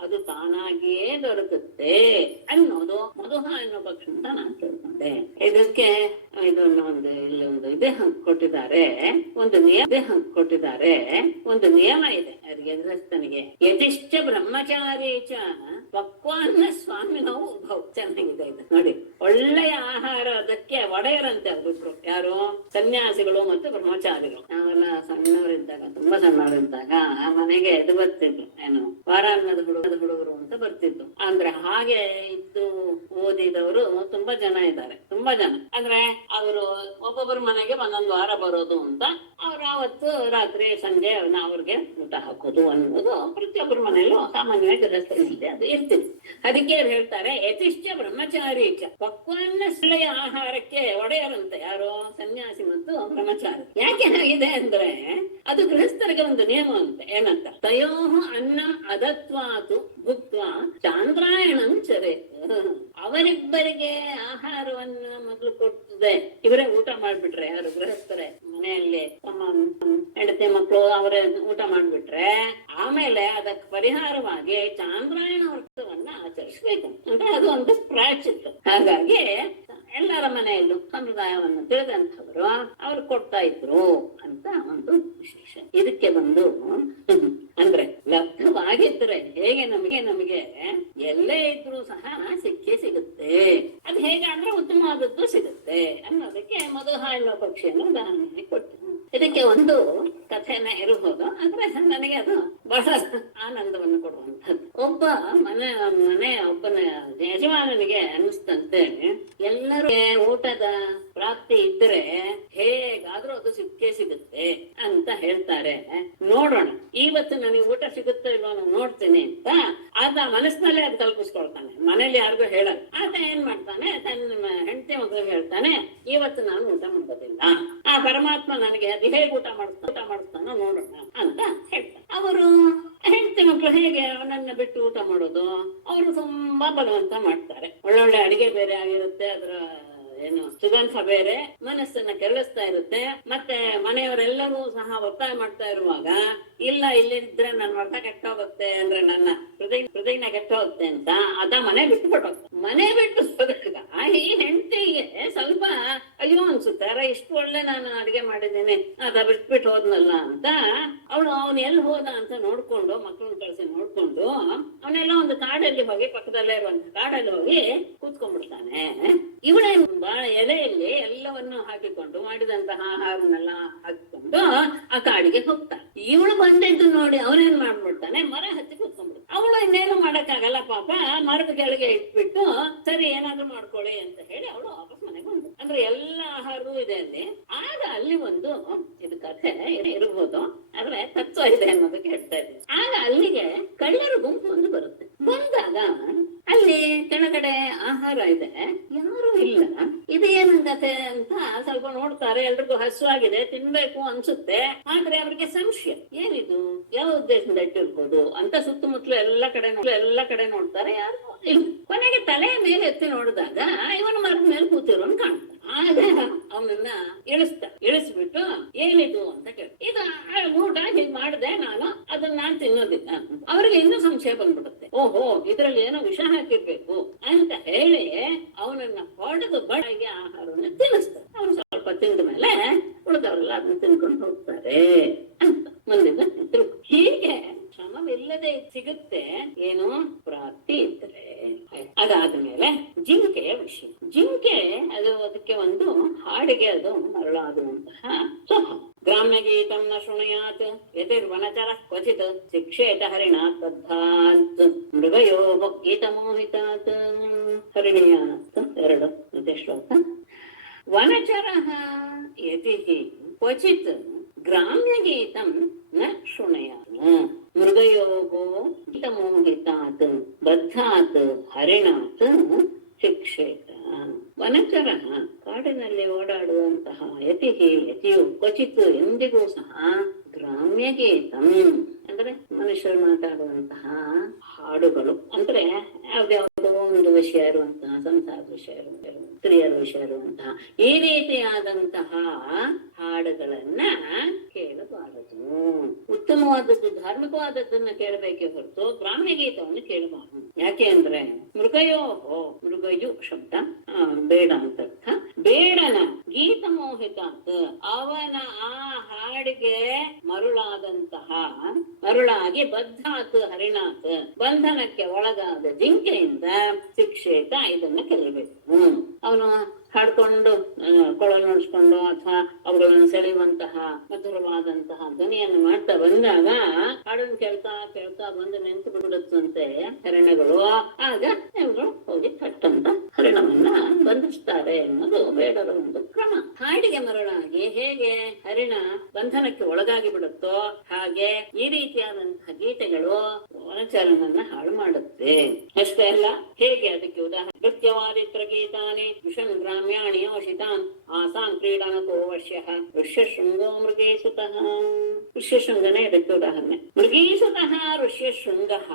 ಅದು ತಾನಾಗಿಯೇ ದೊರಕುತ್ತೆ ಅನ್ನೋದು ಮಧುಹ ಎನ್ನುವ ಪಕ್ಷಿ ಅಂತ ನಾನು ತಿಳ್ಕೊಂಡೆ. ಇದಕ್ಕೆ ಇಲ್ಲೊಂದು ಇದೆ ಕೊಟ್ಟಿದ್ದಾರೆ, ಒಂದು ನಿಯಮ ಇದೆ ಅವರಿಗೆ, ಗೃಹಸ್ಥನಿಗೆ. ಯತಿಶ್ಚ ಬ್ರಹ್ಮಚಾರಿ ಚ ಪಕ್ವಾನ್ನ ಸ್ವಾಮಿನವು ಉಭೌ. ಚೆನ್ನಾಗಿದೆ ಇದು ನೋಡಿ, ಒಳ್ಳೆಯ ಆಹಾರ ಅದಕ್ಕೆ ಒಡೆಯರಂತೆ ಅವರಿಬ್ರು, ಯಾರು ಸನ್ಯಾಸಿಗಳು ಮತ್ತು ಬ್ರಹ್ಮಚಾರಿಗಳು. ನಾವೆಲ್ಲ ಸಣ್ಣವರಿದ್ದಾಗ, ತುಂಬಾ ಸಣ್ಣವರಿದ್ದಾಗ ಆ ಮನೆಗೆ ಇದು ಬರ್ತಿದ್ರು, ಏನು ವಾರಾನ್ನದ ಹುಡುಗರು ಅಂತ ಬರ್ತಿದ್ರು. ಅಂದ್ರೆ ಹಾಗೆ ಇದ್ದು ಓದಿದವರು ತುಂಬಾ ಜನ ಇದ್ದಾರೆ, ತುಂಬಾ ಜನ. ಅಂದ್ರೆ ಅವರು ಒಬ್ಬೊಬ್ಬರ ಮನೆಗೆ ಒಂದೊಂದು ವಾರ ಬರೋದು ಅಂತ, ಅವ್ರು ಅವತ್ತು ರಾತ್ರಿ ಸಂಜೆ ಅವ್ರಿಗೆ ಊಟ ಹಾಕೋದು ಅನ್ನೋದು ಪ್ರತಿಯೊಬ್ಬರ ಮನೆಯಲ್ಲೂ ಸಾಮಾನ್ಯವಾಗಿ ಗೃಹಸ್ಥರಲ್ಲಿ ಅದು ಇರ್ತಿತ್ತು. ಅದಕ್ಕೆ ಅವ್ರು ಹೇಳ್ತಾರೆ, ಯತಿಶ್ಚ ಬ್ರಹ್ಮಚಾರಿ ಚ ಪಕ್ವಾನ್ನ ಒಳ್ಳೆಯ ಆಹಾರಕ್ಕೆ ಒಡೆಯರಂತೆ ಯಾರು ಸನ್ಯಾಸಿ ಮತ್ತು ಬ್ರಹ್ಮಚಾರಿ. ಯಾಕೆ ಹಾಗಿದೆ ಅಂದ್ರೆ ಅದು ಗೃಹಸ್ಥರಿಗೆ ಒಂದು ನಿಯಮ ಅಂತೆ. ಏನಂತ, ತಯೋಹ ಅನ್ನಂ ಅದತ್ವಾತು ಭುಕ್ತ್ವಾ ಚಾಂದ್ರಾಯಣಂ ಚರೇತ್. ಅವರಿಬ್ಬರಿಗೆ ಆಹಾರವನ್ನ ಮೊದಲು ಕೊಡ್ತದೆ, ಇವರೇ ಊಟ ಮಾಡ್ಬಿಟ್ರೆ, ಯಾರು ಗೃಹಸ್ಥರೇ ಮನೆಯಲ್ಲಿ ತಮ್ಮ ಹೆಂಡತಿ ಮಕ್ಕಳು ಅವರೇ ಊಟ ಮಾಡ್ಬಿಟ್ರೆ ಆಮೇಲೆ ಅದಕ್ಕೆ ಪರಿಹಾರವಾಗಿ ಚಾಂದ್ರಾಯಣ ವ್ರತವನ್ನ ಆಚರಿಸ್ಬೇಕು ಅಂದ್ರೆ ಅದು ಒಂದು ಪ್ರಾಯಶ್ಚಿತ್ತ. ಹಾಗಾಗಿ ಎಲ್ಲರ ಮನೆಯಲ್ಲೂ ಸಂಪ್ರದಾಯವನ್ನು ತಿಳಿದಂಥವರು ಅವ್ರು ಕೊಡ್ತಾ ಇದ್ರು ಅಂತ ಒಂದು ವಿಶೇಷ. ಇದಕ್ಕೆ ಬಂದು ಅಂದ್ರೆ ಲಬ್ಧವಾಗಿದ್ರೆ ಹೇಗೆ ನಮಗೆ ಎಲ್ಲೇ ಇದ್ರೂ ಸಹ ಸಿಕ್ಕೇ ಸಿಗುತ್ತೆ. ಅದು ಹೇಗೆ ಅಂದ್ರೆ ಉತ್ತಮವಾದದ್ದು ಸಿಗುತ್ತೆ ಅನ್ನೋದಕ್ಕೆ ಮಧುಹ ಎನ್ನುವ ಪಕ್ಷಿಯನ್ನು ಉದಾಹರಣೆ ಕೊಟ್ಟೆ. ಇದಕ್ಕೆ ಒಂದು ಕಥೆನ ಇರಬಹುದು, ಆದ್ರೆ ನನಗೆ ಅದು ಬಹಳ ಆನಂದವನ್ನು ಕೊಡುವಂಥದ್ದು. ಒಬ್ಬನ ಯಜಮಾನನಿಗೆ ಅನಿಸ್ತಂತೆ, ಎಲ್ಲರೂ ಊಟದ ಪ್ರಾಪ್ತಿ ಇದ್ರೆ ಹೇಗಾದ್ರೂ ಅದು ಸಿಕ್ಕೇ ಸಿಗುತ್ತೆ ಅಂತ ಹೇಳ್ತಾರೆ. ನೋಡೋಣ ಇವತ್ತು ನನಗೆ ಊಟ ಸಿಗುತ್ತೋ ಇಲ್ವೋ ನಾನು ನೋಡ್ತೀನಿ ಅಂತ ಆತ ಮನಸ್ಸಿನಲ್ಲೇ ಅದು ಕಲ್ಪಿಸ್ಕೊಳ್ತಾನೆ. ಮನೇಲಿ ಯಾರಿಗೂ ಹೇಳಲ್ಲ. ಆತ ಏನ್ ಮಾಡ್ತಾನೆ, ತನ್ನ ಹೆಂಡತಿ ಮಗಳಿಗೆ ಹೇಳ್ತಾನೆ, ಇವತ್ತು ನಾನು ಊಟ ಮಾಡೋದಿಲ್ಲ, ಆ ಪರಮಾತ್ಮ ನನಗೆ ಅದು ಹೇಗೆ ಊಟ ಮಾಡಿಸ್ತಾನೋ ನೋಡೋಣ ಅಂತ ಹೇಳ್ತಾನೆ. ಅವರು ಹೆಂಡತಿ ಮಕ್ಕಳು ಹೇಗೆ ಅವನನ್ನ ಬಿಟ್ಟು ಊಟ ಮಾಡೋದು? ಅವರು ತುಂಬಾ ಬಲವಂತ ಮಾಡ್ತಾರೆ. ಒಳ್ಳೊಳ್ಳೆ ಅಡಿಗೆ ಬೇರೆ ಆಗಿರುತ್ತೆ, ಅದರ ಏನು ಸುಗಂಧ ಬೇರೆ ಮನಸ್ಸನ್ನ ಕೆರಳಿಸ್ತಾ ಇರುತ್ತೆ. ಮತ್ತೆ ಮನೆಯವರೆಲ್ಲರೂ ಸಹ ಒತ್ತಾಯ ಮಾಡ್ತಾ ಇರುವಾಗ, ಇಲ್ಲ ಇಲ್ಲಿದ್ರೆ ನನ್ನ ವ್ರತ ಕೆಟ್ಟೋಗುತ್ತೆ, ಅಂದ್ರೆ ನನ್ನ ಹೃದಯನ ಕೆಟ್ಟೋಗುತ್ತೆ ಅಂತ ಆತ ಮನೆ ಬಿಟ್ಟು ಹೊರಟೋಗ್ತಾನೆ. ಮನೆ ಬಿಟ್ಟು ಹೋದಾಗ ಈ ಹೆಂಡತಿಗೆ ಸ್ವಲ್ಪ ಅಯ್ಯೋ ಅನ್ಸುತ್ತೆ, ಇಷ್ಟು ಒಳ್ಳೆ ನಾನು ಅಡಿಗೆ ಮಾಡಿದ್ದೇನೆ ಅದ ಬಿಟ್ಬಿಟ್ಟು ಹೋದ್ನಲ್ಲ ಅಂತ. ಅವನು ಎಲ್ಲಿ ಹೋದ ಅಂತ ನೋಡ್ಕೊಂಡು, ಮಕ್ಕಳನ್ನ ಕಳಿಸಿ ನೋಡ್ಕೊಂಡು, ಅವನೆಲ್ಲ ಒಂದು ಕಾಡಲ್ಲಿ ಹೋಗಿ, ಪಕ್ಕದಲ್ಲೇ ಇರುವಂತ ಕಾಡಲ್ಲಿ ಹೋಗಿ ಕೂತ್ಕೊಂಡ್ಬಿಡ್ತಾನೆ. ಇವಳೇ ಎಲೆಯಲ್ಲಿ ಎಲ್ಲವನ್ನು ಹಾಕಿಕೊಂಡು ಮಾಡಿದಂತಹ ಆಹಾರನೆಲ್ಲ ಹಾಕಿಕೊಂಡು ಆ ಕಾಡಿಗೆ ಹೋಗ್ತಾನೆ. ಇವಳು ಬಂದಿದ್ದು ನೋಡಿ ಅವನೇನ್ ಮಾಡ್ಬಿಡ್ತಾನೆ, ಮರ ಹತ್ತಿ ಕೂತ್ಕೊಂಡ್ಬಿಡ್ತಾನೆ. ಅವಳು ಇನ್ನೇನು ಮಾಡಕ್ಕಾಗಲ್ಲ ಪಾಪ, ಮರದ ಕೆಳಗೆ ಇಟ್ಬಿಟ್ಟು ಸರಿ ಏನಾದ್ರು ಮಾಡ್ಕೊಳ್ಳಿ ಅಂತ ಹೇಳಿ ಅವಳು ವಾಪಸ್ ಮನೆಗೆ ಬಂದು. ಅಂದ್ರೆ ಎಲ್ಲ ಆಹಾರವೂ ಇದೆ ಅಲ್ಲಿ. ಆಗ ಅಲ್ಲಿ ಒಂದು, ಇದು ಕಥೆ ಇರ್ಬೋದು ಆದ್ರೆ ತತ್ವ ಇದೆ ಅನ್ನೋದಕ್ಕೆ ಹೇಳ್ತಾ ಇದ್ದೀನಿ. ಆಗ ಅಲ್ಲಿಗೆ ಕಳ್ಳರ ಗುಂಪು ಒಂದು ಬರುತ್ತೆ. ಬಂದಾಗ ಅಲ್ಲಿ ಕೆಳಗಡೆ ಆಹಾರ ಇದೆ, ಯಾರು ಇಲ್ಲ. ಇದೇನು ಕಥೆ ಅಂತ ಸ್ವಲ್ಪ ನೋಡ್ತಾರೆ. ಎಲ್ರಿಗೂ ಹಸುವಾಗಿದೆ, ತಿನ್ಬೇಕು ಅನ್ಸುತ್ತೆ. ಆದ್ರೆ ಅವ್ರಿಗೆ ಸಂಶಯ, ಏನಿದು, ಯಾವ ಉದ್ದೇಶದಿಂದ ಇಟ್ಟಿರ್ಬೋದು ಅಂತ ಸುತ್ತಮುತ್ತಲು ಎಲ್ಲ ಕಡೆ ನೋಡ್ತಾರೆ, ಯಾರು ಇಲ್ಲ. ಕೊನೆಗೆ ತಲೆಯ ಮೇಲೆ ಎತ್ತಿ ನೋಡಿದಾಗ ಇವನು ಮರದ ಮೇಲೆ ಕೂತಿರೋನ್ ಕಾಣ್ತಾನೆ. ಆಗ ಅವನನ್ನ ಇಳಿಸ್ಬಿಟ್ಟು ಏನಿದು ಅಂತ ಕೇಳಿ, ಇದು ಊಟ ಹೀಗ್ ಮಾಡಿದೆ ನಾನು, ಅದನ್ನ ನಾನ್ ತಿನ್ನೋದಿಲ್ಲ. ಅವ್ರಿಗೆ ಇನ್ನೂ ಸಂಶಯ ಬಂದ್ಬಿಡುತ್ತೆ, ಓಹೋ ಇದ್ರಲ್ಲಿ ಏನೋ ವಿಷ ಹಾಕಿರ್ಬೇಕು ಅಂತ ಹೇಳಿ ಅವನನ್ನ ಹೊಡೆದು ಬಡಗೆ ಆಹಾರವನ್ನು ತಿನ್ನಿಸ್ತಾರೆ. ಅವ್ನು ಸ್ವಲ್ಪ ತಿಂದ ಮೇಲೆ ಉಳಿದವರೆಲ್ಲ ಅದನ್ನ ತಿನ್ಕೊಂಡು ಹೋಗ್ತಾರೆ ಅಂತ ಮುಂದಿನ ಹೀಗೆ ಶ್ರಮವಿಲ್ಲದೆ ಸಿಗುತ್ತೆ ಏನು ಪ್ರಾಪ್ತಿ ಇದ್ರೆ. ಅದಾದ್ಮೇಲೆ ಜಿಂಕೆಯ ವಿಷಯ. ಜಿಂಕೆ ಅದಕ್ಕೆ ಒಂದು ಹಾಡಿಗೆ ಅದು ಮರಳಾಗುವಂತಹ ಸ್ವಭಾವ. ಗ್ರಾಮ್ಯ ಗೀತಂ ನ ಶೃಣುಯಾತ್ ಯತಿರ್ವನಚರ ಕ್ವಚಿತ್ ಶಿಕ್ಷೇತ ಹರಿಣಾತ್ ಬದ್ಧಾತ್ ಮೃಗಯೋ ಗೀತಮೋಹಿತಾತ್. ಹರಿಣಿಯಾತ್ 2 ಶ್ಲೋಕ. ವನಚರಃ ಯತಿಃ ಕ್ವಚಿತ್ ಗ್ರಾಮ್ಯ ಗೀತಂ ನ ಶೃಣುಯಾತ್ ಮೃಗಯೋಃ ಗೀತಮೋಹಿತಾತ್ ಬದ್ಧಾತ್ ಹರಿಣಾತ್ ಶಿಕ್ಷೇತ. ವನಚರ ಕಾಡಿನಲ್ಲಿ ಓಡಾಡುವಂತಹ ಯತಿಯು ಕ್ವಚಿತ್ ಎಂದಿಗೂ ಸಹ ಗ್ರಾಮ್ಯ ಗೀತಂ ಅಂದ್ರೆ ಮನುಷ್ಯರು ಮಾತಾಡುವಂತಹ ಹಾಡುಗಳು, ಅಂದ್ರೆ ಯಾವ್ದಾವುದೋ ಒಂದು ವಿಷಯ ಇರುವಂತಹ, ಸಂಸಾರದ ವಿಷಯ ಇರುವಂತಹ, ಸ್ತ್ರೀಯರ ವಿಷಯ ಇರುವಂತಹ ಈ ರೀತಿಯಾದಂತಹ ಹಾಡುಗಳನ್ನ ಕೇಳಬಾರದು. ಉತ್ತಮವಾದದ್ದು ಧಾರ್ಮಿಕವಾದದ್ದನ್ನ ಕೇಳಬೇಕೇ ಹೊರತು ಗ್ರಾಮ್ಯ ಗೀತವನ್ನು ಕೇಳಬಾರದು. ಯಾಕೆ ಅಂದ್ರೆ ಮೃಗಯು ಶಬ್ದ ಬೇಡ ಅಂತ ಅರ್ಥ. ಬೇಡನ ಗೀತ ಮೋಹಿತ ಅಂತ ಅವನ ಆ ಹಾಡಿಗೆ ಮರುಳಾಗಿ ಬದ್ಧಾತ್ ಹರಿಣಾತ್ ಬಂಧನಕ್ಕೆ ಒಳಗಾದ ಜಿಂಕೆಯಿಂದ ಶಿಕ್ಷೇತ ಇದನ್ನ ಕಲಿಬೇಕು. ಅವನು ಹಾಡ್ಕೊಂಡು ಕೊಳಲು ನುಡಿಸ್ಕೊಂಡು ಅಥವಾ ಅವುಗಳನ್ನು ಸೆಳೆಯುವಂತಹ ಮಧುರವಾದಂತಹ ಧ್ವನಿಯನ್ನು ಮಾಡ್ತಾ ಬಂದಾಗ ಹಾಡನ್ನು ಕೇಳ್ತಾ ಬಂದು ನಿಂತು ಬಿಡುತ್ತಂತೆ ಹರಿಣಗಳು. ಆಗ ಇವರು ಹೋಗಿ ಕಟ್ಟಂತ ಹರಿಣವನ್ನ ಬಂಧಿಸ್ತಾರೆ ಅನ್ನೋದು ಬೇಡರ ಒಂದು ಕ್ರಮ. ಹಾಡಿಗೆ ಮರಳಾಗಿ ಹೇಗೆ ಹರಿಣ ಬಂಧನಕ್ಕೆ ಒಳಗಾಗಿ ಬಿಡುತ್ತೋ ಹಾಗೆ ಈ ರೀತಿಯಾದಂತಹ ಗೀತೆಗಳು ವನಚರನನ್ನ ಹಾಳು ಮಾಡುತ್ತೆ. ಅಷ್ಟೇ ಅಲ್ಲ, ಹೇಗೆ ಅದಕ್ಕೆ ಉದಾಹರಣೆ ನೃತ್ಯವಾದಿತ್ರ ಗೀತಾನಿ ವಿಷನ್ ಗ್ರಾಮ್ಯಾಣಿ ಯೋಷಿತಾನ್ ಆಸಾಂ ಕ್ರೀಡಾನಕೋ ವಶ್ಯಃ ಋಷ್ಯಶೃಂಗೋ ಮೃಗೇಶುತಃ. ಋಷ್ಯಶೃಂಗನೇ ಇದಕ್ಕೆ ಉದಾಹರಣೆ. ಮೃಗೇಶುತಃ ಋಷ್ಯಶೃಂಗಃ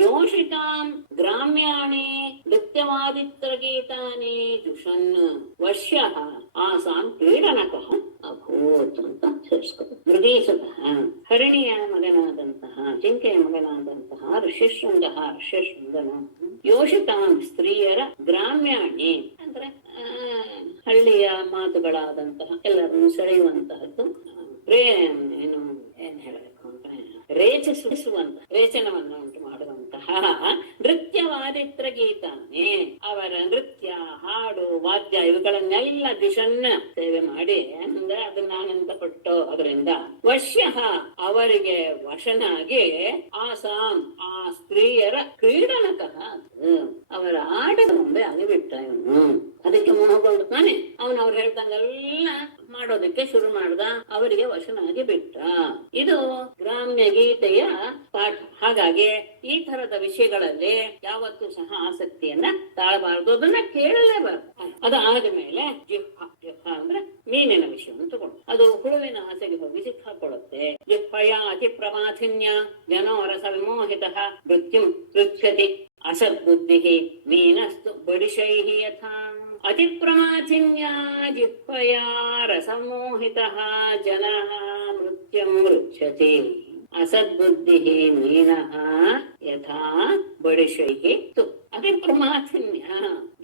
ಯೋಷಿತಾಂ ಗ್ರಾಮ್ಯಾಣಿ ನೃತ್ಯವಾದಿತ್ರ ಗೀತಾನಿ ಜುಷನ್ ವಶ್ಯಃ ಆಸಾಂ ಕ್ರೀಡನಕಃ ಅಭೂತ್ ಅಂತ ಸೇರಿಸ್ಕೋದು. ಮೃಗೇಶುತಃ ಹರಿಣಿಯ ಮಗನಾದಂತಹ ಜಿಂಕೆಯ ಮಗನಾದಂತಹ ಋಷ್ಯಶೃಂಗನು ಯೋಷಿತಾಂ ಸ್ತ್ರೀಯರ ಗ್ರಾಮ್ಯಾಣಿ ಅಂದ್ರೆ ಹಳ್ಳಿಯ ಮಾತುಗಳಾದಂತಹ ಎಲ್ಲರನ್ನು ಸೆಳೆಯುವಂತಹದ್ದು ಏನ್ ಹೇಳಬೇಕು ಅಂದ್ರೆ ರೇಚನವನ್ನು ಉಂಟು ಮಾಡುವಂತಹ ನೃತ್ಯವಾದಿ ವಾದಿತ್ರ ಗೀತಾನೆ, ಅವರ ನೃತ್ಯ, ಹಾಡು, ವಾದ್ಯ ಇವುಗಳನ್ನೆಲ್ಲ ದಿಶನ್ನ ಸೇವೆ ಮಾಡಿ, ಅಂದ್ರೆ ಅದನ್ನ ಆನಂದ ಪಟ್ಟು ಅದರಿಂದ ವಶ್ಯ ಅವರಿಗೆ ವಶನಾಗಿ ಆಸಾಂ ಆ ಸ್ತ್ರೀಯರ ಕ್ರೀಡನಕಃ ಅವರ ಆಟದ ಮುಂದೆ ಅನಿಬಿಟ್ಟ ಇವನು. ಅದಕ್ಕೆ ಮೋಹಗೊಂಡು ತಾನೆ ಅವ್ರು ಹೇಳ್ದಂಗೆಲ್ಲ ಮಾಡೋದಕ್ಕೆ ಶುರು ಮಾಡ್ದ, ಅವರಿಗೆ ವಶನಾಗಿ ಬಿಟ್ಟ. ಇದು ಗ್ರಾಮ್ಯ ಗೀತೆಯ ಪಾಠ. ಹಾಗಾಗಿ ಈ ತರದ ವಿಷಯಗಳಲ್ಲಿ ಯಾವತ್ತೂ ಸಹ ಆಸಕ್ತಿಯನ್ನ ತಾಳಬಾರದು, ಅದನ್ನ ಕೇಳಲೇಬಾರದು. ಅದಾದ ಮೇಲೆ ಜಿಹ್ವ, ಜಿಹ್ವ ಅಂದ್ರೆ ಮೀನಿನ ವಿಷಯವನ್ನು ತಗೊಂಡು ಅದು ಹುಳುವಿನ ಆಸೆಗೆ ಹೋಗಿ ಸಿಕ್ಕಾಕೊಳ್ಳುತ್ತೆ. ಜಿಹ್ವಯ ಅತಿ ಪ್ರಮಾಥಿನ್ಯ ಜನೋ ರಸ ವಿಮೋಹಿತ ಮೃತ್ಯುಂ ಪೃಚ್ಛತಿ ಅಸದ್ಬುದ್ಧಿ ಮೀನಸ್ತು ಬಡಿಶೈಃ ಯಥಾ. ಅತಿ ಪ್ರಮಾಥಿನ್ಯಾ ಜಿಹ್ವಯಾ ರಸಮೋಹಿತಃ ಜನಃ ಮೃತ್ಯುಂ ಪೃಚ್ಛತಿ ಅಸದ್ಬುದ್ಧಿಃ ಮೀನಃ ಯಥಾ ಬಡಿಶೈಃ ತು. ಅತಿ ಪ್ರಮಾಥಿನ್ಯ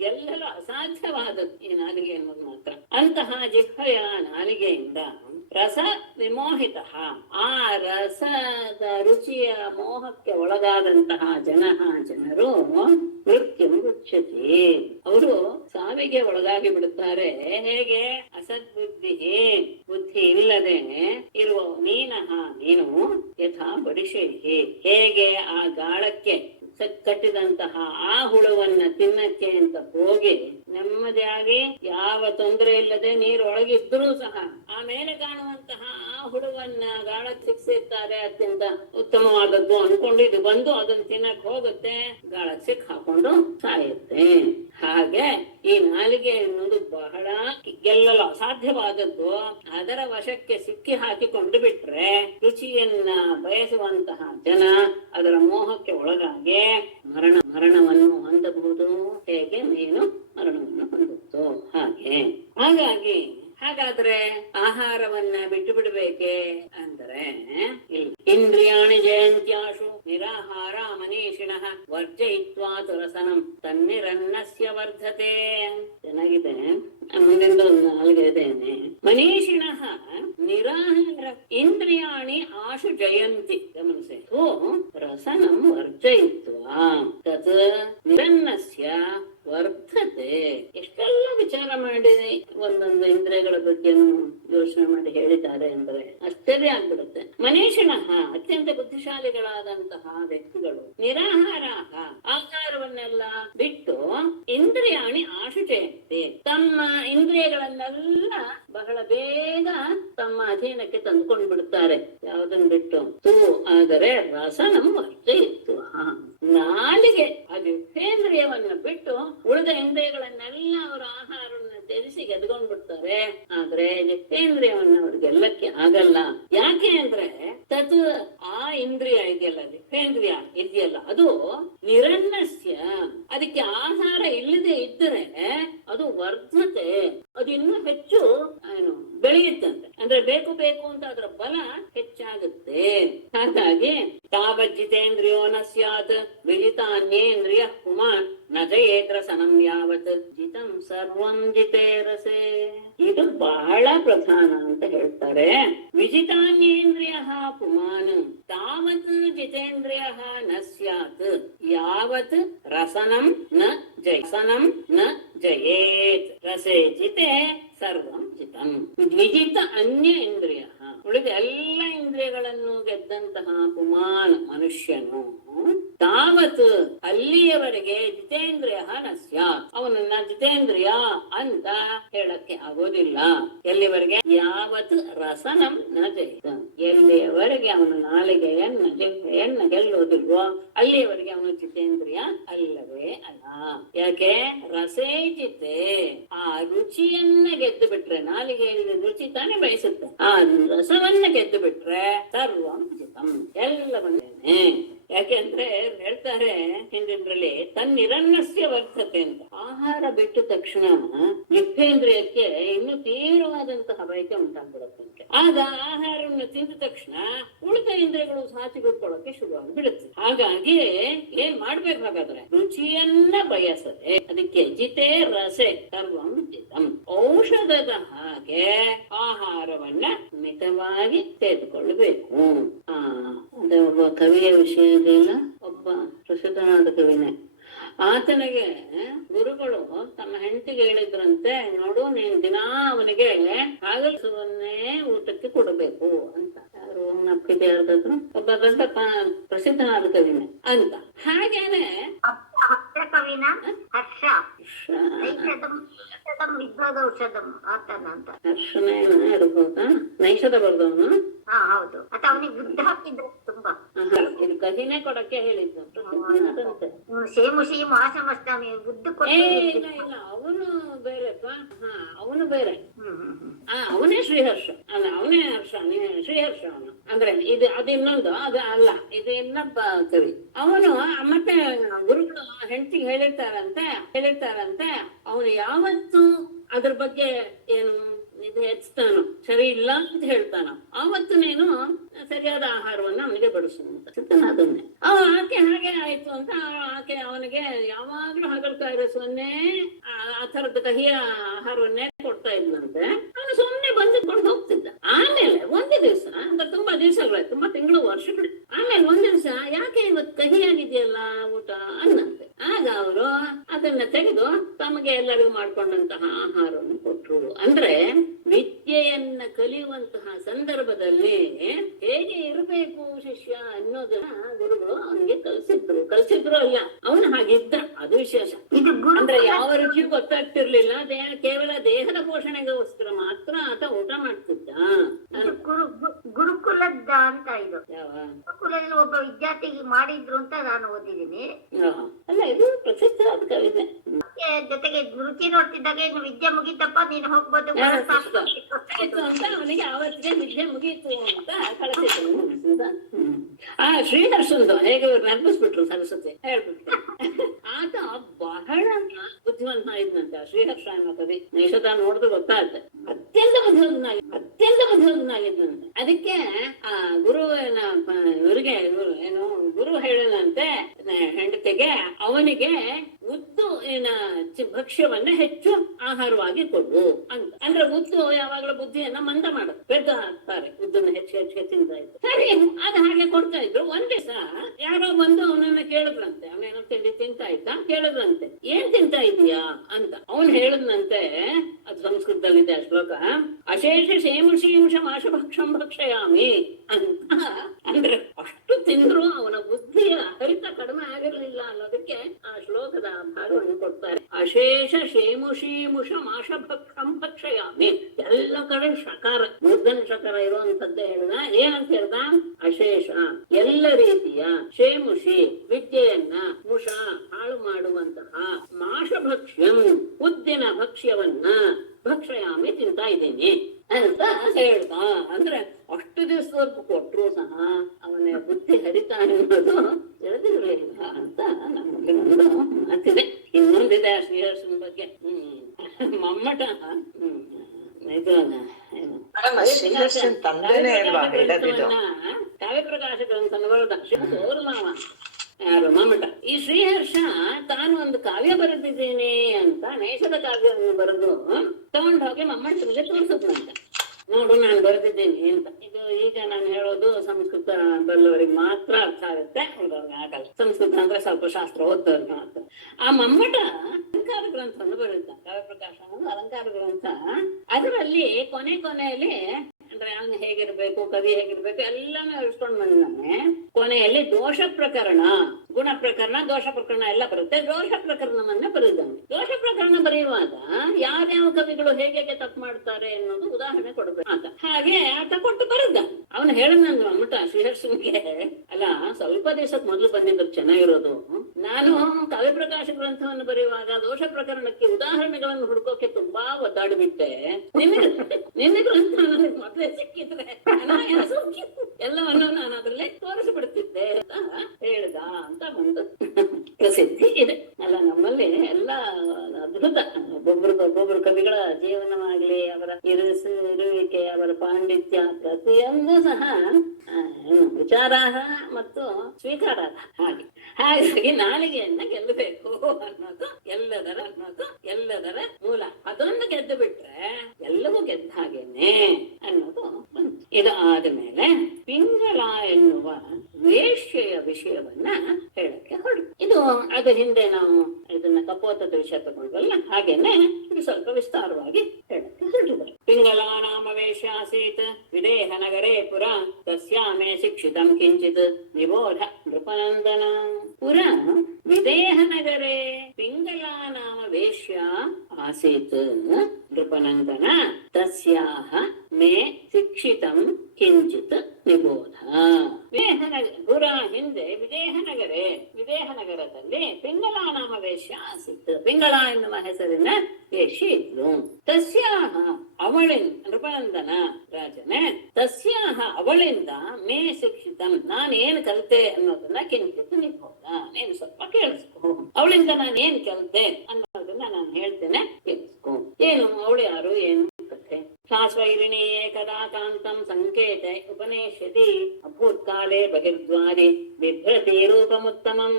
ಎಲ್ಲೆಲ್ಲೂ ಅಸಾಧ್ಯವಾದದ್ದು ಈ ನಾಲಿಗೆ ಅನ್ನೋದು ಮಾತ್ರ. ಅಂತಹ ಜಿಹ್ವಯ ನಾಲಿಗೆಯಿಂದ ರಸ ವಿಮೋಹಿತ, ಆ ರಸದ ರುಚಿಯ ಮೋಹಕ್ಕೆ ಒಳಗಾದಂತಹ ಜನರು ಮೃತ್ಯು ಮೃಚ್ಛತಿ, ಅವರು ಸಾವಿಗೆ ಒಳಗಾಗಿ ಬಿಡುತ್ತಾರೆ. ಹೇಗೆ? ಅಸದ್ಬುದ್ಧಿ, ಬುದ್ಧಿ ಇಲ್ಲದೆ ಇರುವ ಮೀನು ಯಥಾ ಬಡಿಶೈಹಿ, ಹೇಗೆ ಆ ಗಾಳಕ್ಕೆ ಕಟ್ಟಿದಂತಹ ಆ ಹುಳುವನ್ನ ತಿನ್ನಕ್ಕೆ ಅಂತ ಹೋಗಿ ನೆಮ್ಮದಿಯಾಗಿ ಯಾವ ತೊಂದರೆ ಇಲ್ಲದೆ ನೀರೊಳಗಿದ್ರೂ ಸಹ ಆಮೇಲೆ ಕಾಣುವಂತಹ ಆ ಹುಳುವನ್ನ ಗಾಳಕ್ಕೆ ಸಿಕ್ಸಿರ್ತಾರೆ, ಅತ್ಯಂತ ಉತ್ತಮವಾದದ್ದು ಅನ್ಕೊಂಡು ಇದು ಬಂದು ಅದನ್ನ ತಿನ್ನಕ್ ಹೋಗುತ್ತೆ, ಗಾಳಕ್ಕೆ ಸಿಕ್ ಹಾಕೊಂಡು ಸಾಯುತ್ತೆ. ಹಾಗೆ ಈ ನಾಲಿಗೆ ಎನ್ನುವುದು ಬಹಳ ಗೆಲ್ಲಲು ಅಸಾಧ್ಯವಾದದ್ದು. ಅದರ ವಶಕ್ಕೆ ಸಿಕ್ಕಿ ಹಾಕಿಕೊಂಡು ಬಿಟ್ರೆ ರುಚಿಯನ್ನ ಬಯಸುವಂತಹ ಜನ ಅದರ ಮೋಹಕ್ಕೆ ಒಳಗಾಗಿ ಮರಣವನ್ನು ಹೊಂದಬಹುದು. ಹೇಗೆ ಮೀನು ಮರಣವನ್ನು ಹೊಂದುತ್ತೋ ಹಾಗೆ. ಹಾಗಾದ್ರೆ ಆಹಾರವನ್ನ ಬಿಟ್ಟು ಬಿಡಬೇಕೆ ಅಂದ್ರೆ ಇಲ್ಲ. ಇಂದ್ರಿಯಾಣಿ ಜಯಂತ್ಯಾಶು ನಿರಾಹಾರ ಮನೀಷಿಣಃ ವರ್ಜಯಿತ್ವಾ ತುರಸನಂ ತನ್ನಿರನ್ನಸ್ಯ ವರ್ಧತೆ. ಚೆನ್ನಾಗಿದೆ. ಮುಂದೆಂದು ನಾಲ್ಗೆ ಇದೇನೆ. ಮನೀಷಿಣಃ ನಿರಾಹಾರ ಇಂದ್ರಿಯಾಣಿ ಆಶು ಜಯಂತಿ ಗಮನಿಸಿ ರಸನಂ ವರ್ಜಯಿತ್ವಾ ತತ್ ನಿರನ್ನಸ್ಯ ವರ್ಧತೆ. ಎಷ್ಟೆಲ್ಲ ವಿಚಾರ ಮಾಡಿ ಒಂದೊಂದು ಇಂದ್ರಿಯಗಳ ಬಗ್ಗೆ ಯೋಚನೆ ಮಾಡಿ ಹೇಳಿದ್ದಾರೆ ಅಂದ್ರೆ ಆಶ್ಚರ್ಯ ಆಗ್ಬಿಡುತ್ತೆ. ಮನೀಷಿಣಃ ಅತ್ಯಂತ ಬುದ್ಧಿಶಾಲಿಗಳಾದಂತಹ ವ್ಯಕ್ತಿಗಳು ನಿರಾಹಾರ ಆಹಾರವನ್ನೆಲ್ಲ ಬಿಟ್ಟು ಇಂದ್ರಿಯಾಣಿ ಆಶುಚಯಂತೆ, ತಮ್ಮ ಇಂದ್ರಿಯಗಳನ್ನೆಲ್ಲ ಬಹಳ ಬೇಗ ತಮ್ಮ ಅಧೀನಕ್ಕೆ ತಂದುಕೊಂಡು ಬಿಡುತ್ತಾರೆ. ಯಾವುದನ್ನು ಬಿಟ್ಟು ಆದರೆ ರಸನಂ ವರ್ಜಯಿತ್ವ, ನಾಲಿಗೆ ಅದು ಉಪೇಂದ್ರಿಯವನ್ನ ಬಿಟ್ಟು ಉಳಿದ ಇಂದ್ರಿಯಗಳನ್ನೆಲ್ಲ ಅವರ ಆಹಾರವನ್ನ ತ್ಯಜಿಸಿ ಗೆದ್ಕೊಂಡ್ ಬಿಡ್ತಾರೆ. ಆದ್ರೆ ಜಿತೇಂದ್ರಿಯವನ್ನ ಅವ್ರು ಗೆಲ್ಲಕ್ಕೆ ಆಗಲ್ಲ. ಯಾಕೆ ಅಂದ್ರೆ ತತ್ ಆ ಇಂದ್ರಿಯ ಇದೆಯಲ್ಲ, ಜಿತೇಂದ್ರಿಯ ಇದೆಯಲ್ಲ, ಅದು ನಿರನ್ನಸ್ಯ, ಅದಕ್ಕೆ ಆಹಾರ ಇಲ್ಲದೆ ಇದ್ದರೆ ಅದು ವರ್ಧತೆ, ಅದು ಇನ್ನೂ ಹೆಚ್ಚು ಬೆಳೆಯುತ್ತಂತೆ. ಅಂದ್ರೆ ಬೇಕು ಅಂತ ಅದರ ಬಲ ಹೆಚ್ಚಾಗುತ್ತೆ. ಹಾಗಾಗಿ ತಾವಜ್ಜಿತೇಂದ್ರಿಯೋ ನ ಸ್ಯಾತ್ ವಿಜಿತಾನ್ಯೇಂದ್ರಿಯ ಪುಮಾನ್ ನ ಜಯೇತ್ ರಸನಂ ಯಾವತ್ ಜಿತಂ ಸರ್ವಂ ಜಿತೇ ರಸೇ. ಇದು ಬಹಳ ಪ್ರಧಾನ ಅಂತ ಹೇಳ್ತಾರೆ. ವಿಜಿತಾನ್ಯೇಂದ್ರಿಯ ಪುಮಾನ್ ತಾವತ್ ಜಿತೇಂದ್ರಿಯ ನ ಸ್ಯಾತ್ ಯಾವತ್ ರಸನಂ ನ ಜಯೇತ್ ರಸೇ ಜಿತೆ ಸರ್ವಂ ಜಿತಂ. ವಿಜಿತ ಅನ್ಯ ಇಂದ್ರಿಯ, ಉಳಿದ ಎಲ್ಲ ಇಂದ್ರಿಯಗಳನ್ನು ಗೆದ್ದಂತಹ ಪುಮಾನ್ ಮನುಷ್ಯನು ತಾವತ್ ಅಲ್ಲಿಯವರೆಗೆ ಜಿತೇಂದ್ರಿಯ ನ ಸ್ಯಾತ್, ಅವನನ್ನ ಜಿತೇಂದ್ರಿಯ ಅಂತ ಹೇಳಕ್ಕೆ ಆಗೋದಿಲ್ಲ. ಎಲ್ಲಿವರೆಗೆ? ಯಾವತ್ ರಸನಂ ನ ಜಯಿತ, ಎಲ್ಲಿಯವರೆಗೆ ಅವನ ನಾಲಿಗೆಯನ್ನ ಗೆಲ್ಲುವುದಿಲ್ವೋ ಅಲ್ಲಿಯವರೆಗೆ ಅವನು ಜಿತೇಂದ್ರಿಯ ಅಲ್ಲವೇ ಅಲ್ಲ. ಯಾಕೆ? ರಸೇಜಿತೆ, ಆ ರುಚಿಯನ್ನ ಗೆದ್ದು ಬಿಟ್ರೆ, ನಾಲಿಗೆಯಲ್ಲಿ ರುಚಿ ತಾನೇ ಬಯಸುತ್ತೆ, ಆ ರಸವನ್ನ ಗೆದ್ದು ಬಿಟ್ರೆ ಸರ್ವಂ ಜಿತಂ, ಎಲ್ಲವನ್ನೇನೆ. ಯಾಕೆಂದ್ರೆ ಹೇಳ್ತಾರೆ ಹಿಂದಿನಲ್ಲಿ ತನ್ನಿರನ್ನಸ್ಯ ವರ್ತತೆ ಅಂತ. ಆಹಾರ ಬಿಟ್ಟ ತಕ್ಷಣ ಜಿಹ್ವೇಂದ್ರಿಯಕ್ಕೆ ಇನ್ನು ತೀವ್ರವಾದಂತಹ ಬಯಕೆ ಉಂಟಾಗ್ಬಿಡುತ್ತೆ. ಆಗ ಆಹಾರವನ್ನು ತಿಂದ ತಕ್ಷಣ ಉಳಿದ ಇಂದ್ರಿಯಗಳು ಸಾಚಿಗೊಳ್ಕೊಳ್ಳೋಕೆ ಶುರುವಾಗಿ ಬಿಡುತ್ತೆ. ಹಾಗಾಗಿ ಏನ್ ಮಾಡ್ಬೇಕು? ಹಾಗಾದ್ರೆ ರುಚಿಯನ್ನ ಬಯಸದೆ, ಅದಕ್ಕೆ ಜಿತೇ ರಸೆ ಸರ್ವಂ ಜಿತಂ, ಔಷಧದ ಹಾಗೆ ಆಹಾರವನ್ನ ಮಿತವಾಗಿ ತೆಗೆದುಕೊಳ್ಳಬೇಕು. ಒಬ್ಬ ಕವಿಯ ವಿಷಯದಲ್ಲ, ಒಬ್ಬ ಪ್ರಸಿದ್ಧನಾದ ಕವಿನೇ, ಆತನಿಗೆ ಗುರುಗಳು ತಮ್ಮ ಹೆಂಡತಿಗೆ ಹೇಳಿದ್ರಂತೆ, ನೋಡು ನೀನ್ ದಿನಾ ಅವನಿಗೆ ಹಾಗಲಸವನ್ನೇ ಊಟಕ್ಕೆ ಕೊಡಬೇಕು ಅಂತ. ಯಾರು ನಪ್ಪಿದೆ ಯಾರ್ದಾದ್ರು ಒಬ್ಬ ದೊಡ್ಡ ಪ್ರಸಿದ್ಧನಾದ ಕವಿನೇ ಅಂತ. ಹಾಗೇನೆ ಹರ್ಷ ಕವಿನ ಹರ್ಷ ವಿದ್ವದೌಷಧಂ ಆತನ ಅಂತ. ಹರ್ಷನೇನ ಇರ್ಬೋದಾ? ನೈಷಧ ಬರ್ದವನು. ಹಾ ಹೌದು, ಅತ ಅವನಿಗೆ ಬುದ್ಧ ಹಾಕಿದ್ರು ತುಂಬಾ. ಇದು ಕಹಿನೇ ಕೊಡಕ್ಕೆ ಹೇಳಿದ್ದು ಪ್ರಸಿದ್ಧನಾದಂತೆ. ಶೇಮು ಶೀಮು ಆಶಮಷ್ಟಾಮಿ ಬುದ್ಧ ಕೊಟ್ಟು. ಇಲ್ಲ ಇಲ್ಲ, ಅವನು ಬೇರೆಪ್ಪ. ಅವನು ಬೇರೆ. ಅವನೇ ಶ್ರೀಹರ್ಷ ಅಲ್ಲ, ಅವನೇ ಹರ್ಷ, ಶ್ರೀಹರ್ಷ ಅವನು. ಅಂದ್ರೆ ಇದು ಅದು ಇನ್ನೊಂದು, ಅದು ಅಲ್ಲ, ಇದು ಇನ್ನೊಬ್ಬ ಕವಿ. ಅವನು ಮತ್ತೆ ಗುರುಗಳು ಹೆಂಡತಿಗೆ ಹೇಳಿರ್ತಾರಂತೆ ಅವನು ಯಾವತ್ತು ಅದ್ರ ಬಗ್ಗೆ ಏನು ಇದು ಹೆಚ್ಚತಾನೋ, ಸರಿ ಇಲ್ಲ ಅಂತ ಹೇಳ್ತಾನ, ಆವತ್ತು ನೀನು ಸರಿಯಾದ ಆಹಾರವನ್ನ ಅವನಿಗೆ ಬಡಿಸು ಅಂತ. ಅದನ್ನೇ ಆಕೆ ಹಾಗೆ ಆಯ್ತು ಅಂತ ಆಕೆ ಅವನಿಗೆ ಯಾವಾಗ್ಲೂ ಹಾಗಲಕಾಯಿ ರಸವನ್ನೇ ಆ ಥರದ ಕಹಿಯ ಆಹಾರವನ್ನೇ ಕೊಡ್ತಾ ಇದ್ಲಂತೆ. ಅವನು ಸುಮ್ಮನೆ ಬಂದಿಟ್ಕೊಂಡು ಹೋಗ್ತಿದ್ದ. ಆಮೇಲೆ ಒಂದು ದಿವಸ, ಅಂದ್ರೆ ತುಂಬಾ ದಿವಸಗಳಾಯ್ತು, ತುಂಬಾ ತಿಂಗಳು ವರ್ಷಗಳು ಆಮೇಲೆ ಒಂದ್ ದಿವಸ, ಯಾಕೆ ಇವತ್ತು ಕಹಿಯಾಗಿದೆಯಲ್ಲ ಊಟ ಅನ್ನಂತೆ. ಆಗ ಅವರು ಅದನ್ನ ತೆಗೆದು ತಮಗೆ ಎಲ್ಲರಿಗೂ ಮಾಡ್ಕೊಂಡಂತಹ ಆಹಾರವನ್ನು ಕೊಟ್ರು. ಅಂದ್ರೆ ವಿದ್ಯೆಯನ್ನ ಕಲಿಯುವಂತಹ ಸಂದರ್ಭದಲ್ಲಿ ಹೇಗೆ ಇರಬೇಕು ಶಿಷ್ಯ ಅನ್ನೋದನ್ನ ಗುರುಗಳು ಅವನಿಗೆ ಕಲಿಸಿದ್ರು ಅಲ್ಲ, ಅವನು ಹಾಗಿದ್ದ, ಅದು ವಿಶೇಷ. ಅಂದ್ರೆ ಯಾವ ರುಚಿಯೂ ಗೊತ್ತಾಗ್ತಿರ್ಲಿಲ್ಲ, ಕೇವಲ ದೇಹದ ಪೋಷಣೆಗೋಸ್ಕರ ಮಾತ್ರ ಆತ ಊಟ ಮಾಡ್ತಿದ್ದ. ಗುರುಕುಲದ ಅಂತ ಇದು ಯಾವ ಗುರುಕುಲದಲ್ಲಿ ಒಬ್ಬ ವಿದ್ಯಾರ್ಥಿಗೆ ಮಾಡಿದ್ರು ಅಂತ ನಾನು ಓದಿದ್ದೀನಿ. ಅಲ್ಲ, ಇದು ಪ್ರಸಿದ್ಧವಾದ ಕವಿತೆ. ಜೊತೆಗೆ ರುಚಿ ನೋಡ್ತಿದ್ದಾಗ ಇನ್ನು ವಿದ್ಯೆ ಮುಗೀತಪ್ಪ ನೀನು ಹೋಗ್ಬೋದು ಅಂತ ಅವನಿಗೆ ಆವತ್ತಿಗೆ ವಿದ್ಯೆ ಮುಗೀತು ಅಂತ ಕಳಿಸಿದ್ರು. ಶ್ರೀಹರ್ಷಂದು ಹೇಗೆ ನೆನಪಿಸ್ಬಿಟ್ರು ಸರಸ್ವತಿ ಹೇಳ್ಬಿಟ್ರು. ಆತ ಬಹಳ ಬುದ್ಧಿವಂತ ಇದ್ನಂತ ಶ್ರೀಹರ್ಷ ಅನ್ನೋ ಕವಿ. ನೈಷಧ ನೋಡಿದ್ರೆ ಗೊತ್ತಾಗುತ್ತೆ, ಅತ್ಯಂತ ಬುದ್ಧಿವಂತನಾಗಿದ್ನಂತೆ. ಅದಕ್ಕೆ ಆ ಗುರುವಿನ ಇವರಿಗೆ ಏನು ಗುರು ಹೇಳಿದಂತೆ ಹೆಂಡತಿಗೆ ಅವನಿಗೆ ಉದ್ದು ಭಕ್ಷ್ಯವನ್ನ ಹೆಚ್ಚು ಆಹಾರವಾಗಿ ಕೊಡು ಅಂತ. ಅಂದ್ರೆ ಉದ್ದು ಯಾವಾಗಲೂ ಬುದ್ಧಿಯನ್ನ ಮಂದ ಮಾಡುತ್ತೆ, ಪೆದ್ದ ಹಾಕ್ತಾರೆ, ಉದ್ದನ್ನ ಹೆಚ್ಚಿಗೆ ತಿಂತಾ ಇದ್ರು. ಸರಿ, ಅದ್ ಹಾಗೆ ಕೊಡ್ತಾ ಇದ್ರು. ಒಂದ್ ದಿವಸ ಯಾರೋ ಬಂದು ಅವನನ್ನ ಕೇಳಿದ್ರಂತೆ, ಅವನೇನೋ ತಿಂಡಿ ತಿಂತಾ ಇದ್ದ, ಕೇಳಿದ್ರಂತೆ ಏನ್ ತಿಂತಾ ಇದೀಯಾ ಅಂತ. ಅವನ್ ಹೇಳಿದ್ನಂತೆ, ಅದು ಸಂಸ್ಕೃತದಲ್ಲಿದೆ ಆ ಶ್ಲೋಕ, ಅಶೇಷ ಶೇಮುಷೀಂಶ ಮಾಶಭಕ್ಷಂ ಭಕ್ಷಯಾಮಿ ಅಂತ. ಅಂದ್ರೆ ಅಷ್ಟು ತಿಂದ್ರು ಅವನ ಬುದ್ಧಿಯ ಹರಿತ ಕಡಿಮೆ ಆಗಿರ್ಲಿಲ್ಲ ಅನ್ನೋದಕ್ಕೆ ಆ ಶ್ಲೋಕದ ಭಾಗವನ್ನು ಕೊಡ್ತಾರೆ. ಅಶೇಷ ಶೇಮುಷೀಮುಷ ಮಾಶಭಕ್ಷಂ ಭಕ್ಷಯಾಮಿ. ಎಲ್ಲ ಕಡೆ ಶಕಾರ, ಮೂರ್ಧನ ಶಕಾರ ಇರುವಂತದ್ದೇ ಹೇಳ್ದ. ಏನಂತ ಹೇಳ್ದ? ಅಶೇಷ ಎಲ್ಲ ರೀತಿಯ, ಶೇಮುಷಿ ವಿದ್ಯೆಯನ್ನ, ಮುಷ ಹಾಳು ಮಾಡುವಂತಹ, ಮಾಶಭಕ್ಷ್ಯಂ ಉದ್ದಿನ ಭಕ್ಷ್ಯವನ್ನ ಭಕ್ಷಯಾಮಿ ತಿಂತಾ ಇದ್ದೇನೆ ಅಂತ ಹೇಳ್ದ. ಅಂದ್ರೆ ಅಷ್ಟು ದಿವಸದವರೆಗೂ ಕೊಟ್ಟರು ಸಹ ಅವನ ಬುದ್ಧಿ ಹರಿತಾ ಅನ್ನೋದು ತಿಳಿದಿರಲಿಲ್ಲ ಅಂತ ನಮಗೆ ಒಂದು ಮಾತಿದೆ. ಇನ್ನೊಂದಿದೆ ಶ್ರೀಹರ್ಷನ ಬಗ್ಗೆ. ಮಮ್ಮಟ ಕಾವ್ಯ ಪ್ರಕಾಶ ಗ್ರಂಥನ ಬರೆದ ಸೋರ್ಮಾವ ಯಾರು ಮಮ್ಮಟ. ಈ ಶ್ರೀಹರ್ಷ ತಾನು ಒಂದು ಕಾವ್ಯ ಬರೆದಿದ್ದೇನೆ ಅಂತ ನೈಷಧ ಕಾವ್ಯವನ್ನು ಬರೆದು ತಗೊಂಡು ಹೋಗಿ ಮಮ್ಮಟನಿಗೆ ತೋರಿಸಿದ್ನಂತ. ನೋಡು ನಾನು ಬರೆದಿದ್ದೇನೆ ಅಂತ. ಇದು ಈಗ ನಾನು ಹೇಳೋದು ಸಂಸ್ಕೃತ ಬಲ್ಲವರಿಗೆ ಮಾತ್ರ ಅರ್ಥ ಆಗುತ್ತೆ, ಆಗಲ್ಲ. ಸಂಸ್ಕೃತ ಅಂದ್ರೆ ಸ್ವಲ್ಪ ಶಾಸ್ತ್ರ ಓದ್ದವ್ರಿಗೆ ಮಾತ್ರ. ಆ ಮಮ್ಮಟ ಅಲಂಕಾರ ಗ್ರಂಥವನ್ನು ಬರೆದಿದ್ದ, ಕಾವ್ಯ ಪ್ರಕಾಶ ಅನ್ನೋದು ಅಲಂಕಾರ ಗ್ರಂಥ. ಅದರಲ್ಲಿ ಕೊನೆಯಲ್ಲಿ ಅಂದ್ರೆ ಅವನು ಹೇಗಿರ್ಬೇಕು, ಕವಿ ಹೇಗಿರ್ಬೇಕು ಎಲ್ಲಾನು ಹೇಳ್ಸ್ಕೊಂಡ್ ಬಂದಾನೆ. ಕೊನೆಯಲ್ಲಿ ದೋಷ ಪ್ರಕರಣ, ಗುಣ ಪ್ರಕರಣ, ದೋಷ ಪ್ರಕರಣ ಎಲ್ಲ ಬರುತ್ತೆ. ದೋಷ ಪ್ರಕರಣವನ್ನ ಬರೆದಿದ್ದಾನೆ. ದೋಷ ಪ್ರಕರಣ ಬರೆಯುವಾಗ ಯಾವ್ಯಾವ ಕವಿಗಳು ಹೇಗೆ ತಪ್ಪು ಮಾಡ್ತಾರೆ ಅನ್ನೋದು ಉದಾಹರಣೆ ಕೊಡ್ಬೇಕು ಆತ. ಹಾಗೆ ಆತ ಕೊಟ್ಟು ಬರೆದ. ಅವನು ಹೇಳಿದ್ನಂದ್ರು ಮಮ್ಮಟ ಶ್ರೀಹರ್ಷನ್ಗೆ, ಅಲ್ಲ ಸ್ವಲ್ಪ ದಿವಸಕ್ಕೆ ಮೊದಲು ಬಂದಿದ್ರು ಚೆನ್ನಾಗಿರೋದು, ನಾನು ಕಾವ್ಯ ಪ್ರಕಾಶ ಗ್ರಂಥವನ್ನು ಬರೆಯುವಾಗ ದೋಷ ಪ್ರಕರಣಕ್ಕೆ ಉದಾಹರಣೆಗಳನ್ನು ಹುಡುಕೋಕೆ ತುಂಬಾ ಒದ್ದಾಡಿಬಿಟ್ಟೆ. ನಿನ್ನ ಗ್ರಂಥ ನನಗೆ ಮೊದಲೇ ಸಿಕ್ಕಿದ್ರೆ ಎಲ್ಲವನ್ನು ನಾನು ಅದ್ರಲ್ಲೇ ತೋರಿಸಿಬಿಡ್ತಿದ್ದೆ ಅಂತ ಹೇಳ್ದ ಅಂತ ಒಂದು ಪ್ರಸಿದ್ಧಿ ಇದೆ. ಅಲ್ಲ, ನಮ್ಮಲ್ಲಿ ಎಲ್ಲ ಅದ್ಭುತ. ಒಬ್ಬೊಬ್ರು ಕವಿಗಳ ಜೀವನವಾಗ್ಲಿ, ಅವರ ಇರುವಿಕೆ, ಅವರ ಪಾಂಡಿತ್ಯ ಪ್ರತಿಯೊಂದು ಸಹ ವಿಚಾರಾರ್ಹ ಮತ್ತು ಸ್ವೀಕಾರಾರ್ಹ. ಹಾಗೆ ಹಾಗಾಗಿ ನಾಲಿಗೆಯನ್ನ ಗೆಲ್ಲಬೇಕು ಅನ್ನೋದು ಎಲ್ಲದರ ಮೂಲ. ಅದೊಂದು ಗೆದ್ದು ಬಿಟ್ರೆ ಎಲ್ಲವೂ ಗೆದ್ದ ಹಾಗೇನೆ ಅನ್ನೋದು ಬಂತು. ಇದು ಆದ್ಮೇಲೆ ಪಿಂಗಳ ಎನ್ನುವ ವೇಶ್ಯೆಯ ವಿಷಯವನ್ನ ಹೇಳಕ್ಕೆ ಹೊರಟು. ಇದು ಅದು ಹಿಂದೆ ನಾವು ಇದನ್ನ ಕಪೋತದ ವಿಷಯ ತಗೊಂಡ್ವಲ್ಲ, ಹಾಗೇನೆ ಇದು ಸ್ವಲ್ಪ ವಿಸ್ತಾರವಾಗಿ ಹೇಳಕ್ಕೆ ಹೊರಟಿದ್ದಾರೆ. ಪಿಂಗಳ ನಾಮ ವೇಶ್ಯ ಆಸೀತ್ ವಿದೇಹ ನಗರೇ ಪುರ ತಸ್ಯಾಮೇ ಶಿಕ್ಷಿತಂ ಕಿಂಚಿತ್ ನಿಬೋಧ ನೃಪನಂದನ. ಪುರ ವಿದೇಹ ನಗರೇ ಪಿಂಗಳ ನಾಮ ವೇಶ್ಯ ಆಸೀತ್ ನೃಪನಂದನ ತಸ್ಯಾಹ ಮೇ ಶಿಕ್ಷಿತಂ ಕಿಂಚಿತ್ ನಿಬೋಧ. ಪುರ ಹಿಂದೆ ವಿದೇಹ ನಗರದಲ್ಲಿ ಪಿಂಗಳ ನಾಮ ವೇಶ್ಯ ಆಸೀತ್. ಪಿಂಗಳ ಎನ್ನುವ ಹೆಸರಿನ ವೇಶ್ಯೆ ಇದ್ಲು. ತಸ್ಯಾಹ ಅವಳಿಂದ ನೃಪನಂದನ ರಾಜನೇ, ತಸ್ಯಾಹ ಅವಳಿಂದ ಮೇ ಶಿಕ್ಷಿತಂ ನಾನೇನು ಕಲಿತೆ ಅನ್ನೋದನ್ನ ಕಿಂಚಿತ್ ನಿಬೋಧ ನೀನು ಸ್ವಲ್ಪ ಕೇಳಿಸ್ಕೊ. ಅವಳಿಂದ ನಾನೇನ್ ಕಲಿತೆ ಅನ್ನೋದನ್ನ ನಾನು ಹೇಳ್ತೇನೆ, ಕೇಳಿಸ್ಕೊ. ಏನು ಅವಳು ಯಾರು, ಏನು ಕಥೆ. ಸಾ ಸ್ವೈರಿಣಿ ಏಕದಾ ಕಾಂತಂ ಸಂಕೇತೆ ಉಪನೇಶ್ಯತಿ ಅಭೂತ್ಕಾಲೇ ಬಹಿರ್ದ್ವಾರೆ ಬಿಭ್ರತಿ ರೂಪಮುತ್ತಮಂ.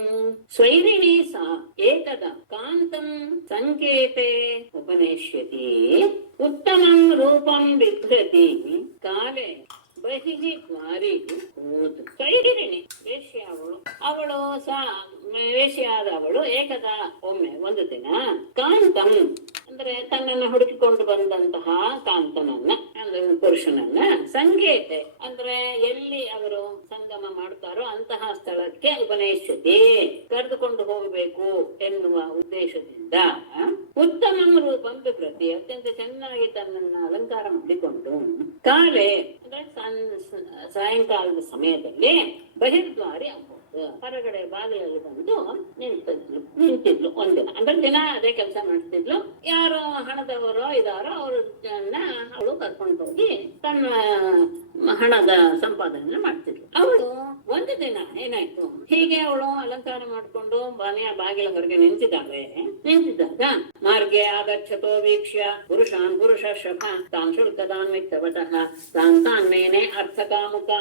ಸ್ವೈರಿಣಿ ಸಾ ಏಕದಾ ಕಾಂತಂ ಸಂಕೇತೆ ಉಪನೇಶ್ಯತಿ ಉತ್ತಮಂ ರೂಪಂ ಬಿಭ್ರತಿ ಕಾಲೇ ಬಹಿಃ ದ್ವಾರಿ ಭೂತ್. ಸ್ವೈರಿಣಿ ವೇಶ್ಯ ಅವಳು ವೇಶ್ಯಾದ ಅವಳು ಏಕದಾ ಒಮ್ಮೆ ಒಂದು ದಿನ ಕಾಂತಂ ಅಂದ್ರೆ ತನ್ನನ್ನು ಹುಡುಕಿಕೊಂಡು ಬಂದಂತಹ ಕಾಂತನನ್ನ ಅಂದ್ರೆ ಪುರುಷನನ್ನ ಸಂಕೇತೆ ಅಂದ್ರೆ ಎಲ್ಲಿ ಅವರು ಸಂಗಮ ಮಾಡ್ತಾರೋ ಅಂತಹ ಸ್ಥಳಕ್ಕೆ ಉಪನೇಶ್ಯತೆ ಕರೆದುಕೊಂಡು ಹೋಗಬೇಕು ಎನ್ನುವ ಉದ್ದೇಶದಿಂದ ಉತ್ತಮಂ ರೂಪಂ ಬಿಭ್ರತಿ ಅತ್ಯಂತ ಚೆನ್ನಾಗಿ ತನ್ನನ್ನ ಅಲಂಕಾರ ಮಾಡಿಕೊಂಡು ಕಾಲೇ ಅಂದ್ರೆ ಸಾಯಂಕಾಲದ ಸಮಯದಲ್ಲಿ ಬಹಿರ್ದ್ವಾರಿ ಹೊರಗಡೆ ಬಾಗಿಲಲ್ಲಿ ಬಂದು ನಿಂತಿದ್ಲು ಒಂದಿನ. ಅಂದ್ರೆ ದಿನ ಅದೇ ಕೆಲಸ ಮಾಡ್ತಿದ್ಲು. ಯಾರೋ ಹಣದವರೋ ಇದಾರೋ ಅವ್ರನ್ನ ಅವಳು ಕರ್ಕೊಂಡು ಹೋಗಿ ತನ್ನ ಹಣದ ಸಂಪಾದನೆ ಮಾಡ್ತಿದ್ಲು. ಅವಳು ಒಂದು ದಿನ ಏನಾಯ್ತು, ಹೀಗೆ ಅವಳು ಅಲಂಕಾರ ಮಾಡ್ಕೊಂಡು ಮನೆಯ ಬಾಗಿಲ ಹೊರಗೆ ನಿಂತಿದ್ದಾಗ ಮಾರ್ಗೆ ಆಗಚ್ಚತೋ ವೀಕ್ಷ್ಯ ಪುರುಷಾನ್ ಪುರುಷರ್ಷಭ ತಾನ್ ಶುಲ್ಕದಾನ್ ವಿತ್ತವತಃ ತಾನ್ ಮೇನೆ ಅರ್ಥಕಾಮುಕ.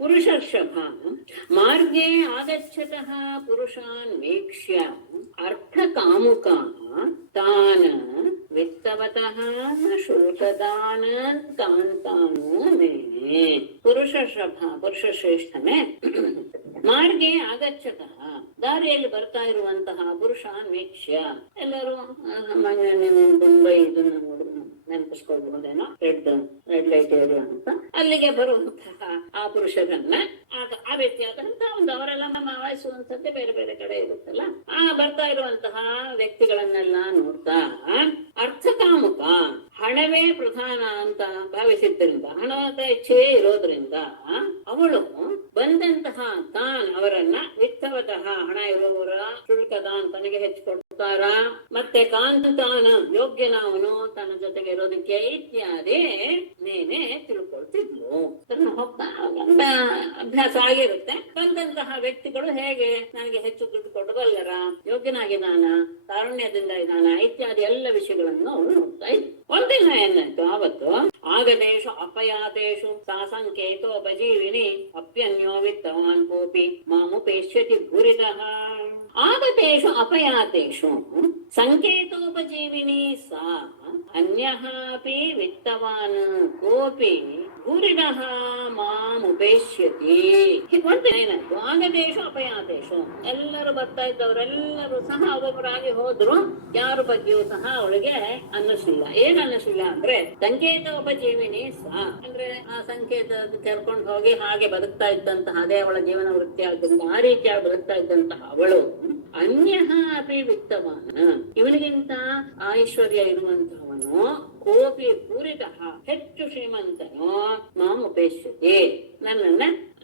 ಪುರುಷರ್ಷಭ ಮಾರ್ಗೆ ಆಗಚ್ಚತಃ ಪುರುಷಾನ್ ವೀಕ್ಷ್ಯ ಅರ್ಥಕಾಮುಕ ತಾನ್ ವಿತ್ತವತಃ ಶುಲ್ಕದಾನ್ ಕಾಂತಾನ್ ಮೇನೆ. ಪುರುಷ ಶ್ರೇಷ್ಠನೇ ಮಾರ್ಗೆ ಆಗಚ್ಚತಃ ದಾರಿಯಲ್ಲಿ ಬರ್ತಾ ಇರುವಂತಹ ಪುರುಷಾನ್ ವೀಕ್ಷ್ಯ. ಎಲ್ಲರೂ ನೀವು ಮುಂಬೈ ಇದನ್ನ ನೆನಪಿಸ್ಕೊಳ್ಬಹುದೇನೋ, ರೆಡ್ ಲೈಟ್ ಏರಿಯಾ ಅಂತ ಅಲ್ಲಿಗೆ ಬರುವಂತಹ ಆ ಪುರುಷರನ್ನ ಆ ವ್ಯಕ್ತಿಯಾದಂತಹ ಒಂದು ಅವರೆಲ್ಲ ನಮ್ಮ ವಯಸ್ಸುವಂಥದ್ದೇ ಬೇರೆ ಬೇರೆ ಕಡೆ ಇರುತ್ತಲ್ಲ, ಆ ಬರ್ತಾ ಇರುವಂತಹ ವ್ಯಕ್ತಿಗಳನ್ನೆಲ್ಲ ನೋಡ್ತಾ ಅರ್ಥಕಾಮುಕ ಹಣವೇ ಪ್ರಧಾನ ಅಂತ ಭಾವಿಸಿದ್ದರಿಂದ, ಹಣದ ಇಚ್ಛೆಯೇ ಇರೋದ್ರಿಂದ ಅವಳು ಬಂದಂತಹ ಅವರನ್ನ ವಿತ್ತವತಃ ಹಣ ಇರುವವರ ಶುಲ್ಕದಾನ್ ತನಗೆ ಹೆಚ್ಚು ಕೊಡ್ತಾರ, ಮತ್ತೆ ಕಾಂತಾನ ಯೋಗ್ಯನವನು ತನ್ನ ಜೊತೆಗೆ ಇರೋದಕ್ಕೆ ಇತ್ಯಾದಿ ನೇನೆ ತಿಳ್ಕೊಳ್ತಿದ್ಲು. ಹೋಗ್ತಾ ಅಭ್ಯಾಸ ಆಗಿರುತ್ತೆ. ಬಂದಂತಹ ವ್ಯಕ್ತಿಗಳು ಹೇಗೆ ನನಗೆ ಹೆಚ್ಚು ದುಡ್ಡು ಕೊಡಬಲ್ಲರ, ಯೋಗ್ಯನಾಗಿದ್ದಾನ, ಕಾರುಣ್ಯದಿಂದ ಇದ್ದಾನ ಇತ್ಯಾದಿ ಎಲ್ಲ ವಿಷಯಗಳನ್ನು ಅವಳು ನೋಡ್ತಾ ಇದ್ಲು. ಒಂದಿನ ಏನಾಯ್ತು, ಆವತ್ತು ಆಗದೇಶು ಅಪಯಾತೇಶು ಸಾ ಸಂಕೇತೋಪಜೀವಿನಿ ಅಪ್ಯನ್ಯೋ ವಿತ್ತವಾನ್ ಕೋಪಿ ಮಾಮುಪೇಷ್ಯತಿ ಭೂರಿತಃ. ಆಗತೇಶು ಅಪಯಾತೇಶು ಸಂಕೇತೋಪಜೀವಿನಿ ಸಾ ಅನ್ಯಃ ಅಪಿ ವಿತ್ತವಾನ್ ಕೋಪಿ ಭೂರಿಣಃ ಮಾಮುಪೇಷ್ಯತಿ. ಏನಾಯ್ತು, ಆಗದೇಶು ಅಪಯಾತೇಶು ಎಲ್ಲರೂ ಬರ್ತಾ ಇದ್ದವರೆಲ್ಲರೂ ಸಹ ಒಬ್ಬೊಬ್ಬರಾಗಿ ಹೋದ್ರು. ಯಾರ ಬಗ್ಗೆಯೂ ಸಹ ಅವಳಿಗೆ ಅನ್ನಿಸ್ಲಿಲ್ಲ. ಏನ್ ಅನ್ನಿಸ್ಲಿಲ್ಲ ಅಂದ್ರೆ ಸಂಕೇತೋಪಜೀವಿನಿ ಸಾ ಅಂದ್ರೆ ಆ ಸಂಕೇತ ಕರ್ಕೊಂಡು ಹೋಗಿ ಹಾಗೆ ಬದುಕ್ತಾ ಇದ್ದಂತಹ, ಅದೇ ಅವಳ ಜೀವನ ವೃತ್ತಿ ಆದ್ದರಿಂದ ಆ ರೀತಿಯಾಗಿ ಬದುಕ್ತಾ ಇದ್ದಂತಹ ಅವಳು ಅನ್ಯಃ ಅಪಿ ವಿತ್ತವಾನ ಇವನಿಗಿಂತ ಐಶ್ವರ್ಯ ಇರುವಂತಹವನು ಕೋಪಿ ಪೂರಿತಃ ಹೆಚ್ಚು ಶ್ರೀಮಂತನು ಮಾಮುಪೇಷ್ಯತೆ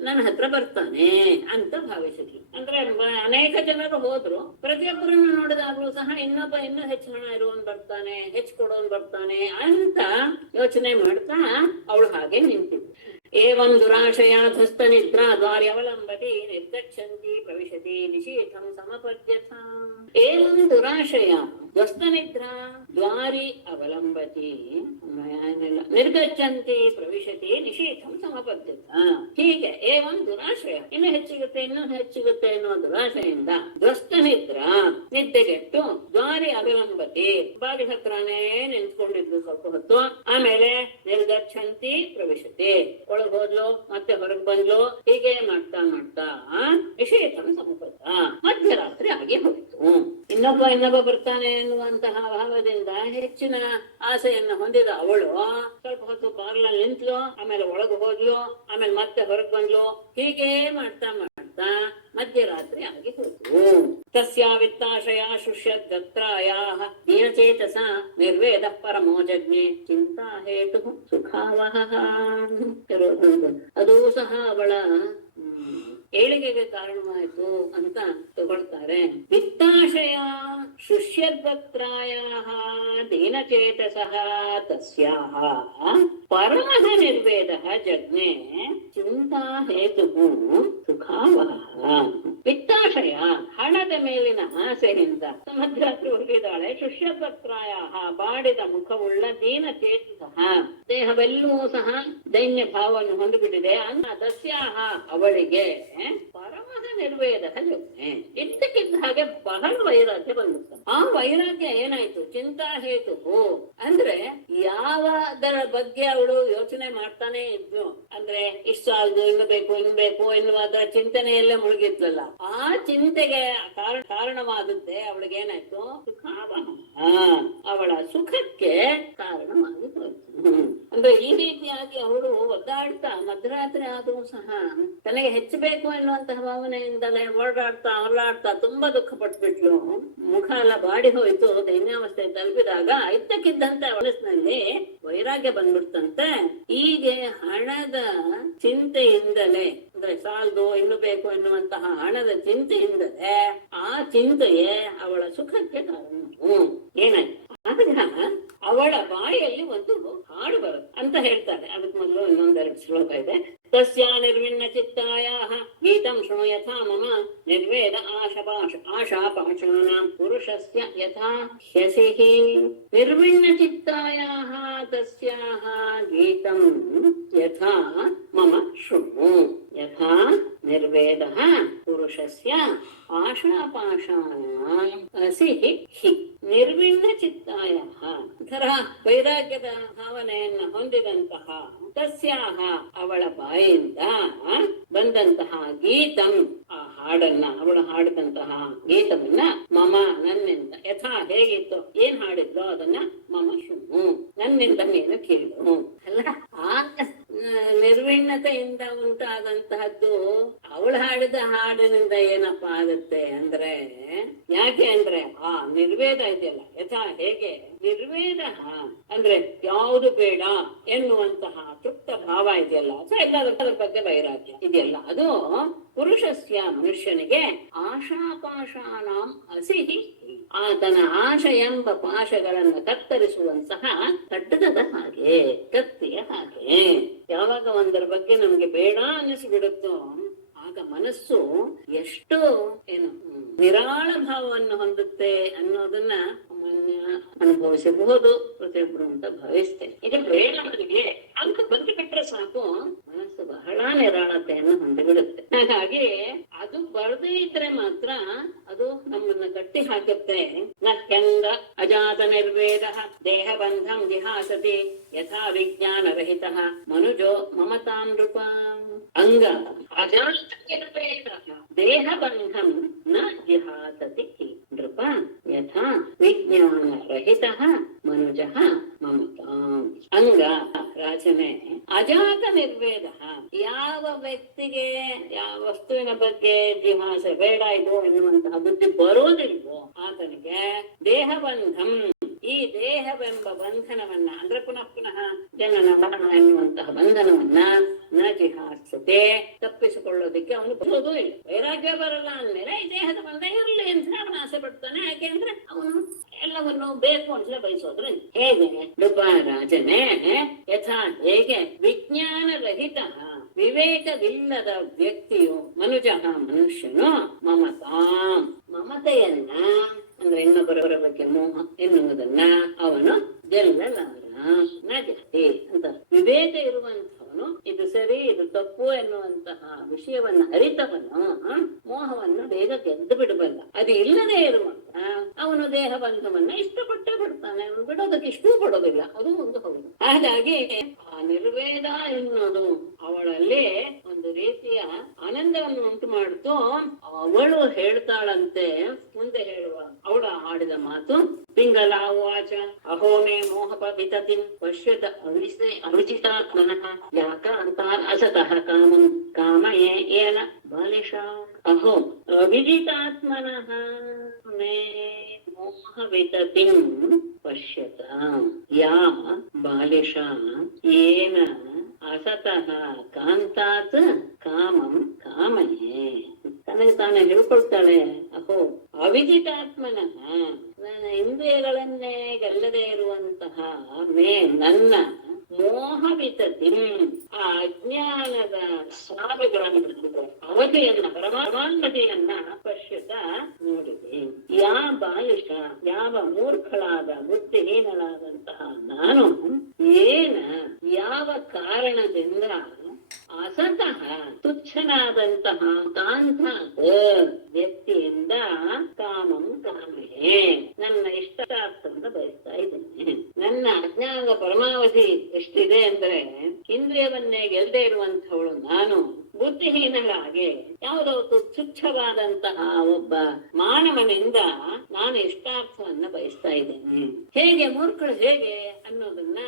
ನನ್ನ ಹತ್ರ ಬರ್ತಾನೆ ಅಂತ ಭಾವಿಸಿದ್ಲು. ಅಂದ್ರೆ ಅನೇಕ ಜನರು ಹೋದ್ರು, ಪ್ರತಿಯೊಬ್ಬರನ್ನು ನೋಡಿದಾಗ್ಲೂ ಸಹ ಇನ್ನೂ ಹೆಚ್ಚು ಹಣ ಇರುವನ್ ಬರ್ತಾನೆ, ಹೆಚ್ಚು ಕೊಡೋನ್ ಬರ್ತಾನೆ ಅಂತ ಯೋಚನೆ ಮಾಡ್ತಾ ಅವಳು ಹಾಗೆ ನಿಂತಿದ್ಲು. ಏವಂ ದುರಾಶಯಾಧಸ್ತ ನಿದ್ರಾ ದ್ವಾರ್ಯವಲಂಬತಿ ನಿರ್ಗಚ್ಚಂತಿ ಪ್ರವಿಶತಿ ನಿಶೀಥಂ ಸಮಪದ್ಯಥ. ಏವಂ ದುರಾಶಯ ದ್ವಸ್ತನಿದ್ರಾ ದ್ವಾರಿ ಅವಲಂಬತಿ ನಿರ್ಗಚ್ಚಂತಿ ಪ್ರವಿಶತಿ ನಿಷೇಧಂ ಸಮಪದ್ಯತ. ಹೀಗೆ ಏವಂ ದುರಾಶ್ರಯ, ಇನ್ನು ಹೆಚ್ಚಿಗುತ್ತೆ ಇನ್ನೂ ಹೆಚ್ಚಿಗುತ್ತೆ ಎನ್ನುವ ದುರಾಶೆಯಿಂದ ದ್ವಸ್ತನಿದ್ರಾ ನಿದ್ದೆಗೆಟ್ಟು ದ್ವಾರಿ ಅವಲಂಬತಿ ಬಾಗಿಲ ಹತ್ರನೇ ನಿಂತ್ಕೊಂಡಿದ್ರು ಸ್ವಲ್ಪ ಹೊತ್ತು. ಆಮೇಲೆ ನಿರ್ಗಚ್ಚಂತಿ ಪ್ರವಿಶತಿ ಒಳಗ್ ಹೋದ್ಲು ಮತ್ತೆ ಹೊರಗೆ ಬಂದ್ಲು. ಹೀಗೆ ಮಾಡ್ತಾ ಮಾಡ್ತಾ ನಿಷೇಧಂ ಸಮಪದ್ಯ ಮಧ್ಯರಾತ್ರಿ ಆಗಿ ಹೋಯಿತು. ಇನ್ನೊಬ್ಬ ಬರ್ತಾನೆ ಎನ್ನುವಂತಹ ಭಾವದಿಂದ ಹೆಚ್ಚಿನ ಆಸೆಯನ್ನ ಹೊಂದಿದ ಅವಳು ಸ್ವಲ್ಪ ಹೊತ್ತು ಬಾಗಿಲಲ್ಲಿ ನಿಂತ್ಲು, ಆಮೇಲೆ ಒಳಗೆ ಹೋದ್ಲು, ಆಮೇಲೆ ಮತ್ತೆ ಹೊರಗೆ ಬಂದ್ಲು. ಹೀಗೆ ಮಾಡ್ತಾ ಮಾಡ್ತಾ ಮಧ್ಯರಾತ್ರಿ ಆಗಿ ಹೋಯ್ತು. ತಸ್ಯಾ ವಿತ್ತಾಶಯ ಶುಷ್ಯದ್ ಗತ್ರಾಯಾಃ ದೀನಚೇತಸ ನಿರ್ವೇದ ಪರಮೋ ಜಜ್ಞೆ ಚಿಂತಾ ಹೇತು ಸುಖಾವಹ. ಅದು ಸಹ ಅವಳ ಏಳಿಗೆಗೆ ಕಾರಣವಾಯಿತು ಅಂತ ತಗೊಳ್ತಾರೆ. ವಿತ್ತಾಶಯ ಶುಷ್ಯದ್ವಕ್ತ್ರಾಯಾಃ ದೀನಚೇತಸಃ ತಸ್ಯಾಃ ಪರಮಃ ನಿರ್ವೇದಃ ಜಜ್ಞೆ ಚಿಂತಾ ಹೇತುಃ ಸುಖಾವಹ. ವಿತ್ತಾಶಯ ಹಣದ ಮೇಲಿನ ಆಸೆಯಿಂದ ಮಧ್ಯರಾತ್ರಿ ಹೊರಗಿದ್ದಾಳೆ. ಶುಷ್ಯದ್ವಕ್ತ್ರಾಯಾಃ ಬಾಡಿದ ಮುಖವುಳ್ಳ ದೀನಚೇತಸಃ ದೇಹವೆಲ್ಲವೂ ಸಹ ದೈನ್ಯ ಭಾವವನ್ನು ಹೊಂದಿಬಿಟ್ಟಿದೆ. ತಸ್ಯಾಹ ಅವಳಿಗೆ ಪರಮಃ ನಿರ್ವೇದ ಜಜ್ಞೆ ಇದ್ದಕ್ಕಿದ್ದ ಹಾಗೆ ಬಹಳ ವೈರಾಗ್ಯ ಬಂದಿತ್ತು. ಆ ವೈರಾಗ್ಯ ಏನಾಯ್ತು? ಚಿಂತಾ ಹೇತು ಅಂದ್ರೆ ಯಾವದರ ಬಗ್ಗೆ ಅವಳು ಯೋಚನೆ ಮಾಡ್ತಾನೆ ಇದ್ಲು ಅಂದ್ರೆ ಇಷ್ಟು ಆಲ್ದು ಇನ್ನು ಬೇಕು ಎನ್ನುವುದರ ಚಿಂತನೆಯಲ್ಲೇ ಮುಳುಗಿದ್ಲಲ್ಲ, ಆ ಚಿಂತೆಗೆ ಕಾರಣವಾದದ್ದೇ ಅವಳಿಗೆ ಏನಾಯ್ತು? ಸುಖಾವಹ, ಅವಳ ಸುಖಕ್ಕೆ ಕಾರಣವಾಗಿ ಹೋಯ್ತು. ಅಂದ್ರೆ ಈ ರೀತಿಯಾಗಿ ಅವಳು ಒದ್ದಾಡ್ತಾ ಮಧ್ಯರಾತ್ರಿ ಆದರೂ ಸಹ ತನಗೆ ಹೆಚ್ಚಬೇಕು ಎನ್ನುವಂತಹ ಭಾವನೆಯಿಂದಲೇ ಹೊರಡಾಡ್ತಾ ತುಂಬಾ ದುಃಖ ಪಟ್ಬಿಟ್ಲು. ಮುಖ ಎಲ್ಲ ಬಾಡಿ ಹೋಯ್ತು. ದೈನ್ಯಾವಸ್ಥೆ ತಲುಪಿದಾಗ ಇದ್ದಕ್ಕಿದ್ದಂತೆ ಮನಸ್ಸಿನಲ್ಲಿ ವೈರಾಗ್ಯ ಬಂದ್ಬಿಡ್ತಂತೆ. ಹೀಗೆ ಹಣದ ಚಿಂತೆಯಿಂದಲೇ ಅಂದ್ರೆ ಸಾಲ್ದು ಇನ್ನು ಬೇಕು ಎನ್ನುವಂತಹ ಹಣದ ಚಿಂತೆಯಿಂದಲೇ ಆ ಚಿಂತೆಯೇ ಅವಳ ಸುಖಕ್ಕೆ ಕಾರಣ. ಏನಾಯ್ತು? ಆಗ ಅವಳ ಬಾಯಲ್ಲಿ ಒಂದು ಹಾಡು ಬರುತ್ತೆ ಅಂತ ಹೇಳ್ತಾರೆ. ಅದಕ್ಕೆ ಮೊದಲು ಇನ್ನೊಂದೆರಡು ಶ್ಲೋಕ ಇದೆ. ತಸ್ಯಾ ನಿರ್ವಿಣ್ಣ ಚಿತ್ತಾಯಾಃ ಗೀತಂ ಶೃಣು ಯಥಾ ಮಮ ನಿರ್ವೇದ ಆಶಾಪಾಶಾನಾಂ ಪುರುಷಸ್ಯ ಯಥಾ ಹ್ಯಸಿಃ. ನಿರ್ವಿಣ್ಣ ಚಿತ್ತಾಯಾಃ ತಸ್ಯಾಃ ಗೀತಂ ಯಥಾ ಮಮ ಶೃಣು ಯಥಾ ನಿರ್ವೇದಃ ಪುರುಷಸ್ಯ ಆಶಾಪಾಶಾನಾಂ ಹಸಿಃ ಹಿ. ನಿರ್ವಿಣ್ಣ ಚಿತ್ತಾಯಾಃ ಥರ ವೈರಾಗ್ಯದ ಭಾವನೆಯನ್ನ ಹೊಂದಿದಂತಹ ತಸ್ಯಾಹ ಅವಳ ಬಾಯಿಂದ ಬಂದಂತಹ ಗೀತಂ ಆ ಹಾಡನ್ನ ಅವಳು ಹಾಡಿದಂತಹ ಗೀತವನ್ನ ಮಮ ನನ್ನಿಂದ ಯಥಾ ಹೇಗಿತ್ತು ಏನ್ ಹಾಡಿದ್ಲೋ ಅದನ್ನ ಮಮ ಶೃಣು ನನ್ನಿಂದ ನೀನು ಕೇಳು. ಅಲ್ಲ ಆ ನಿರ್ವಿಣ್ಣತೆಯಿಂದ ಉಂಟಾದಂತಹದ್ದು ಅವಳು ಹಾಡಿದ ಹಾಡಿನಿಂದ ಏನಪ್ಪ ಆಗುತ್ತೆ ಅಂದ್ರೆ, ಯಾಕೆ ಅಂದ್ರೆ ಆ ನಿರ್ವೇದ ಇದೆಯಲ್ಲ ಯಥಾ ಹೇಗೆ ನಿರ್ವೇದ ಅಂದ್ರೆ ಯಾವುದು ಬೇಡ ಎನ್ನುವಂತಹ ತೃಪ್ತ ಭಾವ ಇದೆಯಲ್ಲ, ಎಲ್ಲದರ ಬಗ್ಗೆ ವೈರಾಗ್ಯ ಇದೆಯಲ್ಲ, ಅದು ಪುರುಷಸ್ಯ ಮನುಷ್ಯನಿಗೆ ಆಶಾಪಾಶಾನಾಂ ಹಸಿಹಿ ಆತನ ಆಶೆ ಎಂಬ ಪಾಶಗಳನ್ನು ಕತ್ತರಿಸುವಂತಹ ಖಡ್ಗದ ಹಾಗೆ ಕತ್ತಿಯ ಹಾಗೆ. ಯಾವಾಗ ಒಂದರ ಬಗ್ಗೆ ನಮ್ಗೆ ಬೇಡ ಅನ್ನಿಸ್ಬಿಡುತ್ತೋ ಆಗ ಮನಸ್ಸು ಎಷ್ಟು ಏನು ನಿರಾಳ ಭಾವವನ್ನು ಹೊಂದುತ್ತೆ ಅನ್ನೋದನ್ನ ಅನುಭವಿಸಬಹುದು ಪ್ರತಿಯೊಬ್ಬರು ಅಂತ ಭಾವಿಸ್ತೇನೆ. ಇದು ಬೇಡ ನನಗೆ ಅಂಕ ಬಂದು ಬಿಟ್ರೆ ಸಾಕು ಮನಸ್ಸು ಬಹಳ ನಿರಾಳತೆಯನ್ನು ಹೊಂದಿಬಿಡುತ್ತೆ. ಹಾಗಾಗಿ ಅದು ಬರದೇ ಇದ್ರೆ ಮಾತ್ರ ಅದು ನಮ್ಮನ್ನ ಕಟ್ಟಿ ಹಾಕುತ್ತೆ. ನಕ್ಯಂಗ ಅಜಾತ ನಿರ್ವೇದ ದೇಹ ಬಂಧಂ ಜಿಹಾಸತಿ ಯಥಾ ವಿಜ್ಞಾನ ರಹಿತ ಮನುಜೋ ಮಮತಾಂ ನೃಪ. ಅಂಗ ಅಜಾತ ನಿರ್ವೇದ ದೇಹ ಬಂಧಂ ನ ಜಿಹಾಸತಿ ನೃಪ ಯಥಾ ವಿಜ್ಞಾನ ರಹಿತ ಮನುಜ ಮಮತಾಂ. ಅಂಗ ರಾಜನೇ ಅಜಾತ ನಿರ್ವೇದ ಯಾವ ವ್ಯಕ್ತಿಗೆ ಯಾವ ವಸ್ತುವಿನ ಬಗ್ಗೆ ಜಿಹಾಸೆ ಬೇಡ ಇದು ಎನ್ನುವಂತಹ ಬುದ್ಧಿ ಬರೋದಿಲ್ವೋ ಆತನಿಗೆ ದೇಹ ಬಂಧಂ ಈ ದೇಹವೆಂಬ ಬಂಧನವನ್ನ ಅಂದ್ರೆ ಪುನಃ ಜನನ ಮರಣ ಎನ್ನುವಂತಹ ಬಂಧನವನ್ನ ನ ಜಿಹಾಸತೆ ತಪ್ಪಿಸಿಕೊಳ್ಳೋದಕ್ಕೆ ಅವನು ಬರೋದು ಇಲ್ಲ. ವೈರಾಗ್ಯ ಬರಲ್ಲ ಅಂದ್ಮೇಲೆ ಈ ದೇಹದ ಬಂಧ ಇರಲಿ ಅಂತ ಅವನು ಆಸೆ ಪಡ್ತಾನೆ. ಯಾಕೆ ಅಂದ್ರೆ ಅವನು ಎಲ್ಲವನ್ನು ಬೇಕು ಅಂತ ಬಯಸೋದ್ರು. ಹೇಗೆ ರಾಜನೇ ಯಥಾ ಹೇಗೆ ವಿಜ್ಞಾನ ರಹಿತ ವಿವೇಕವಿಲ್ಲದ ವ್ಯಕ್ತಿಯು ಮನುಜ ಮನುಷ್ಯನು ಮಮತಾಂ ಮಮತೆಯನ್ನ ಅಂದ್ರೆ ಇನ್ನೊಬ್ಬರ ಬಗ್ಗೆ ಮೋಹ ಎನ್ನುವುದನ್ನ ಅವನು ಗೆಲ್ಲಲಾರ. ನಜತೆ ಅಂತ ವಿವೇಕ ಇರುವಂತವನು ಇದು ಸರಿ ಇದು ತಪ್ಪು ಎನ್ನುವಂತಹ ವಿಷಯವನ್ನ ಅರಿತವನು ಮೋಹವನ್ನು ಬೇಗ ಗೆದ್ದು ಬಿಡಬಲ್ಲ. ಅದು ಇಲ್ಲದೆ ಇರುವಾಗ ಅವನು ದೇಹ ಬಂಧವನ್ನ ಇಷ್ಟಪಟ್ಟೇ ಬಿಡ್ತಾನೆ, ಅವನು ಬಿಡೋದಕ್ಕೆ ಇಷ್ಟೂ ಪಡೋದಿಲ್ಲ. ಅದು ಒಂದು ಹೌದು. ಹಾಗಾಗಿ ಆ ನಿರ್ವೇದ ಎನ್ನುವುದು ಅವಳಲ್ಲಿ ಒಂದು ರೀತಿಯ ಆನಂದವನ್ನು ಉಂಟು ಮಾಡಿತು. ಅವಳು ಹೇಳ್ತಾಳಂತೆ, ಮುಂದೆ ಹೇಳುವ ಅವಳ ಆಡಿದ ಮಾತು, ಪಿಂಗಲಾವಾಚ ಅಹೋ ಮೇ ಮೋಹ ವಿತತಿಂ ಪಶ್ಯತ ಅವಿಜಿತಾತ್ಮನಃ ಯಾಕ ಅಂತ ಅಸತಃ ಕಾಮಂ ಕಾಮಯೇ ಏನ ಬಾಲಿಷಾ ಅಹೋ ಅವಿಜಿತಾತ್ಮನಃ ಮೇ ಮೋಹ ವಿತತಿಂ ಪಶ್ಯತ ಯಾ ಬಾಲಿಷಾ ಏನ ಅಸತಃ ಕಾಂತಾತ್ ಕಾಮಂ ಕಾಮಯೇ. ತನಗೆ ತಾನೇ ಹೇಳ್ಕೊಳ್ತಾಳೆ, ಅಹೋ ಅವಿಜಿತಾತ್ಮನಃ ನನ್ನ ಇಂದ್ರಿಯಗಳನ್ನೇ ಗೆಲ್ಲದೆ ಇರುವಂತಹ ಮೇ ನನ್ನ ಮೋಹವಿತತಿ ಆ ಅಜ್ಞಾನದ ಸ್ವಾಮಿಗಳನ್ನು ಅವಧಿಯನ್ನ ಪರಮಾತ್ಮತೆಯನ್ನ ಪಶ್ಯತ ನೋಡಿದೆ. ಬಾಲಿಷ ಯಾವ ಮೂರ್ಖಳಾದ ಬುದ್ಧಿಹೀನಳಾದಂತಹ ನಾನು ಏನ ಯಾವ ಕಾರಣದಿಂದ ಅಸತಃ ತುಚ್ಛನಾದಂತಹ ಕಾಂತಾತ್ ವ್ಯಕ್ತಿಯಿಂದ ಕಾಮಂ ಕಾಮೇ ನನ್ನ ಇಷ್ಟಾರ್ಥವನ್ನು ಬಯಸ್ತಾ ಇದ್ದೇನೆ. ನನ್ನ ಅಜ್ಞಾನದ ಪರಮಾವಧಿ ಎಷ್ಟಿದೆ ಅಂದ್ರೆ ಇಂದ್ರಿಯವನ್ನೇ ಗೆಲ್ಲದೆ ಇರುವಂತವಳು ನಾನು ಬುದ್ಧಿಹೀನಳಾಗಿ ಯಾವುದೋ ತುಚ್ಛವಾದಂತಹ ಒಬ್ಬ ಮಾನವನಿಂದ ನಾನು ಇಷ್ಟಾರ್ಥವನ್ನ ಬಯಸ್ತಾ ಇದ್ದೇನೆ. ಹೇಗೆ ಮೂರ್ಖಳು ಹೇಗೆ ಅನ್ನೋದನ್ನ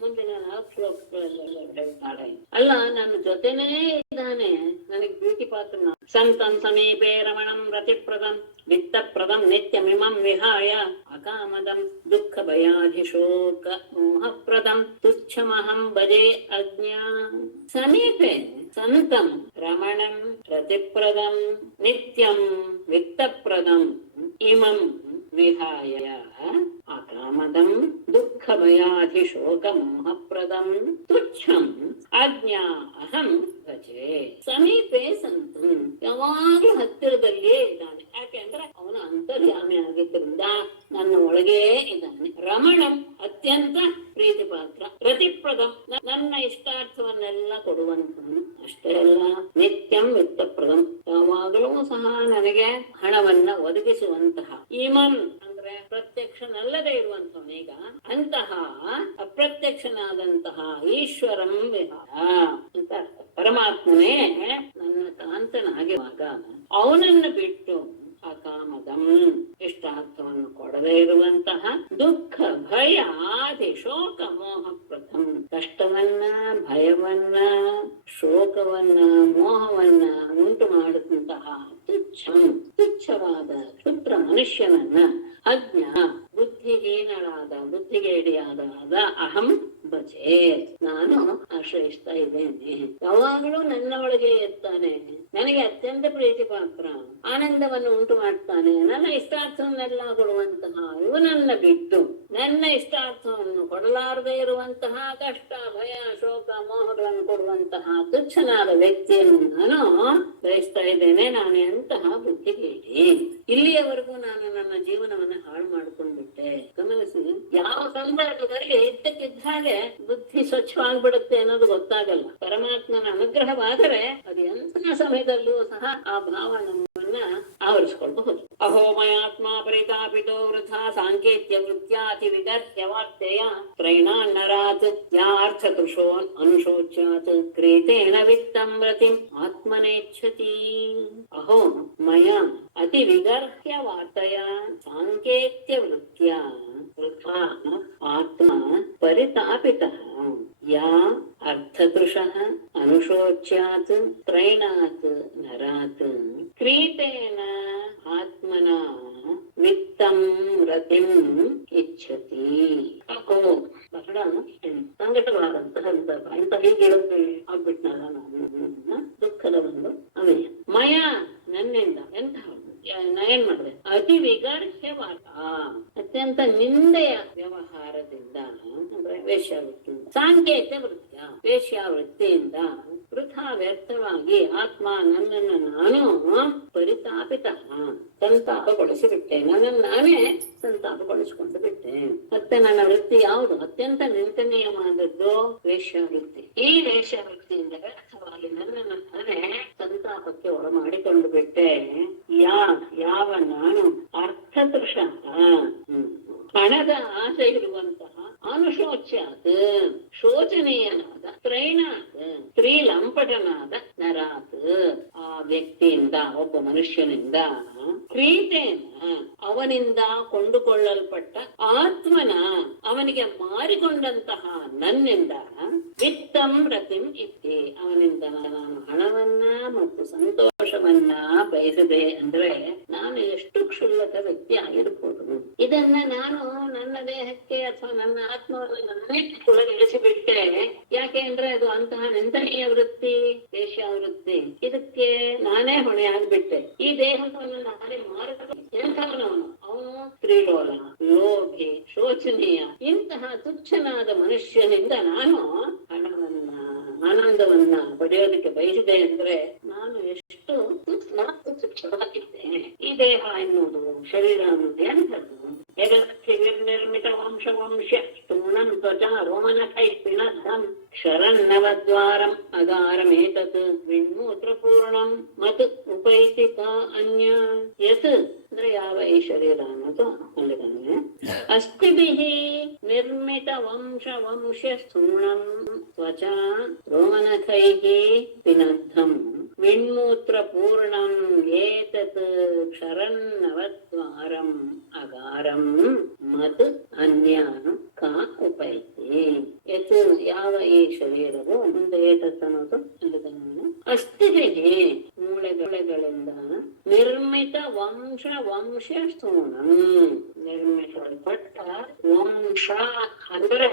ಮುಂದಿನ 4 ಶ್ಲೋಕಗಳಲ್ಲಿ ಹೇಳ್ತಾಳೆ. ಅಲ್ಲ, ನನ್ನ ಜೊತೆನೇ ಇದ್ದಾನೆ, ನನಗೆ ಪ್ರೀತಿ ಪಾತ್ರ. ಸಂತಂ ಸಮೀಪೆ ರಮಣಂ ರತಿಪ್ರದಂ ವಿತ್ತಪ್ರದಂ ನಿತ್ಯಮಿಮಂ ವಿಹಾಯ ಅಕಾಮದಂ ದುಃಖ ಭಯಾಧಿಶೋಕ ಮೋಹಪ್ರದಂ ತುಚ್ಛಮಹಂ ಭಜೆ ಅಜ್ಞಾ. ಸಮೀಪೆ ಸಂತಂ ರಮಣಂ ರತಿಪ್ರದಂ ನಿತ್ಯಂ ವಿತ್ತಪ್ರದಂ ಇಮಂ ವಿಹಾಯ ಅಕಾಮದಂ ದುಃಖ ಭಯಾಧಿಶೋಕ ಮೋಹಪ್ರದಂ ತುಚ್ಛಂ ಆಜ್ಞಾ ಅಹಂ ಭಜೆ. ಸಮೀಪೆ ಸಂತಂ ಯಾವಾಗಲೂ ಹತ್ತಿರದಲ್ಲಿಯೇ ಇದ್ದಾನೆ. ಯಾಕೆಂದ್ರೆ ಅವನು ಅಂತರ್ಯಾಮಿ ಆಗಿದ್ದರಿಂದ ನನ್ನ ಒಳಗೇ ಇದ್ದಾನೆ. ರಮಣಂ ಅತ್ಯಂತ ಪ್ರೀತಿ ಪಾತ್ರ, ಪ್ರತಿಪ್ರದಂ ನನ್ನ ಇಷ್ಟಾರ್ಥವನ್ನೆಲ್ಲ ಕೊಡುವಂತವನು. ಅಷ್ಟೇ ಅಲ್ಲ, ನಿತ್ಯಂ ವಿತ್ತಪ್ರದಂ ಯಾವಾಗಲೂ ಸಹ ನನಗೆ ಹಣವನ್ನ ಒದಗಿಸುವಂತಹ. ಇಮಂ ಅಂದ್ರೆ ಪ್ರತ್ಯಕ್ಷನಲ್ಲದೆ ಇರುವಂತವನೀಗ ಅಂತಹ ಅಪ್ರತ್ಯಕ್ಷನಾದಂತಹ ಈಶ್ವರಂ ವಿಹಾರ ಅಂತ ಪರಮಾತ್ಮನೇ ನನ್ನ ಕಾಂತನಾಗಿರುವಾಗ ಅವನನ್ನು ಬಿಟ್ಟು ಅಕಾಮದಂ ಇಷ್ಟಾರ್ಥವನ್ನು ಕೊಡದೇ ಇರುವಂತಹ ದುಃಖ ಭಯ ಆದಿ ಶೋಕ ಮೋಹ ಪ್ರಥಮ ಕಷ್ಟವನ್ನ ಭಯವನ್ನ ಶೋಕವನ್ನ ಮೋಹವನ್ನ ಉಂಟು ಮಾಡುವಂತಹ ತುಚ್ಛವಾದ ಕ್ಷುದ್ರ ಮನುಷ್ಯನನ್ನ ಅಜ್ಞ ಬುದ್ಧಿಹೀನಳಾದ ಬುದ್ಧಿಗೇಡಿಯಾದ ಅಹಂ ಭಜೆ ನಾನು ಆಶ್ರಯಿಸ್ತಾ ಇದ್ದೇನೆ. ಯಾವಾಗಲೂ ನನ್ನ ಒಳಗೆ ಇರ್ತಾನೆ, ನನಗೆ ಅತ್ಯಂತ ಪ್ರೀತಿ ಪಾತ್ರ, ಆನಂದವನ್ನು ಉಂಟು ಮಾಡ್ತಾನೆ, ನನ್ನ ಇಷ್ಟಾರ್ಥವನ್ನೆಲ್ಲ ಕೊಡುವಂತಹ ಇವನನ್ನ ಬಿಟ್ಟು ನನ್ನ ಇಷ್ಟಾರ್ಥವನ್ನು ಕೊಡಲಾರದೆ ಇರುವಂತಹ ಕಷ್ಟ ಭಯ ಶೋಕ ಮೋಹಗಳನ್ನು ಕೊಡುವಂತಹ ತುಚ್ಛನಾದ ವ್ಯಕ್ತಿಯನ್ನು ನಾನು ಬಯಸ್ತಾ ಇದ್ದೇನೆ. ನಾನು ಎಂತಹ ಬುದ್ಧಿಗೇಡಿ. ಇಲ್ಲಿಯವರೆಗೂ ನಾನು ನನ್ನ ಜೀವನವನ್ನ ಹಾಳು ಮಾಡ್ಕೊಂಡು ಬಿಟ್ಟೆ. ಗಮನಿಸಿ, ಯಾವ ಸಂದರ್ಭದಲ್ಲಿ ಇದ್ದಕ್ಕಿದ್ದ ಹಾಗೆ ಬುದ್ಧಿ ಸ್ವಚ್ಛವಾಗ್ಬಿಡುತ್ತೆ ಅನ್ನೋದು ಗೊತ್ತಾಗಲ್ಲ. ಪರಮಾತ್ಮನ ಅನುಗ್ರಹವಾದರೆ ಅದು ಎಂತಹ ಸಮಯದಲ್ಲಿಯೂ ಸಹ ಆ ಭಾವ ನಮ್ಮನ್ನ ಆವರಿಸಿಕೊಳ್ಳಬಹುದು. ಅಹೋ ಮಯಾತ್ಮ ಪರಿತಾಪಿತೋ ವೃಥಾ ಸಾಂಕೇತ್ಯ ವೃತ್ಯಾತಿ ವಿಗರ್ಹ್ಯ ವಾರ್ತೆಯ ತ್ರೈಣಾನ್ನರಾತ್ ಯಾರ್ಥ ಕೃಶೋ ಅನುಶೋಚ್ಯಾತ್ ಕ್ರೀತೇನ ವಿತ್ತಂ ರತಿಂ ಆತ್ಮನೇಚ್ಛತಿ. ಅಹೋ ಮಯಾ ಅತಿ ವಿಗರ್ಹ್ಯ ವಾರ್ತೆಯ ಸಾಂಕೇತ್ಯ ವೃತ್ಯ ವೃಥಾ ಆತ್ಮ ಪರಿತಾಪಿತಃ ಯಾ ಅರ್ಥದೃಶಃ ಅನುಶೋಚ್ಯಾತ್ ತ್ರೈಣಾತ್ ನರಾತ್ ಕ್ರೀತೇನ ಆತ್ಮನ ವಿತ್ತಂ ರತಿಂ ಇಚ್ಛತಿ. ಅಹೋ, ಬಹಳ ಸಂಕಟವಾದಂತಹ ಇಂತ ಹೀಗೆ ಆಗ್ಬಿಟ್ನಲ್ಲ ನಾನು. ದುಃಖದ ಒಂದು ಅಮೆಯ ಮಯ ನನ್ನಿಂದ ಎಂತಹ ಏನ್ ಮಾಡಿದೆ? ಅತಿ ವಿಗರ್ಹ್ಯವಾದ ಅತ್ಯಂತ ನಿಂದೆಯ ವ್ಯವಹಾರದಿಂದ ಅಂದ್ರೆ ವೇಶ್ಯಾವೃತ್ತಿಯಿಂದ, ಸಾಂಕೇತ್ಯ ವೃತ್ತಿಯ ವೇಶ್ಯಾವೃತ್ತಿಯಿಂದ ವೃಥಾ ವ್ಯರ್ಥವಾಗಿ ಆತ್ಮ ನನ್ನನ್ನು ನಾನು ಪರಿತಾಪಿತ ಸಂತಾಪಗೊಳಿಸಿಬಿಟ್ಟೆ, ನನ್ನನ್ನು ನಾನೇ ಸಂತಾಪಗೊಳಿಸಿಕೊಂಡು ಬಿಟ್ಟೆ. ಮತ್ತೆ ನನ್ನ ವೃತ್ತಿ ಯಾವುದು? ಅತ್ಯಂತ ನಿಂದನೀಯವಾದದ್ದು ವೇಶ್ಯಾವೃತ್ತಿ. ಈ ವೇಶ್ಯಾವೃತ್ತಿಯಿಂದ ವ್ಯರ್ಥವಾಗಿ ನನ್ನನ್ನು ನಾನೇ ಸಂತಾಪಕ್ಕೆ ಒಳಮಾಡಿಕೊಂಡು ಬಿಟ್ಟೆ. ಯಾವ ನಾನು ಅರ್ಥತೃಷ ಹಣದ ಆಸೆ ಇರುವಂತಹ ಅನುಶೋಚ್ಯಾತ್ ಶೋಚನೀಯನಾದ ತ್ರೈಣಾತ್ ಸ್ತ್ರೀಲಂಪಟನಾದ ನರಾತ್ ಆ ವ್ಯಕ್ತಿಯಿಂದ, ಒಬ್ಬ ಮನುಷ್ಯನಿಂದ, ಕ್ರೀತೇನ ಅವನಿಂದ ಕೊಂಡುಕೊಳ್ಳಲ್ಪಟ್ಟ ಆತ್ಮನ ಅವನಿಗೆ ಮಾರಿಕೊಂಡಂತಹ ನನ್ನಿಂದ ವಿತ್ತಂ ರತಿಂ ಇತ್ತಿ ಅವನಿಂದ ನಾನು ಹಣವನ್ನ ಮತ್ತು ಸಂತೋಷವನ್ನ ಬಯಸದೆ ಅಂದ್ರೆ ನಾನು ಎಷ್ಟು ಕ್ಷುಲ್ಲಕ ವ್ಯಕ್ತಿ ಆಗಿರ್ಬೋದು. ಇದನ್ನ ನಾನು ನನ್ನ ದೇಹಕ್ಕೆ ಅಥವಾ ನನ್ನ ಆತ್ಮವನ್ನು ಕುಲಗಿಳಿಸಿಬಿಟ್ಟೆ. ಯಾಕೆ ಅಂದ್ರೆ ಅದು ಅಂತಹ ನಿಂದನೀಯ ವೃತ್ತಿ, ವೇಶ್ಯಾವೃತ್ತಿ. ಇದಕ್ಕೆ ನಾನೇ ಹೊಣೆ ಆಗ್ಬಿಟ್ಟೆ. ಈ ದೇಹವನ್ನು ನಾನೇ ಮಾರದ ಎಂಥವನವನು? ಅವನು ಸ್ತ್ರೀಲೋಲ, ಲೋಭಿ, ಶೋಚನೀಯ, ಇಂತಹ ತುಚ್ಛನಾದ ಮನುಷ್ಯನಿಂದ ನಾನು ಹಣವನ್ನ, ಆನಂದವನ್ನ ಪಡೆಯೋದಕ್ಕೆ ಬಯಸಿದೆ ಅಂದ್ರೆ ನಾನು ಎಷ್ಟು ತುಚ್ಛವಾಗಿದ್ದೇನೆ. ಈ ದೇಹ ಎನ್ನುವುದು, ಶರೀರ ಅನ್ನೋದು ಎಂಥದ್ದು? ನಿರ್ಮಿತ ವಂಶ ಸ್ತೂಣಂ ತ್ವಚ ರೋಮನಕೈ ಪಿನದ್ಧಂ ಶರನ್ನವದ್ವಾರಂ ಅಗಾರಮೇತತ್ ವಿಣ್ಮೂತ್ರಪೂರ್ಣಂ ಮತ್ ಉಪೈತಿಕ ಅನ್ಯ. ಯತ್ ಅಂದ್ರೆ ಯಾವ ಈ ಶರೀರ ಅನ್ನೋದು ಅಲ್ಲಿದ್ದಾನೆ. ಅಸ್ಥಿಭಿಃ ನಿರ್ಮಿತ ವಂಶ ಸ್ಥೂಣಂ ತ್ವಚ ರೋಮನಖೈಃ ಪಿನದ್ಧಂ ವಿಣ್ಮೂತ್ರ ಪೂರ್ಣಂ ಏತತ್ ಕ್ಷರನ್ನವದ್ವಾರಂ ಅಗಾರಂ ಮತ್ ಅನ್ಯಾನು ಕಾ ಉಪೈತಿ. ಯತ್ ಯಾವ ಈ ಶರೀರವು ಮುಂದೆ ಏತತ್ ಅನ್ನೋದು ಅಸ್ಥಿಭಿಃ ಮೂಳೆಗಳಿಂದ ನಿರ್ಮಿತ ವಂಶ ಸ್ಥೂಣಂ ನಿರ್ಮಿಸಲ್ಪಟ್ಟ ವಂಶ ಅಂದ್ರೆ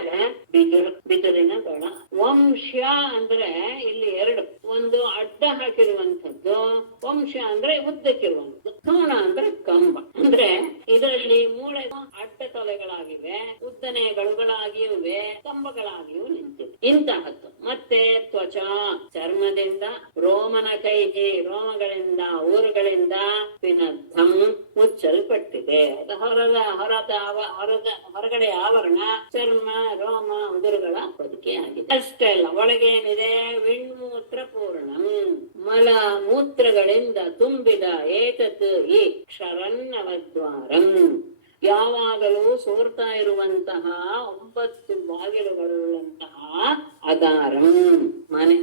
ಬಿದಿರಿನ ಗಳ. ವಂಶ ಅಂದ್ರೆ ಇಲ್ಲಿ ಎರಡು, ಒಂದು ಅಡ್ಡ ಹಾಕಿರುವಂತದ್ದು, ವಂಶ ಅಂದ್ರೆ ಉದ್ದಕ್ಕಿರುವಂತದ್ದು, ಸ್ಥೂಣ ಅಂದ್ರೆ ಕಂಬ. ಅಂದ್ರೆ ಇದರಲ್ಲಿ ಮೂಳೆ ಅಡ್ಡ ತೊಲೆಗಳಾಗಿವೆ, ಉದ್ದನೆ ಗಳುಗಳಾಗಿವೆ, ಕಂಬಗಳಾಗಿಯೂ ನಿಂತಿವೆ, ಇಂತಹದ್ದು. ಮತ್ತೆ ತ್ವಚ ಚರ್ಮದಿಂದ, ರೋಮನ ಕೈಗೆ ರೋಮಗಳಿಂದ, ಊರುಗಳಿಂದ, ಪಿನದ್ಧಂ ಮುಚ್ಚಲ್ಪಟ್ಟಿದೆ. ಹೊರಗಡೆ ಆವರಣ ಚರ್ಮ, ರೋಮ, ಉದುರುಗಳ ಹೊದಿಕೆಯಾಗಿದೆ. ಅಷ್ಟೇ ಅಲ್ಲ, ಒಳಗೇನಿದೆ? ವಿಣ್ಮೂತ್ರ ಪೂರ್ಣಂ ಮಲ ಮೂತ್ರಗಳಿಂದ ತುಂಬಿದ ಏತತ್ ಈ ಕ್ಷರನ್ನವದ್ವಾರಂ ಯಾವಾಗಲೂ ಸೋರ್ತಾ ಇರುವಂತಹ 9 ಬಾಗಿಲುಗಳುಳ್ಳಂತಹ ಅಗಾರಂ ಮನೆ.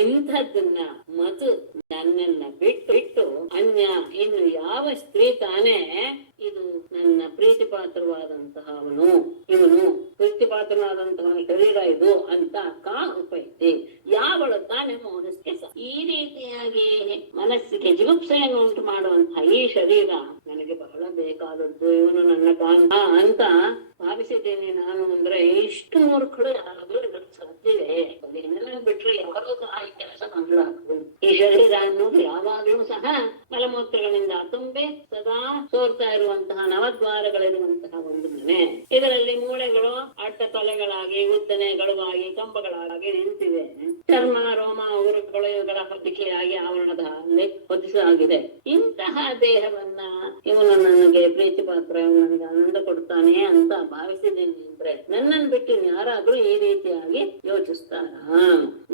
ಇಂಥದ್ದನ್ನ ಮತ್ತು ನನ್ನನ್ನ ಬಿಟ್ಟು ಅನ್ಯ ಇನ್ನು ಯಾವ ಸ್ತ್ರೀ ತಾನೇ ಇದು ನನ್ನ ಪ್ರೀತಿ ಪಾತ್ರವಾದಂತಹವನು, ಇವನು ಪ್ರೀತಿಪಾತ್ರನಾದಂತಹ ಶರೀರ ಇದು ಅಂತ ಕಾ ಉಪೈತಿ, ಯಾವಳು ತಾನೇ ಮೋಹಿಸ್ಕೆ. ಈ ರೀತಿಯಾಗಿ ಮನಸ್ಸಿಗೆ ಜಿಗುಪ್ಸೆಯನ್ನು ಉಂಟು ಮಾಡುವಂತಹ ಈ ಶರೀರ ನನಗೆ ಬಹಳ ಬೇಕಾದದ್ದು, ಇವನು ನನ್ನ ಕಾಂತ ಅಂತ ಭಾವಿಸಿದ್ದೇನೆ ನಾನು. ಅಂದ್ರೆ ಇಷ್ಟು ಮೂರ್ಖಳು ಯಾರಾದ್ರೂ ಇದಕ್ಕೆ ಸಾಧ್ಯವೇ? ಏನೆಲ್ಲ ಬಿಟ್ರೆ ಯಾವಾಗೂ ಸಹ ಈ ಕೆಲಸ ಮಾಡಲಾಗ್ತದೆ. ಈ ಶರೀರ ಅನ್ನೋದು ಯಾವಾಗ್ಲೂ ಸಹ ಮಲಮೂತ್ರಗಳಿಂದ ತುಂಬಿ ಸದಾ ಸೋರ್ತಾ ಇರುವಂತಹ ನವದ್ವಾರಗಳಿರುವಂತಹ ಒಂದು ಮನೆ. ಇದರಲ್ಲಿ ಮೂಳೆಗಳು ಅಡ್ಡ ತೊಲೆಗಳಾಗಿ, ಉದ್ದನೆಗಳಾಗಿ, ಕಂಬಗಳಾಗಿ ನಿಂತಿವೆ. ಚರ್ಮ, ರೋಮ, ಉರುಗಳು ಇವುಗಳ ಹೊದಿಕೆಯಾಗಿ ಆವರಣದ ಹೊದಿಸಲಾಗಿದೆ. ಇಂತಹ ದೇಹವನ್ನ ಇವನು ನನಗೆ ಪ್ರೀತಿ ಪಾತ್ರ, ನನಗೆ ಆನಂದ ಕೊಡ್ತಾನೆ ಅಂತ ಭಾವಿಸಿದ್ದೀನಿ ಅಂದ್ರೆ ನನ್ನನ್ನು ಬಿಟ್ಟು ಯಾರಾದ್ರೂ ಈ ರೀತಿಯಾಗಿ ಯೋಚಿಸ್ತಾರ?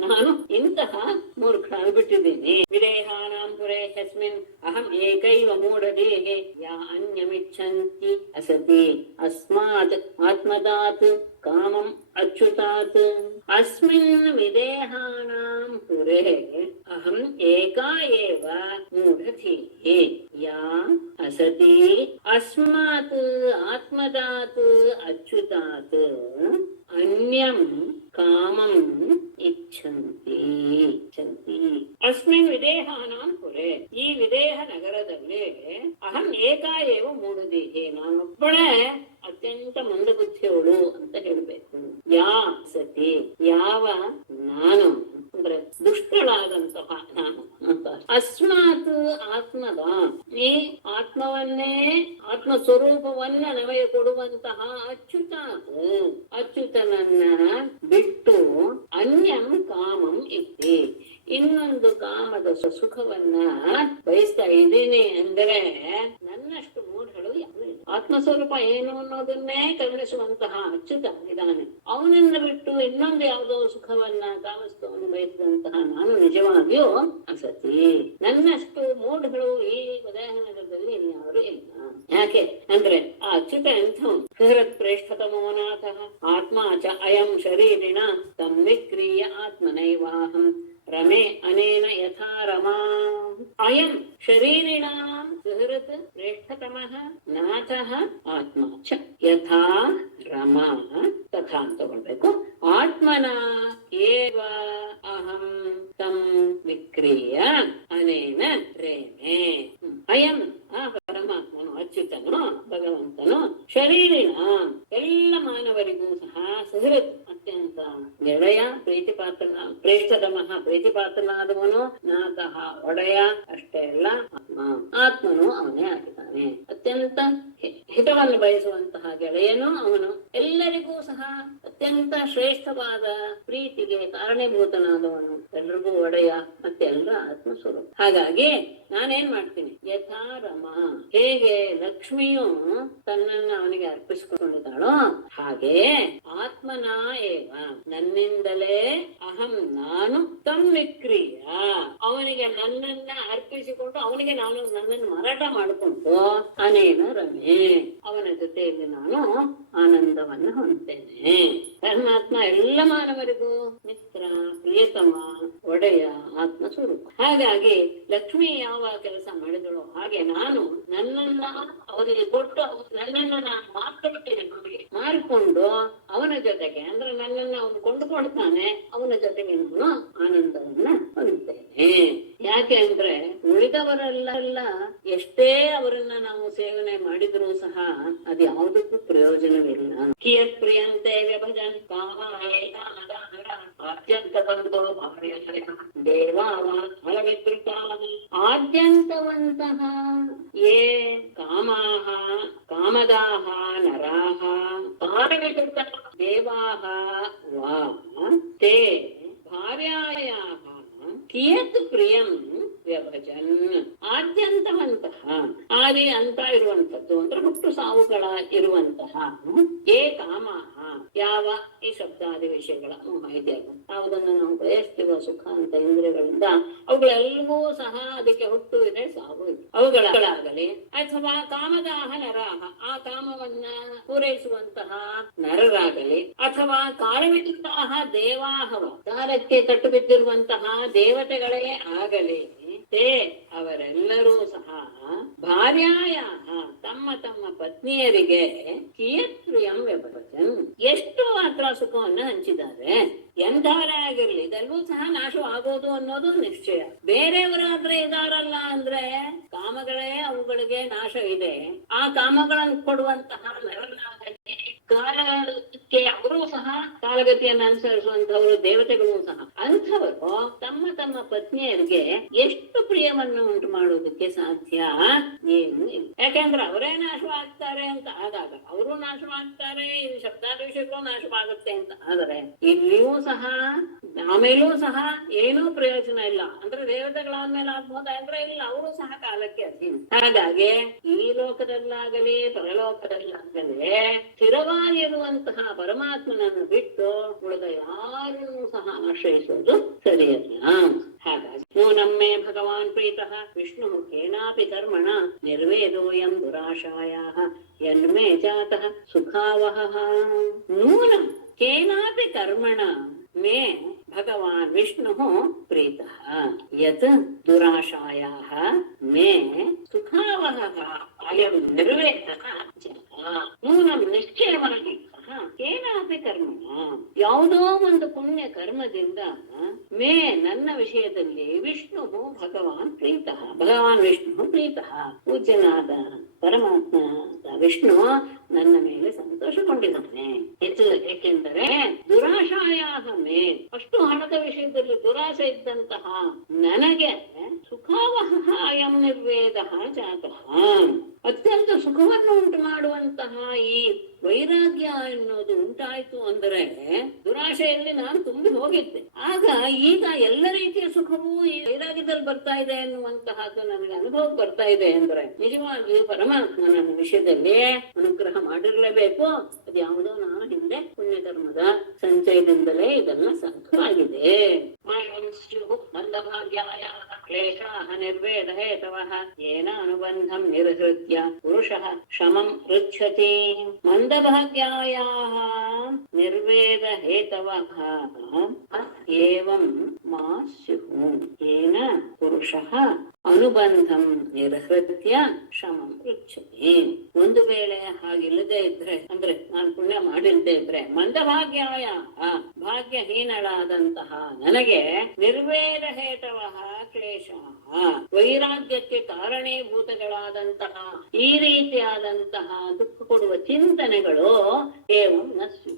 ನಾನು ಇಂತಹ ಮೂರ್ಖ ಆಗ್ಬಿಟ್ಟಿದ್ದೀನಿ. ವಿದೇಹಾನಾಂ ಪುರೇ ಯಸ್ಮಿನ್ ಅಹಂ ಏಕೈವ ಮೂಢದೇಹೇ ಯಾ ಅನ್ಯಮಿಚ್ಛಂತಿ ಅಸತಿ ಅಸ್ಮಾತ್ ಆತ್ಮದಾತ್ ಕಾಮಂ ಅಚ್ಯುತಾತ್ ಅಸ್ಮಿನ್ ವಿದೇಹಾನಾಂ ಪುರೇ ಅಹಂ ಏಕಾ ಏವ ಮೂಢಧೀಃ ಯಾ ಅಸತಿ ಅಸ್ಮಾತ್ ಆತ್ಮದಾತ್ ಅಚ್ಯುತಾತ್ ಅನ್ಯಂ ಕಾಮಂ ಇಚ್ಛಂತಿ. ಅಸ್ಮಿನ್ ವಿದೇಹಾನಾಂ ಪುರೇ, ಈ ವಿದೇಹ ನಗರದಲ್ಲಿ ಅಹಂ ಏಕಾ ಏವ ಮೂಢಧೀಃ, ನಾನೊಬ್ಬಳೇ ಅತ್ಯಂತ ಮಂದಬುದ್ಧಿಯವಳು ಅಂತ ಹೇಳ್ಬೇಕು. ಯಾ ಸತಿ, ಯಾವ ನಾನು ಅಂದ್ರೆ ದುಷ್ಟಳಾದಂತಹ ನಾನು ಅಂತ. ಅಸ್ಮಾತ್ ಆತ್ಮದ, ಈ ಆತ್ಮವನ್ನೇ, ಆತ್ಮ ಸ್ವರೂಪವನ್ನ ನಮಗೆ ಕೊಡುವಂತಹ ಅಚ್ಯುತನನ್ನ ಬಿಟ್ಟು ಅನ್ಯಂ ಕಾಮಂ ಇತ್ತಿ, ಇನ್ನೊಂದು ಕಾಮದ ಸುಖವನ್ನ ಬಯಸ್ತಾ ಇದ್ದೀನಿ ಅಂದರೆ ನನ್ನಷ್ಟು ಮೂಢಗಳು ಯಾರು ಇಲ್ಲ. ಆತ್ಮಸ್ವರೂಪ ಏನು ಅನ್ನೋದನ್ನೇ ಕರುಣಿಸುವಂತಹ ಅಚ್ಯುತ ಇದ್ದಾನೆ. ಅವನನ್ನ ಬಿಟ್ಟು ಇನ್ನೊಂದು ಯಾವುದೋ ಸುಖವನ್ನ ಕಾಮಸ್ತವನ್ನು ಬಯಸಿದಂತಹ ನಾನು ನಿಜವಾಗಿಯೂ ಅಸತಿ. ನನ್ನಷ್ಟು ಮೂಢಗಳು ಈ ಉದಯನಗರದಲ್ಲಿ ಯಾರು ಇಲ್ಲ. ಯಾಕೆ ಅಂದ್ರೆ ಆ ಅಚ್ಯುತ ಎಂಥವನು? ಹೃತ್ ಪ್ರೇಷ್ಠತಮೋನಾಥ ಆತ್ಮ ಚ ಅಯಂ ಶರೀರಿಣ ತಂ ವಿಕ್ರಿಯ ಆತ್ಮನೈವಾಹಂ ರಮೆ ಅನೇನ ಯಥಾ ರಮಾ. ಅಯಂ ಶರೀರಿಣಾಂ ಸುಹೃತ್ ಪ್ರೇಷ್ಠತಮಃ ನಾಥಃ ಆತ್ಮ ಚ ಯಥಾ ರಮಾ ತಥಾ ಅಂತ ತಗೊಳ್ಬೇಕು. ಆತ್ಮನ ಏವ ಅಹಂ ತಂ ವಿಕ್ರಿಯ ಅನೇನ ರೇಮೆ. ಅಯಂ ಆ ಪರಮಾತ್ಮನು ಅಚ್ಯುತನು ಭಗವಂತನು ಶರೀರಿನ ಎಲ್ಲ ಮಾನವರಿಗೂ ಸಹ ಸುಹೃತ್ ಅತ್ಯಂತ ಗೆಳೆಯ ಪ್ರೀತಿಪಾತ್ರನ ಪ್ರೇಷ್ಠತಮಃ ಪ್ರೀತಿಪಾತ್ರನಾದವನು ನಾಥಃ ಒಡೆಯ ಅಷ್ಟೇ ಅಲ್ಲ ಆತ್ಮನು ಅವನೇ ಆಗಿದ್ದಾನೆ. ಅತ್ಯಂತ ಹಿತವನ್ನು ಬಯಸುವಂತಹ ಗೆಳೆಯನು ಅವನು. ಎಲ್ಲರಿಗೂ ಸಹ ಅತ್ಯಂತ ಶ್ರೇಷ್ಠವಾದ ಪ್ರೀತಿಗೆ ಕಾರಣೀಭೂತನಾದವನು, ಎಲ್ರಿಗೂ ಒಡೆಯ ಮತ್ತೆ ಎಲ್ಲರ ಆತ್ಮಸ್ವರೂಪ. ಹಾಗಾಗಿ ನಾನೇನ್ ಮಾಡ್ತೀನಿ, ಯಥಾ ರಮಾ ಹೇಗೆ ಲಕ್ಷ್ಮಿಯು ತನ್ನನ್ನ ಅವನಿಗೆ ಅರ್ಪಿಸಿಕೊಂಡಿದ್ದಾಳೋ ಹಾಗೆ ಆತ್ಮನ ಏವ ನನ್ನಿಂದಲೇ ಅಹಂ ನಾನು ತಂ ವಿಕ್ರಿಯ ಅವನಿಗೆ ನನ್ನನ್ನ ಅರ್ಪಿಸಿಕೊಂಡು ಅವನಿಗೆ ನಾನು ನನ್ನನ್ನು ಮಾರಾಟ ಮಾಡಿಕೊಂಡು ಅನೇನ ರಮೆ ಅವನ ಜೊತೆಯಲ್ಲಿ ನಾನು ಆನಂದವನ್ನು ಹೊಂದ್ತೇನೆ. ಪರಮಾತ್ಮ ಎಲ್ಲ ಮಾನವರಿಗೂ ಮಿತ್ರ, ಪ್ರಿಯತಮ, ಒಡೆಯ, ಆತ್ಮ ಸ್ವರೂಪ. ಹಾಗಾಗಿ ಲಕ್ಷ್ಮಿ ಯಾವ ಕೆಲಸ ಮಾಡಿದಳು ಹಾಗೆ ನಾನು ನನ್ನನ್ನ ಅವರಿಗೆ ಕೊಟ್ಟು ನನ್ನನ್ನು ನಾನು ಮಾರ್ಕೊಳ್ತೇನೆ, ಮಾರಿಕೊಂಡು ಅವನ ಜೊತೆಗೆ ಅಂದ್ರೆ ನನ್ನನ್ನು ಅವನು ಕೊಂಡುಕೊಳ್ತಾನೆ, ಅವನ ಜೊತೆಗೆ ನಾನು ಆನಂದವನ್ನ ಹೊಂದ್ತೇನೆ. ಯಾಕೆ ಅಂದ್ರೆ ಉಳಿದವರೆಲ್ಲ ಎಷ್ಟೇ ಅವರನ್ನ ನಾವು ಸೇವನೆ ಮಾಡಿದ್ರು ಸಹ ಅದು ಯಾವುದಕ್ಕೂ ಪ್ರಯೋಜನವಿಲ್ಲ. ಕಿಯತ್ ಪ್ರಿಯಂತೆ ವ್ಯಭಜನ್ ಕಾಮ ಆದ್ಯಂತವಂತೋ ಆದ್ಯಂತವಂತಹ ಯೇ ಕಾಮಾಹ ಕಾಮದಾಹ ನರಾಹ ಕಾಮವಿಕೃತ ದೇವಾಹ ವಾ ತೇ ಭಾರ್ಯಾಯಾಹ ಕಿಯತ್ ಪ್ರಿಯಂ ವ್ಯಭಜನ್ ಆದ್ಯಂತವಂತಹ ಆದಿ ಅಂತ ಇರುವಂತದ್ದು ಅಂದ್ರೆ ಹುಟ್ಟು ಸಾವುಗಳ ಇರುವಂತಹ ಏ ಕಾಮಾಹ ಯಾವ ಈ ಶಬ್ದಾದಿ ವಿಷಯಗಳ ಮೋಹ ಇದೆಯಲ್ಲ ಯಾವುದನ್ನು ನಾವು ಬಯಸ್ತೀವೋ ಸುಖ ಅಂತ ಇಂದ್ರಿಯಗಳಿಂದ ಅವುಗಳೆಲ್ಲವೂ ಸಹ ಅದಕ್ಕೆ ಹುಟ್ಟು ಇದೆ, ಸಾವು ಇದೆ. ಅವುಗಳಾಗಲಿ ಅಥವಾ ಕಾಮದಾಹ ನರಾಹ ಆ ಕಾಮವನ್ನ ಪೂರೈಸುವಂತಹ ನರರಾಗಲಿ ಅಥವಾ ಕಾಲವಿದ್ದಂತಹ ದೇವಾಹವ ಕಾಲಕ್ಕೆ ಕಟ್ಟು ಬಿದ್ದಿರುವಂತಹ ದೇವತೆಗಳೇ ಆಗಲಿ ಅವರೆಲ್ಲರೂ ಸಹ ಭಾರ್ಯಾಯ ತಮ್ಮ ತಮ್ಮ ಪತ್ನಿಯರಿಗೆ ಕಿಯತ್ ಪ್ರಿಯಂ ವ್ಯಭಜನ್ ಎಷ್ಟು ಮಾತ್ರ ಸುಖವನ್ನ ಹಂಚಿದ್ದಾರೆ. ಎಂಥವರೇ ಆಗಿರ್ಲಿ ಇದೆಲ್ಲವೂ ಸಹ ನಾಶವಾಗೋದು ಅನ್ನೋದು ನಿಶ್ಚಯ. ಬೇರೆಯವರಾದ್ರೆ ಇದಾರಲ್ಲ ಅಂದ್ರೆ ಕಾಮಗಳೇ ಅವುಗಳಿಗೆ ನಾಶ ಇದೆ. ಆ ಕಾಮಗಳನ್ನು ಕೊಡುವಂತಹ ಕಾಲಕ್ಕೆ ಅವರು ಸಹ ಕಾಲಗತಿಯನ್ನು ಅನುಸರಿಸುವಂತವರು ದೇವತೆಗಳು ಸಹ ಅಂಥವರು ತಮ್ಮ ತಮ್ಮ ಪತ್ನಿಯರಿಗೆ ಎಷ್ಟು ಪ್ರಿಯವನ್ನು ಉಂಟು ಮಾಡೋದಕ್ಕೆ ಸಾಧ್ಯ? ಏನು ಇಲ್ಲ. ಯಾಕೆಂದ್ರೆ ಅವರೇ ನಾಶವಾಗ್ತಾರೆ ಅಂತ ಆದಾಗ ಅವರು ನಾಶವಾಗ್ತಾರೆ, ಇದು ಶಬ್ದಾಭಿಷೇಕಗಳು ನಾಶವಾಗುತ್ತೆ ಅಂತ ಆದರೆ ಇಲ್ಲಿಯೂ ಸಹ ಆಮೇಲೂ ಸಹ ಏನೂ ಪ್ರಯೋಜನ ಇಲ್ಲ. ಅಂದ್ರೆ ದೇವತೆಗಳಾದ್ಮೇಲೆ ಆಗ್ಬೋದ ಅಂದ್ರೆ ಇಲ್ಲ, ಅವರು ಸಹ ಕಾಲಕ್ಕೆ ಅಧೀನ. ಹಾಗಾಗಿ ಈ ಲೋಕದಲ್ಲಾಗಲಿ ಪರಲೋಕದಲ್ಲಾಗಲಿ ಸ್ಥಿರವಾಗಿರುವಂತಹ ಪರಮಾತ್ಮನನ್ನು ಬಿಟ್ಟು ಉಳಿದ ಯಾರನ್ನೂ ಸಹ ಆಶ್ರಯಿಸುವುದು ಸರಿಯಲ್ಲ. ಹಾಗಾಗಿ ನಮ್ಮೇ ಭಗವಾನ್ ಪ್ರೀತಃ ವಿಷ್ಣು ಕೇನಾಪಿ ಕರ್ಮಣ ನಿರ್ವೇದೋಯಂ ದುರಾಶಾಯಾಃ ಯನ್ಮೇ ಜಾತಃ ಸುಖಾವಹಃ. ನೂನಂ ಕೇನಾಪಿ ಕರ್ಮಣ ಮೇ ಭಗವಾನ್ ವಿಷ್ಣು ಪ್ರೀತಃ ಯತ್ ದುರಾಶಾಯಾಃ ಮೇ ಸುಖಾವಹಃ ಅಯಂ ನಿರ್ವೇದಃ ನೂನಂ ನಿಶ್ಚಯವಾಗಿ ಏನಾಪಿ ಕರ್ಮಣ ಯಾವುದೋ ಒಂದು ಪುಣ್ಯ ಕರ್ಮದಿಂದ ಮೇ ನನ್ನ ವಿಷಯದಲ್ಲಿ ವಿಷ್ಣು ಭಗವಾನ್ ಪ್ರೀತಃ ಭಗವಾನ್ ವಿಷ್ಣು ಪ್ರೀತಃ ಪೂಜ್ಯನಾದ ಪರಮಾತ್ಮ ವಿಷ್ಣು ನನ್ನ ಮೇಲೆ ಸಂತೋಷಗೊಂಡಿದ್ದಾನೆ. ಏಕೆಂದರೆ ದುರಾಶಾಯಾಹ ಮೇ ಅಷ್ಟು ಹಣದ ವಿಷಯದಲ್ಲಿ ದುರಾಸೆ ಇದ್ದಂತಹ ನನಗೆ ಸುಖಾವಹ ಅಯಂ ನಿರ್ವೇದ ಜಾತಃ ಅತ್ಯಂತ ಸುಖವನ್ನು ಉಂಟು ಮಾಡುವಂತಹ ಅನ್ನುವಂತಹ ಈ ವೈರಾಗ್ಯ ಅನ್ನೋದು ಉಂಟಾಯ್ತು ಅಂದರೆ ದುರಾಶೆಯಲ್ಲಿ ನಾನು ತುಂಬಿ ಹೋಗಿದ್ದೆ. ಆಗ ಈಗ ಎಲ್ಲ ರೀತಿಯ ಸುಖವೂ ಈ ವೈರಾಗ್ಯದಲ್ಲಿ ಬರ್ತಾ ಇದೆ ಅನ್ನುವಂತಹದ್ದು ನನಗೆ ಅನುಭವ ಬರ್ತಾ ಇದೆ ಅಂದ್ರೆ ನಿಜವಾಗಿಯೂ ಪರಮಾತ್ಮನ ವಿಷಯದಲ್ಲಿ ಅನುಗ್ರಹ ಮಾಡಿರ್ಲೇಬೇಕು. ಅದ್ಯಾವುದೋ ನಾನು ಹಿಂದೆ ಪುಣ್ಯಕರ್ಮದ ಸಂಚಯದಿಂದಲೇ ಇದೆಲ್ಲ ಸಾಧ್ಯವಾಗಿದೆ. ಮಂದಭಾಗ್ಯಾಯ ಕ್ಲೇಶಾಃ ನಿರ್ವೇದ ಹೇತವಃ ಯೇನ ಅನುಬಂಧಂ ನಿರ್ಹೃತ್ಯ ಪುರುಷಃ ಶಮಂ ರುಚ್ಯತಿ. ಮಂದಭಾಗ್ಯಾಯಾಃ ನಿರ್ವೇದ ಹೇತವಃ ಏವಂ ಮಾ ಸ್ಯುಃ ಯೇನ ಪುರುಷಃ ಅನುಬಂಧಂ ನಿರ್ಹೃತ್ಯ ಶಮಂ ರುಚ್ಯತಿ. ಒಂದು ವೇಳೆ ಹಾಗಿಲ್ಲದೆ ಇದ್ರೆ ಅಂದ್ರೆ ನಾನು ಪುಣ್ಯ ಮಾಡಿಲ್ಲದೆ ಇದ್ರೆ ಮಂದಭಾಗ್ಯಾಯ ಭಾಗ್ಯಹೀನಳಾದಂತಹ ನನಗೆ ನಿರ್ವೇದ ಹೇತವಃ ಕ್ಲೇಶ ವೈರಾಗ್ಯಕ್ಕೆ ಕಾರಣೀಭೂತಗಳಾದಂತಹ ಈ ರೀತಿಯಾದಂತಹ ದುಃಖ ಕೊಡುವ ಚಿಂತನೆಗಳು ಏವಂ ನಸ್ಯು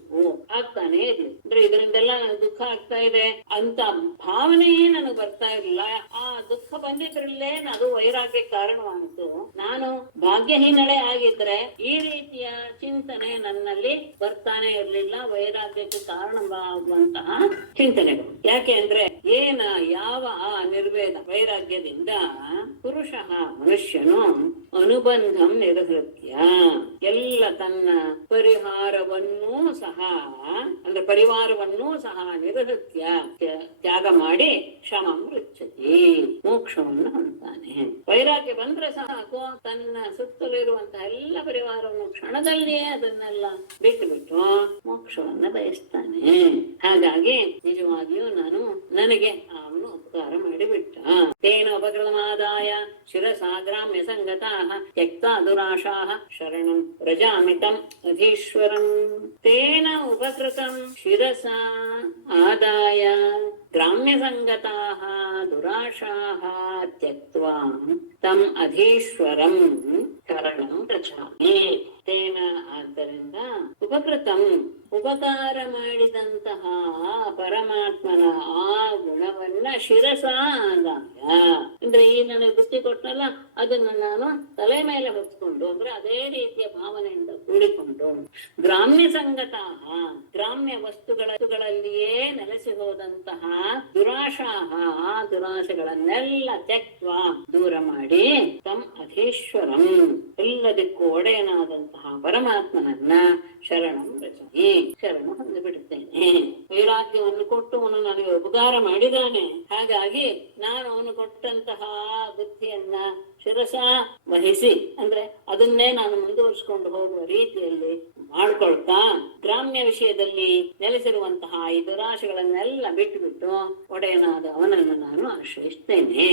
ಆಗ್ತಾನೆ ಇರ್ಲಿ. ಅಂದ್ರೆ ಇದರಿಂದೆಲ್ಲ ನನಗೆ ದುಃಖ ಆಗ್ತಾ ಇದೆ ಅಂತ ಭಾವನೆಯೇ ನನಗೆ ಬರ್ತಾ ಇರಲಿಲ್ಲ. ಆ ದುಃಖ ಬಂದಿದ್ರಲ್ಲೇ ಅದು ವೈರಾಗ್ಯ ಕಾರಣವಾಯಿತು. ನಾನು ಭಾಗ್ಯಹೀನಳೇ ಆಗಿದ್ರೆ ಈ ರೀತಿಯ ಚಿಂತನೆ ನನ್ನಲ್ಲಿ ಬರ್ತಾನೆ ಇರ್ಲಿಲ್ಲ. ವೈರಾಗ್ಯಕ್ಕೆ ಕಾರಣವಾಗುವಂತಹ ಚಿಂತನೆಗಳು ಯಾಕೆ ಅಂದ್ರೆ ಏನ ಯಾವ ಆ ನಿರ್ವೇದ ವೈರಾಗ್ಯದಿಂದ ಪುರುಷ ಮನುಷ್ಯನು ಅನುಬಂಧಂ ನಿರ್ಹೃತ್ಯ ಎಲ್ಲ ತನ್ನ ಪರಿಹಾರವನ್ನೂ ಸಹ ಅಂದ್ರೆ ಪರಿವಾರವನ್ನೂ ಸಹ ನಿರ್ಹೃತ್ಯ ತ್ಯಾಗ ಮಾಡಿ ಶಮಂ ರುಚ್ಯತಿ ಮೋಕ್ಷವನ್ನು ಹೊಂದ್ತಾನೆ. ವೈರಾಗ್ಯ ಬಂದ್ರೆ ಸಾಕು ತನ್ನ ಸುತ್ತಲಿರುವಂತಹ ಎಲ್ಲ ಪರಿವಾರವನ್ನು ಕ್ಷಣದಲ್ಲಿಯೇ ಅದನ್ನೆಲ್ಲ ಬಿಟ್ಟು ಮೋಕ್ಷವನ್ನ ಬಯಸ್ತಾನೆ. ಹಾಗಾಗಿ ನಿಜವಾಗಿಯೂ ನನಗೆ ಅವನು ಉಪಕಾರ ಮಾಡಿಬಿಟ್ಟ. ತೇನ ಉಪಕೃತಮಾದಾಯ ಶಿರಸಾ ಗ್ರಾಮ್ಯ ಸಂಗತಾಃ ತ್ಯಕ್ತಾ ದುರಾಶಾಃ ಶರಣಂ ವ್ರಜಾಮಿತಂ ಅಧೀಶ್ವರಂ. ತೇನ ಉಪಕೃತಂ ಶಿರಸಾ ಆದಾಯ ಗ್ರಾಮ್ಯ ಸಂಗತಾಃ ದುರಾಶಾಃ ತ್ಯಕ್ತ್ವಾ ತಂ ಅಧೀಶ್ವರಂ ಶರಣಂ ವ್ರಜಾಮಿ. ತೇನ ಆದ್ದರಿಂದ ಉಪಕೃತಂ ಉಪಕಾರ ಮಾಡಿದಂತಹ ಪರಮಾತ್ಮನ ಆ ಗುಣವನ್ನ ಶಿರಸಾದಾಯ ಅಂದ್ರೆ ಈ ನನಗೆ ಬುದ್ಧಿ ಕೊಟ್ಟಲ್ಲ ಅದನ್ನ ನಾನು ತಲೆ ಮೇಲೆ ಹೊತ್ಕೊಂಡು ಅಂದ್ರೆ ಅದೇ ರೀತಿಯ ಭಾವನೆಯಿಂದ ಕೂಡಿಕೊಂಡು ಗ್ರಾಮ್ಯ ಸಂಗತಾಃ ಗ್ರಾಮ್ಯ ವಸ್ತುಗಳಲ್ಲಿಯೇ ನೆಲೆಸಿ ಹೋದಂತಹ ದುರಾಶಾಹ ಆ ದುರಾಶೆಗಳನ್ನೆಲ್ಲ ತ್ಯಕ್ತ್ವ ದೂರ ಮಾಡಿ ತಂ ಅಧೀಶ್ವರಂ ಎಲ್ಲದಕ್ಕೂ ಒಡೆಯನಾದಂತಹ ಪರಮಾತ್ಮನನ್ನ ಶರಣಂ ರಚನೆ ಶರಣ ಹೊಂದಿಬಿಡುತ್ತೇನೆ. ವೈರಾಗ್ಯವನ್ನು ಕೊಟ್ಟು ಅವನು ನನಗೆ ಉಪಕಾರ ಮಾಡಿದಾನೆ. ಹಾಗಾಗಿ ನಾನು ಅವನು ಕೊಟ್ಟಂತಹ ಬುದ್ಧಿಯನ್ನ ಶಿರಸ ವಹಿಸಿ ಅಂದ್ರೆ ಅದನ್ನೇ ನಾನು ಮುಂದುವರಿಸಿಕೊಂಡು ಹೋಗುವ ರೀತಿಯಲ್ಲಿ ಮಾಡ್ಕೊಳ್ತಾ ಗ್ರಾಮ್ಯ ವಿಷಯದಲ್ಲಿ ನೆಲೆಸಿರುವಂತಹ ಈ ದುರಾಶೆಗಳನ್ನೆಲ್ಲ ಬಿಟ್ಟು ಒಡೆಯನಾದ ಅವನನ್ನು ನಾನು ಆಶ್ರಯಿಸ್ತೇನೆ.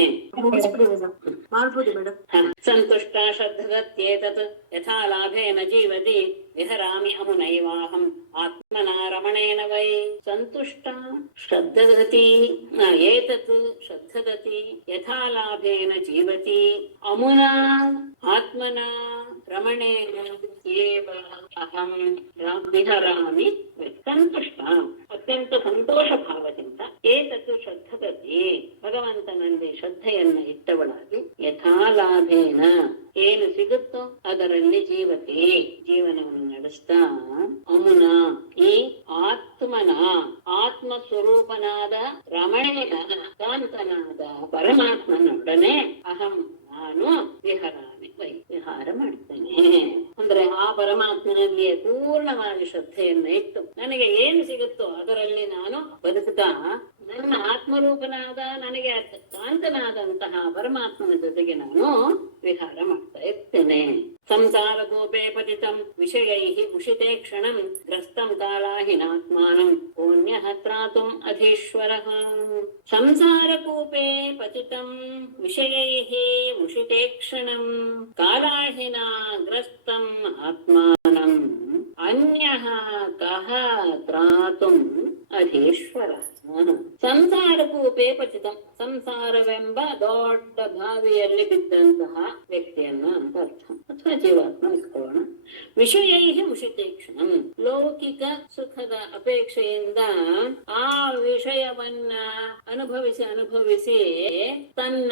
ಸಂತುಷ್ಟ ಶ್ರದ್ಧಗತ್ಯೇತತ್ ಯಥಾ ಲಾಭೇನ ಜೀವತಿ ವಿಹರಾಮಿ ಅಮುನೈವಾಹಂ ಆತ್ಮನಾ ರಮಣೇನ ವೈ. ಸಂತುಷ್ಟ ಶ್ರದ್ಧಗತಿ ಏತತ್ ಶ್ರದ್ಧಗತಿ ಯಥಾ ಲಾಭೇನ ಜೀವತಿ ಅಮುನಾ ಆತ್ಮನಾ ರಮಣೇನ ಏವ ಅಹಂ ವಿಹರಾಮಿ. ಸಂತುಷ್ಟ ಅತ್ಯಂತ ಸಂತೋಷ ಭಾವದಿಂದ ಏತತ್ತು ಶ್ರದ್ಧಗತಿ ಭಗವಂತನಲ್ಲಿ ಶ್ರದ್ಧೆಯನ್ನ ಇಟ್ಟವಳಾಗಿ ಯಥಾ ಲಾಭೇನ ಏನು ಸಿಗುತ್ತೋ ಅದರಲ್ಲಿ ಜೀವತಿ ಜೀವನವನ್ನು ನಡೆಸ್ತಾ ಅಮುನ ಈ ಆತ್ಮನ ಆತ್ಮ ಸ್ವರೂಪನಾದ ರಮಣೇನ ಕಾಂತನಾದ ಪರಮಾತ್ಮನೊಡನೆ ಅಹಂ ನಾನು ವಿಹರಾಮಿ ವಿಹಾರ ಮಾಡ್ತೇನೆ. ಅಂದ್ರೆ ಆ ಪರಮಾತ್ಮನಲ್ಲಿಯೇ ಪೂರ್ಣವಾಗಿ ಶ್ರದ್ಧೆಯನ್ನ ಇಟ್ಟು ನನಗೆ ಏನು ಸಿಗುತ್ತೋ ಅದರಲ್ಲಿ ನಾನು ಬದುಕುತ್ತಾ ನನ್ನ ಆತ್ಮರೂಪನಾದ ನನಗೆ ಕಾಂತನಾದಂತಹ ಪರಮಾತ್ಮನ ಜೊತೆಗೆ ನಾನು ವಿಹಾರ ಮಾಡ್ತಾ ಇರ್ತೇನೆ. ಸಂಸಾರ ಗೋಪೇ ಪತಿತಂ ವಿಷಯೈಹಿ ಉಷಿತೇ ಕ್ಷಣಂ ಗ್ರಸ್ತಂ ಕಾಲಾಹಿನಾತ್ಮಾನಂ ಪುಣ್ಯಃ ತ್ರಾತುಂ ಅಧೀಶ್ವರಃ. ಸಂಸಾರ ಕೂಪೇ ಪತಿತಂ ವಿಷಯೈಹಿ ಉಷಿತೇ ಕ್ಷಣಂ ಕಾಲಾಹಿನಾ ಗ್ರಸ್ತಂ ಆತ್ಮಾನಂ ಅನ್ಯಃ ಕಃ ತ್ರಾತುಂ ಅಧೀಶ್ವರಃ. ಸಂಸಾರ ಕೂಪೇ ಪತಿತಂ ಸಂಸಾರವೆಂಬ ದೊಡ್ಡ ಬಾವಿಯಲ್ಲಿ ಬಿದ್ದಂತಹ ವ್ಯಕ್ತಿಯನ್ನು ಅಂತ ಅರ್ಥ ಅಥವಾ ಜೀವಾತ್ಮ ಇಟ್ಕೊಳ್ಳೋಣ. ವಿಷಯೈಃ ಮುಷಿತೇಕ್ಷಣಂ. ಲೌಕಿಕ ಸುಖದ ಅಪೇಕ್ಷೆಯಿಂದ ಆ ವಿಷಯವನ್ನ ಅನುಭವಿಸಿ ತನ್ನ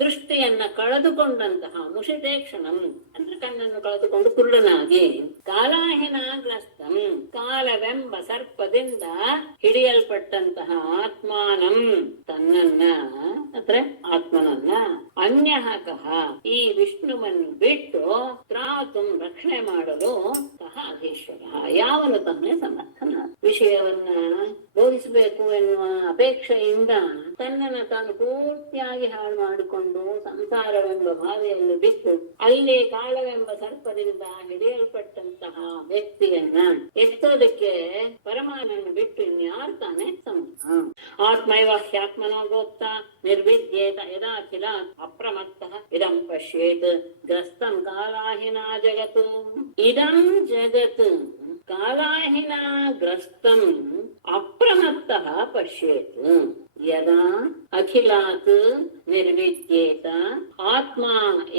ದೃಷ್ಟಿಯನ್ನ ಕಳೆದುಕೊಂಡಂತಹ ಮುಷಿತೇಕ್ಷಣಂ ಅಂದ್ರೆ ಕಣ್ಣನ್ನು ಕಳೆದುಕೊಂಡು ಕುರುಡನಾಗಿ ಕಾಲಾಹಿನಾಗ್ರಸ್ತಂ ಕಾಲವೆಂಬ ಸರ್ಪದಿಂದ ಹಿಡಿಯಲ್ಪಟ್ಟಂತಹ ಆತ್ಮಾನಂ ತನ್ನನ್ನ ಅಂದ್ರೆ ಆತ್ಮನನ್ನ ಅನ್ಯಃಕಃ ಈ ವಿಷ್ಣುವನ್ನು ಬಿಟ್ಟು ತ್ರಾತುಂ ರಕ್ಷಣೆ ಮಾಡಲು ಸಹ ಅಧೀಶ್ವರ ಯಾವನು ತಾನೇ ಸಮರ್ಥನ. ವಿಷಯವನ್ನ ಬೋಧಿಸಬೇಕು ಎನ್ನುವ ಅಪೇಕ್ಷೆಯಿಂದ ತನ್ನನ್ನು ತಾನು ಪೂರ್ತಿಯಾಗಿ ಹಾಳು ಮಾಡಿಕೊಂಡು ಸಂಸಾರವೆಂಬ ಬಾಧೆಯನ್ನು ಬಿಟ್ಟು ಅಲ್ಲಿ ಕಾಲವೆಂಬ ಸರ್ಪದಿಂದ ಹಿಡಿಯಲ್ಪಟ್ಟಂತಹ ವ್ಯಕ್ತಿಯನ್ನ ಎತ್ತೋದಕ್ಕೆ ಪರಮಾನನ್ನು ಬಿಟ್ಟು ಇನ್ಯಾರು ತಾನೇ ಸಮರ್ಥ. ಆತ್ಮೈವ ಹ್ಯಾತ್ಮನೋ ಗೋಪ್ತ ನಿರ್ವಿದ್ಯೇತ ಯದಾಖಿಲ ಅಪ್ರಮತ್ತಃ ಇದಂ ಪಶ್ಯೇತ್ ಗ್ರಸ್ತಂ ಕಾಲಾಹಿನಾ ಜಗತ್ತು. ಇದಂ ಜಗತ್ ಕಾಲಾಹಿನಾ ಗ್ರಸ್ತಂ ಅಪ್ರಮತ್ತಃ ಪಶ್ಯೇತ್ ಯದಾ ಅಖಿಲಾತ್ ನಿರ್ವಿದ್ಯೇತ ಆತ್ಮ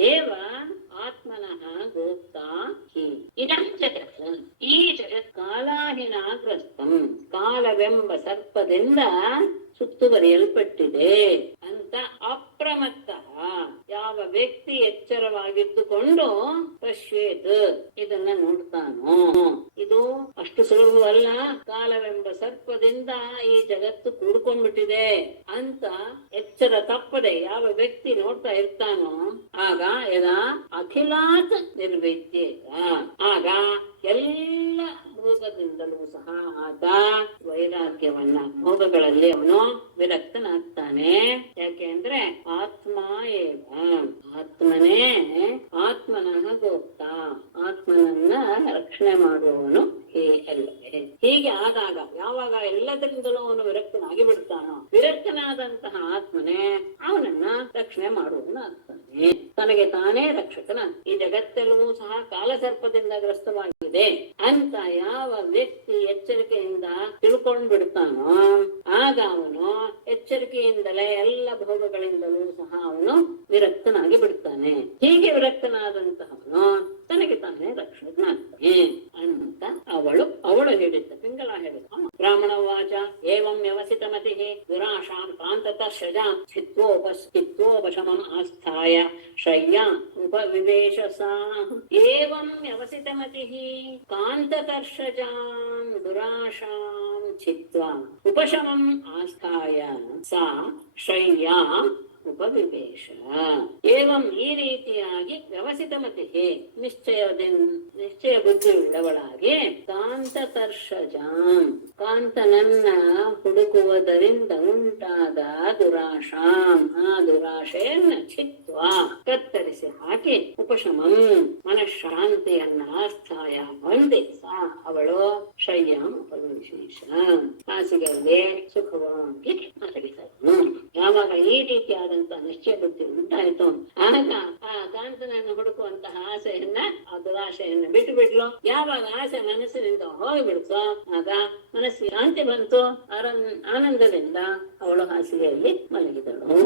ಏವ ಆತ್ಮನಃ ಗೋಪ್ತಾ ಹಿ. ಇದಂ ಜಗತ್ ಈ ಜಗತ್ ಕಾಲಾಹಿನಾ ಗ್ರಸ್ತಂ ಕಾಲವೆಂಬ ಸರ್ಪದಿಂದ ಸುತ್ತುವರಿಯಲ್ಪಟ್ಟಿದೆ ಅಂತ ಅಪ್ರಮತ್ತಃ ಯಾವ ವ್ಯಕ್ತಿ ಎಚ್ಚರವಾಗಿದ್ದುಕೊಂಡು ಪಶ್ಯೇತ್ ಇದನ್ನ ನೋಡ್ತಾನೋ. ಇದು ಅಷ್ಟು ಸುಲಭವಲ್ಲ. ಕಾಲವೆಂಬ ಸರ್ಪದಿಂದ ಈ ಜಗತ್ತು ಕೂಡ್ಕೊಂಡ್ಬಿಟ್ಟಿದೆ ಅಂತ ಎಚ್ಚರ ತಪ್ಪದೆ ಯಾವ ವ್ಯಕ್ತಿ ನೋಡ್ತಾ ಇರ್ತಾನೋ ಆಗ ಯದಾ ಅಖಿಲಾತ್ ನಿರ್ವಿದ್ಯೇತ ಆಗ ಎಲ್ಲ ಭೋಗದಿಂದಲೂ ಸಹ ಆತ ವೈರಾಗ್ಯವನ್ನ ಭೋಗಗಳಲ್ಲಿ ಅವನು ವಿರಕ್ತನಾಗ್ತಾನೆ. ಯಾಕೆ ಅಂದ್ರೆ ಆತ್ಮ ಏವ ಆತ್ಮನೇ ಆತ್ಮನಃ ಗೋಪ್ತ ಆತ್ಮನನ್ನ ರಕ್ಷಣೆ ಮಾಡುವವನು ಅಲ್ಲವೇ. ಹೀಗೆ ಆದಾಗ ಯಾವಾಗ ಎಲ್ಲದರಿಂದಲೂ ಅವನು ವಿರಕ್ತನಾಗಿ ಬಿಡ್ತಾನೋ ವಿರಕ್ತನಾದಂತಹ ಆತ್ಮನೇ ಅವನನ್ನ ರಕ್ಷಣೆ ಮಾಡುವವನು ಆಗ್ತಾನೆ. ತನಗೆ ತಾನೇ ರಕ್ಷಕನ. ಈ ಜಗತ್ತೆಲ್ಲವೂ ಸಹ ಕಾಲಸರ್ಪದಿಂದ ಗ್ರಸ್ತವಾಗಿದೆ ಅಂತ ಯಾವ ವ್ಯಕ್ತಿ ಎಚ್ಚರಿಕೆಯಿಂದ ತಿಳ್ಕೊಂಡ್ ಬಿಡ್ತಾನೋ ಆಗ ಅವನು ಎಚ್ಚರಿಕೆಯಿಂದಲೇ ಎಲ್ಲ ಭೋಗಗಳಿಂದಲೂ ಸಹ ಅವನು ವಿರಕ್ತನಾಗಿ ಬಿಡ್ತಾನೆ. ಹೀಗೆ ವಿರಕ್ತನಾದಂತಹವನು ತನಗೆ ತಾನೇ ರಕ್ಷಕನಾಗ್ತಾನೆ ಅಂತ ಅವಳು ಹೇಳಿದ್ದ ಪಿಂಗಲ ಹೇಳಿದ. ಬ್ರಾಹ್ಮಣ ವಾಚ ಏವಂ ವ್ಯವಸಿತ ಮತಿ ದುರಾಶಾಂ ಕಾಂತತಃ ಶಜಾಂ ಸ್ಥಿತ್ವೋಪಶಮಂ ಆಸ್ಥಾಯ ಶಯ್ಯಾ ಉಪವಿವೇಶಸಾ. ಏವಂ ವ್ಯವಸಿತ ಮತಿ ಕಾಂತತರ್ಷಜಾಂ ದುರಾಶಾಂ ಚಿತ್ವಾ ಉಪಶಮಂ ಆಸ್ಥಾಯ ಸಾ ಶಯ್ಯಾ ಉಪವಿವೇಶ. ಏವಂ ಈ ರೀತಿಯಾಗಿ ವ್ಯವಸಿತ ಮತಿಗೆ ನಿಶ್ಚಯ ಬುದ್ಧಿಯುಳ್ಳವಳಾಗಿ ಕಾಂತತರ್ಷಜಾಂ ಕಾಂತನನ್ನ ಹುಡುಕುವುದರಿಂದ ಉಂಟಾದ ದುರಾಶಾಂ ಆ ದುರಾಶೆಯನ್ನ ಚಿತ್ವಾ ಕತ್ತರಿಸಿ ಹಾಕಿ ಉಪಶಮಂ ಮನಃಶಾಂತಿಯನ್ನ ಆಸ್ಥಾಯ ಹೊಂದಿಸ ಅವಳು ಶಯ್ಯಾಂ ಉಪವಿಶೇಷ ಹಾಸಿಗೆಯಲ್ಲಿ ಸುಖವಾಗಿ ಮಲಗಿದನು. ಯಾವಾಗ ಈ ರೀತಿಯಾದ ನಿಶ್ಚಯ ಬುದ್ಧಿ ಉಂಟಾಯಿತು ಆಗ ಆ ಕಾಂತನನ್ನು ಹುಡುಕುವಂತಹ ಆಸೆಯನ್ನ ಆ ದುರಾಶೆಯನ್ನು ಬಿಟ್ಟು ಬಿಡ್ಲು. ಯಾವಾಗ ಆಸೆ ಮನಸ್ಸಿನಿಂದ ಹೋಗಿಬಿಡ್ತೋ ಆಗ ಮನಸ್ಸಿಗೆ ಶಾಂತಿ ಬಂತು. ಆನಂದದಿಂದ ಅವಳು ಹಾಸಿಗೆಯಲ್ಲಿ ಮಲಗಿದಳು.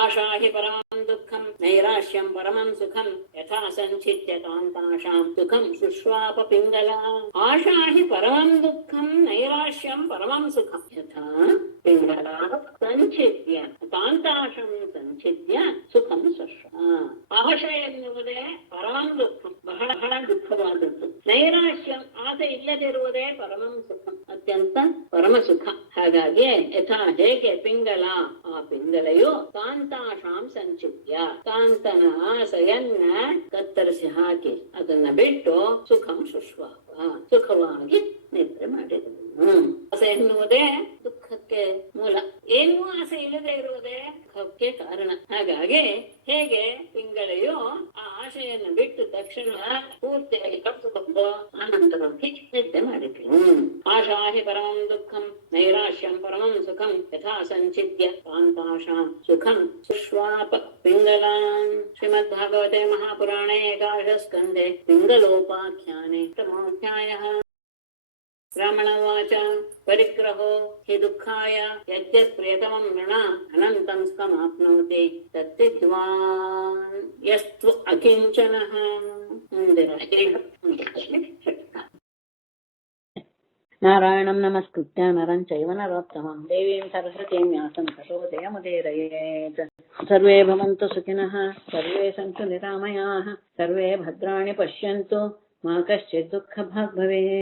ಆಶಾ ಹಿ ಪರಮಂ ದುಃಖಂ ನೈರಾಶ್ಯಂ ಪರಮಂ ಸುಖಂ ಯಥಾ ಸಂಚಿತ್ಯ ಕಾಂತಾಶಾಂ ಸುಖಂ ಶುಶ್ವಾಪ ಪಿಂಗಲ. ಆಶಾ ಹಿ ಪರಮಂ ದುಃಖಂ ನೈರಾಶ್ಯಂ ಪರಮಂ ಸುಖಂ ಯಥಾ ಪಿಂಗಲ ಸಂಚಿತ್ಯ ಕಾಂತಾಶಂ ಸಂಚಿತ್ಯ ಸುಖಂ ಶುಶ್ವ. ಆಶಾ ಎನ್ನುವುದೇ ಪರಮಂ ದುಃಖಂ ಬಹಳ ಬಹಳ ದುಃಖವಾದದ್ದು. ನೈರಾಶ್ಯಂ ಆಸೆ ಇಲ್ಲದಿರುವುದೇ ಪರಮಂ ಸುಖಂ ಅತ್ಯಂತ ಪರಮ ಸುಖ. ಹಾಗಾಗಿ ಯಥಾ ಹೇಗೆ ಪಿಂಗಲ ಆ ಪಿಂಗಲೆಯು ಕಾಂತಾಶಾಂ ಸಂಚಿತ್ಯ ಕಾಂತನ ಆಸೆಯನ್ನ ಕತ್ತರಿಸಿ ಹಾಕಿ ಅದನ್ನ ಬಿಟ್ಟು ಸುಖಂ ಶುಶ್ವಾಪ ಸುಖವಾಗಿ ನಿದ್ರೆ ಮಾಡಿದನು. ಆಸೆ ಎನ್ನುವುದೇ ದುಃಖಕ್ಕೆ ಮೂಲ. ಏನೂ ಆಸೆ ಇಲ್ಲದೆ ಇರುವುದೇ ದುಃಖಕ್ಕೆ ಕಾರಣ. ಹಾಗಾಗಿ ಹೇಗೆ ಪಿಂಗಳೆಯು ಆ ಆಶೆಯನ್ನು ಬಿಟ್ಟು ತಕ್ಷಣ ಪೂರ್ತಿಯಾಗಿ ಕಪ್ಪುಕೊಂಡು ಆನಂದವಾಗಿ ನಿದ್ದೆ ಮಾಡಿದಳು. ಆಶಾ ಹಿ ಪರಮಂ ದುಃಖಂ ನೈರಾಶ್ಯಂ ಪರಮಂ ಸುಖಂ ಯಥಾ ಸಂಚಿತ್ಯ ಕಾಂತಾಶಾಂ ಸುಖಂ ಶುಶ್ವಾಪ ಪಿಂಗಲಾಂ. ಶ್ರೀಮದ್ಭಾಗವತೆ ಮಹಾಪುರಾಣೇ ಏಕಾದಶ ಸ್ಕಂಧೆ ಪಿಂಗಲೋಪಾಖ್ಯಾನೆ ಪ್ರಥಮೋಧ್ಯಾಯಃ. ಬ್ರಾಹ್ಮಣ ವಾಚ ಪರಿಗ್ರಹೋ ಹಿ ದುಃಖಾಯ ಯದ್ಯತ್ ಪ್ರಿಯತಮಂ ನೃಣ ಅನಂತಂ ಸ್ಕಮಾಪ್ನೋತಿ ತತ್ತಿದ್ವಾನ್ ಯಸ್ತು ಅಕಿಂಚನಃ. ಮುಂದಿನ नारायणं नमस्कृत्य नरं चैव नरोत्तमं देवीं सरस्वतीं व्यासं ततो जयमुदीरयेत्। सर्वे भवन्तु सुखिनः, सर्वे सन्तु निरामयाः, सर्वे भद्राणि पश्यन्तु, मा कश्चित् दुःखभाग् भवेत्।